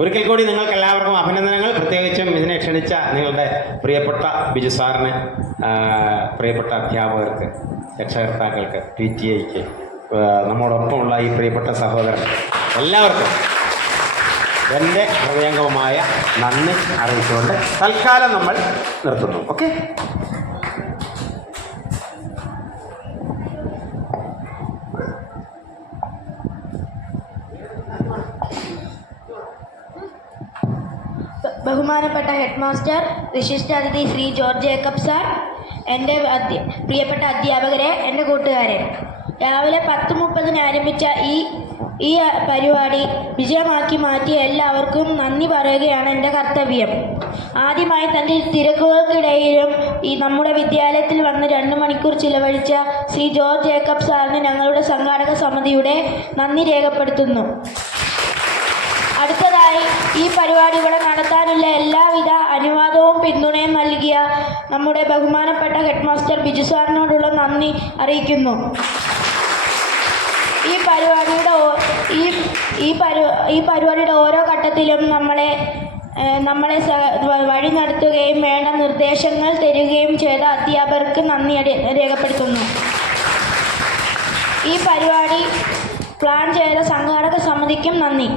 ഒരിക്കൽ കൂടി നിങ്ങൾക്ക് എല്ലാവർക്കും അഭിനന്ദനങ്ങൾ. പ്രത്യേകിച്ചും ഇതിനെ ക്ഷണിച്ച നിങ്ങളുടെ പ്രിയപ്പെട്ട ബിജു സാറിന്, പ്രിയപ്പെട്ട അധ്യാപകർക്ക്, രക്ഷകർത്താക്കൾക്ക്, PTA-ക്ക്, നമ്മോടൊപ്പമുള്ള ഈ പ്രിയപ്പെട്ട സഹോദരൻ, എല്ലാവർക്കും എൻ്റെ ഹൃദയംഗമമായ നന്ദി അറിയിച്ചുകൊണ്ട് തൽക്കാലം നമ്മൾ നിർത്തുന്നു. ഓക്കെ. ബഹുമാനപ്പെട്ട ഹെഡ് മാസ്റ്റർ, വിശിഷ്ടാതിഥി ശ്രീ ജോർജ് ജേക്കബ് സാർ, എൻ്റെ പ്രിയപ്പെട്ട അധ്യാപകരെ, എൻ്റെ കൂട്ടുകാരെ, രാവിലെ 10:30 ആരംഭിച്ച ഈ പരിപാടി വിജയമാക്കി മാറ്റിയ എല്ലാവർക്കും നന്ദി പറയുകയാണ് എൻ്റെ കർത്തവ്യം. ആദ്യമായി തൻ്റെ തിരക്കുകൾക്കിടയിലും നമ്മുടെ വിദ്യാലയത്തിൽ വന്ന് 2 മണിക്കൂർ ചിലവഴിച്ച ശ്രീ ജോർജ് ജേക്കബ് സാറിന് ഞങ്ങളുടെ സംഘാടക സമിതിയുടെ നന്ദി രേഖപ്പെടുത്തുന്നു. അടുത്തതായി ഈ പരിപാടി ഇവിടെ നടത്താനുള്ള എല്ലാവിധ അനുവാദവും പിന്തുണയും നൽകിയ നമ്മുടെ ബഹുമാനപ്പെട്ട ഹെഡ് മാസ്റ്റർ ബിജു സാറിനോടുള്ള നന്ദി അറിയിക്കുന്നു. ഈ പരിപാടിയുടെ ഓരോ ഘട്ടത്തിലും നമ്മളെ വഴി നടത്തുകയും വേണ്ട നിർദ്ദേശങ്ങൾ തരികയും ചെയ്ത അധ്യാപകർക്ക് നന്ദി രേഖപ്പെടുത്തുന്നു. ഈ പരിപാടി പ്ലാൻ ചെയ്ത സംഘാടക സമിതിക്കും നന്ദി.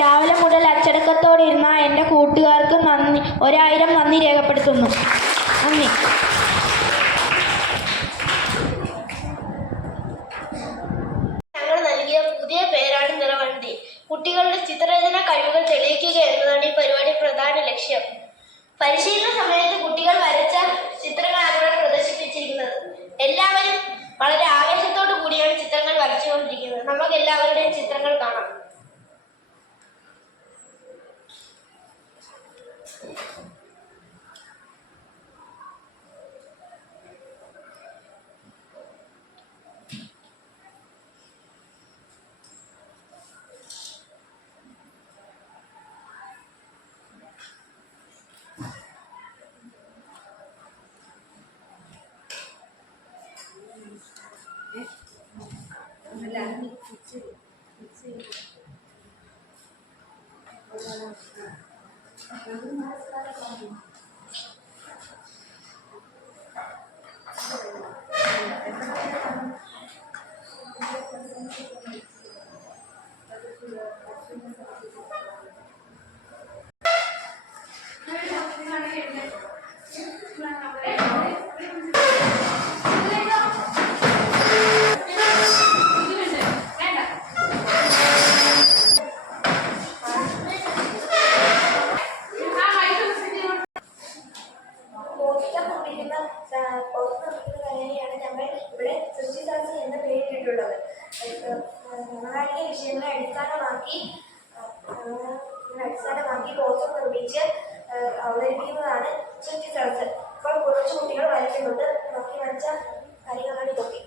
രാവിലെ മുതൽ അച്ചടക്കത്തോടിരുന്ന എൻ്റെ കൂട്ടുകാർക്ക് 1000 നന്ദി രേഖപ്പെടുത്തുന്നു. നന്ദി. ഞങ്ങൾ നൽകിയ പുതിയ പേരാണ് നിറവണ്ടി. കുട്ടികളുടെ ചിത്രരചന കഴിവുകൾ തെളിയിക്കുക എന്നതാണ് ഈ പരിപാടിയുടെ പ്രധാന ലക്ഷ്യം. പരിശീലന സമയത്ത് കുട്ടികൾ വരച്ച ചിത്രങ്ങളാണ് ഇവിടെ പ്രദർശിപ്പിച്ചിരിക്കുന്നത്. എല്ലാവരും വളരെ ആവേശത്തോടു കൂടിയാണ് ചിത്രങ്ങൾ വരച്ചുകൊണ്ടിരിക്കുന്നത്. നമുക്ക് എല്ലാവരുടെയും ചിത്രങ്ങൾ കാണാം. അല്ല നിർമ്മിക്കുന്ന കലയെയാണ് ഞങ്ങൾ ഇവിടെ സൃഷ്ടിശാസ്ത്രം എന്ന പേരിട്ടിട്ടുള്ളത്. സമകാലിക വിഷയങ്ങളെ അടിസ്ഥാനമാക്കി പോസ്റ്റർ നിർമ്മിച്ച് അവതരിപ്പിക്കുന്നതാണ് സൃഷ്ടിശാസ്ത്രം. ഇപ്പോൾ കുറച്ച് കുട്ടികൾ വരയ്ക്കുന്നുണ്ട്. ബാക്കി വരച്ച കാര്യങ്ങളാണ് ഇതൊക്കെ.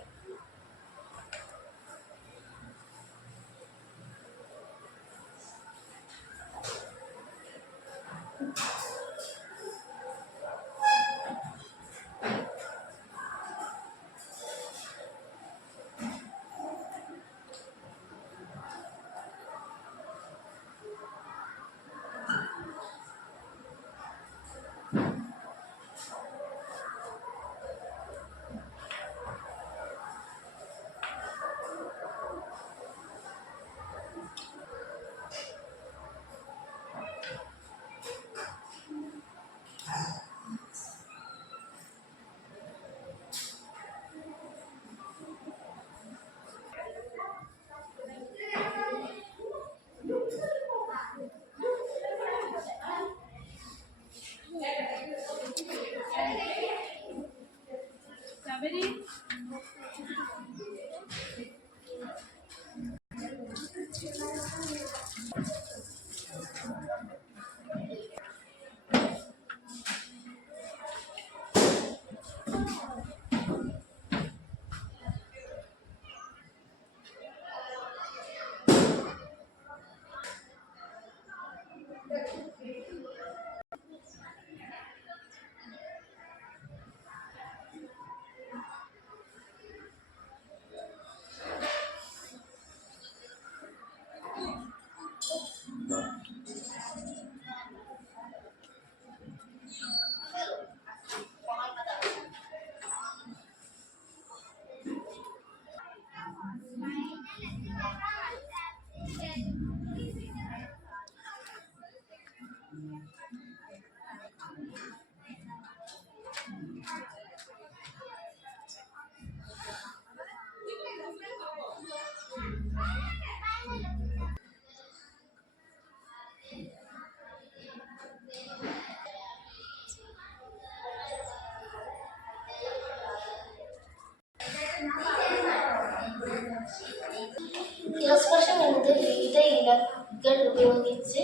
ഇലസ്ട്രേഷൻ എന്നത് വിവിധ ഇലകൾ ഉപയോഗിച്ച്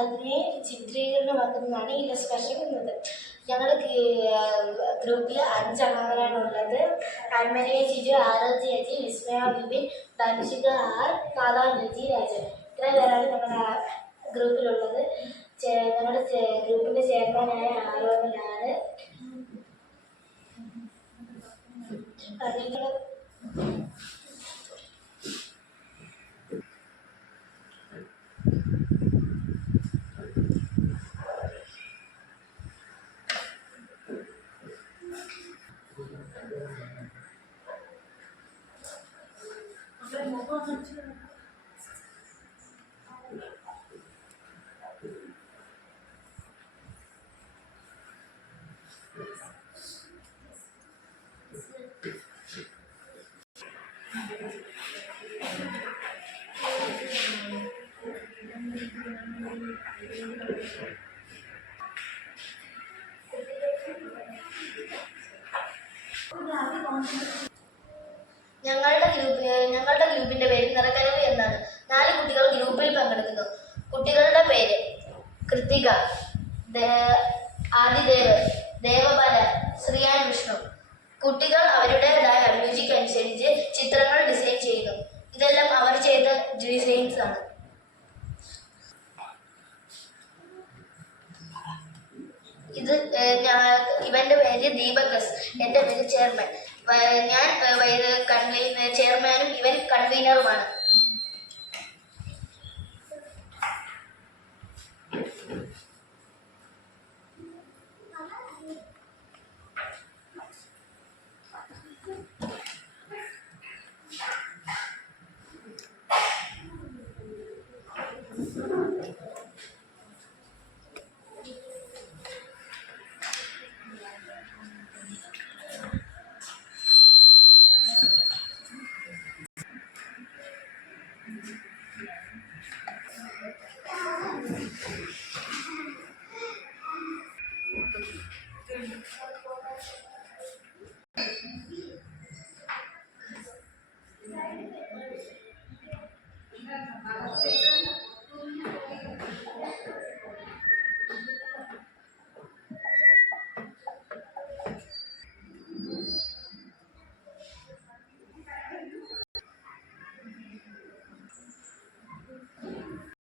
അതിനെ ചിത്രീകരണമാക്കുന്നതാണ് ഇലസ്ട്രേഷൻ എന്നത്. ഞങ്ങളുടെ ഗ്രൂപ്പിൽ 5 അംഗങ്ങളാണ് ഉള്ളത്. ആൻമരിയ ജിജു, ആരോജി അജി, വിസ്മയ വിപിൻ, ധനുഷിക ആർ, നാദാ രജി രാജൻ. ഇത്ര പേരാണ് ഞങ്ങളുടെ ഗ്രൂപ്പിലുള്ളത്. ഞങ്ങളുടെ ഗ്രൂപ്പിൻ്റെ ചെയർമാനായ ആരോപനാണ്. അതികൾ ഞങ്ങളുടെ ഗ്രൂപ്പിന്റെ പേര് നിറകനവ് എന്നാണ്. 4 കുട്ടികൾ ഗ്രൂപ്പിൽ പങ്കെടുക്കുന്നു. കുട്ടികളുടെ പേര്: കൃത്തിക, ആദിദേവ്, ദേവബാല, ശ്രീയാൻ വിഷ്ണു. കുട്ടികൾ അവരുടേതായ അഭിരുചിക്ക് അനുസരിച്ച് ചിത്രങ്ങൾ ഡിസൈൻ ചെയ്യുന്നു. ഇതെല്ലാം അവർ ചെയ്ത ഡിസൈൻസ് ആണ്. ഇവന്റെ പേര് ദീപക് എസ്. എൻ്റെ പേര് ചെയർമാൻ. ഞാൻ ചെയർമാനും ഇവൻ കൺവീനറുമാണ്.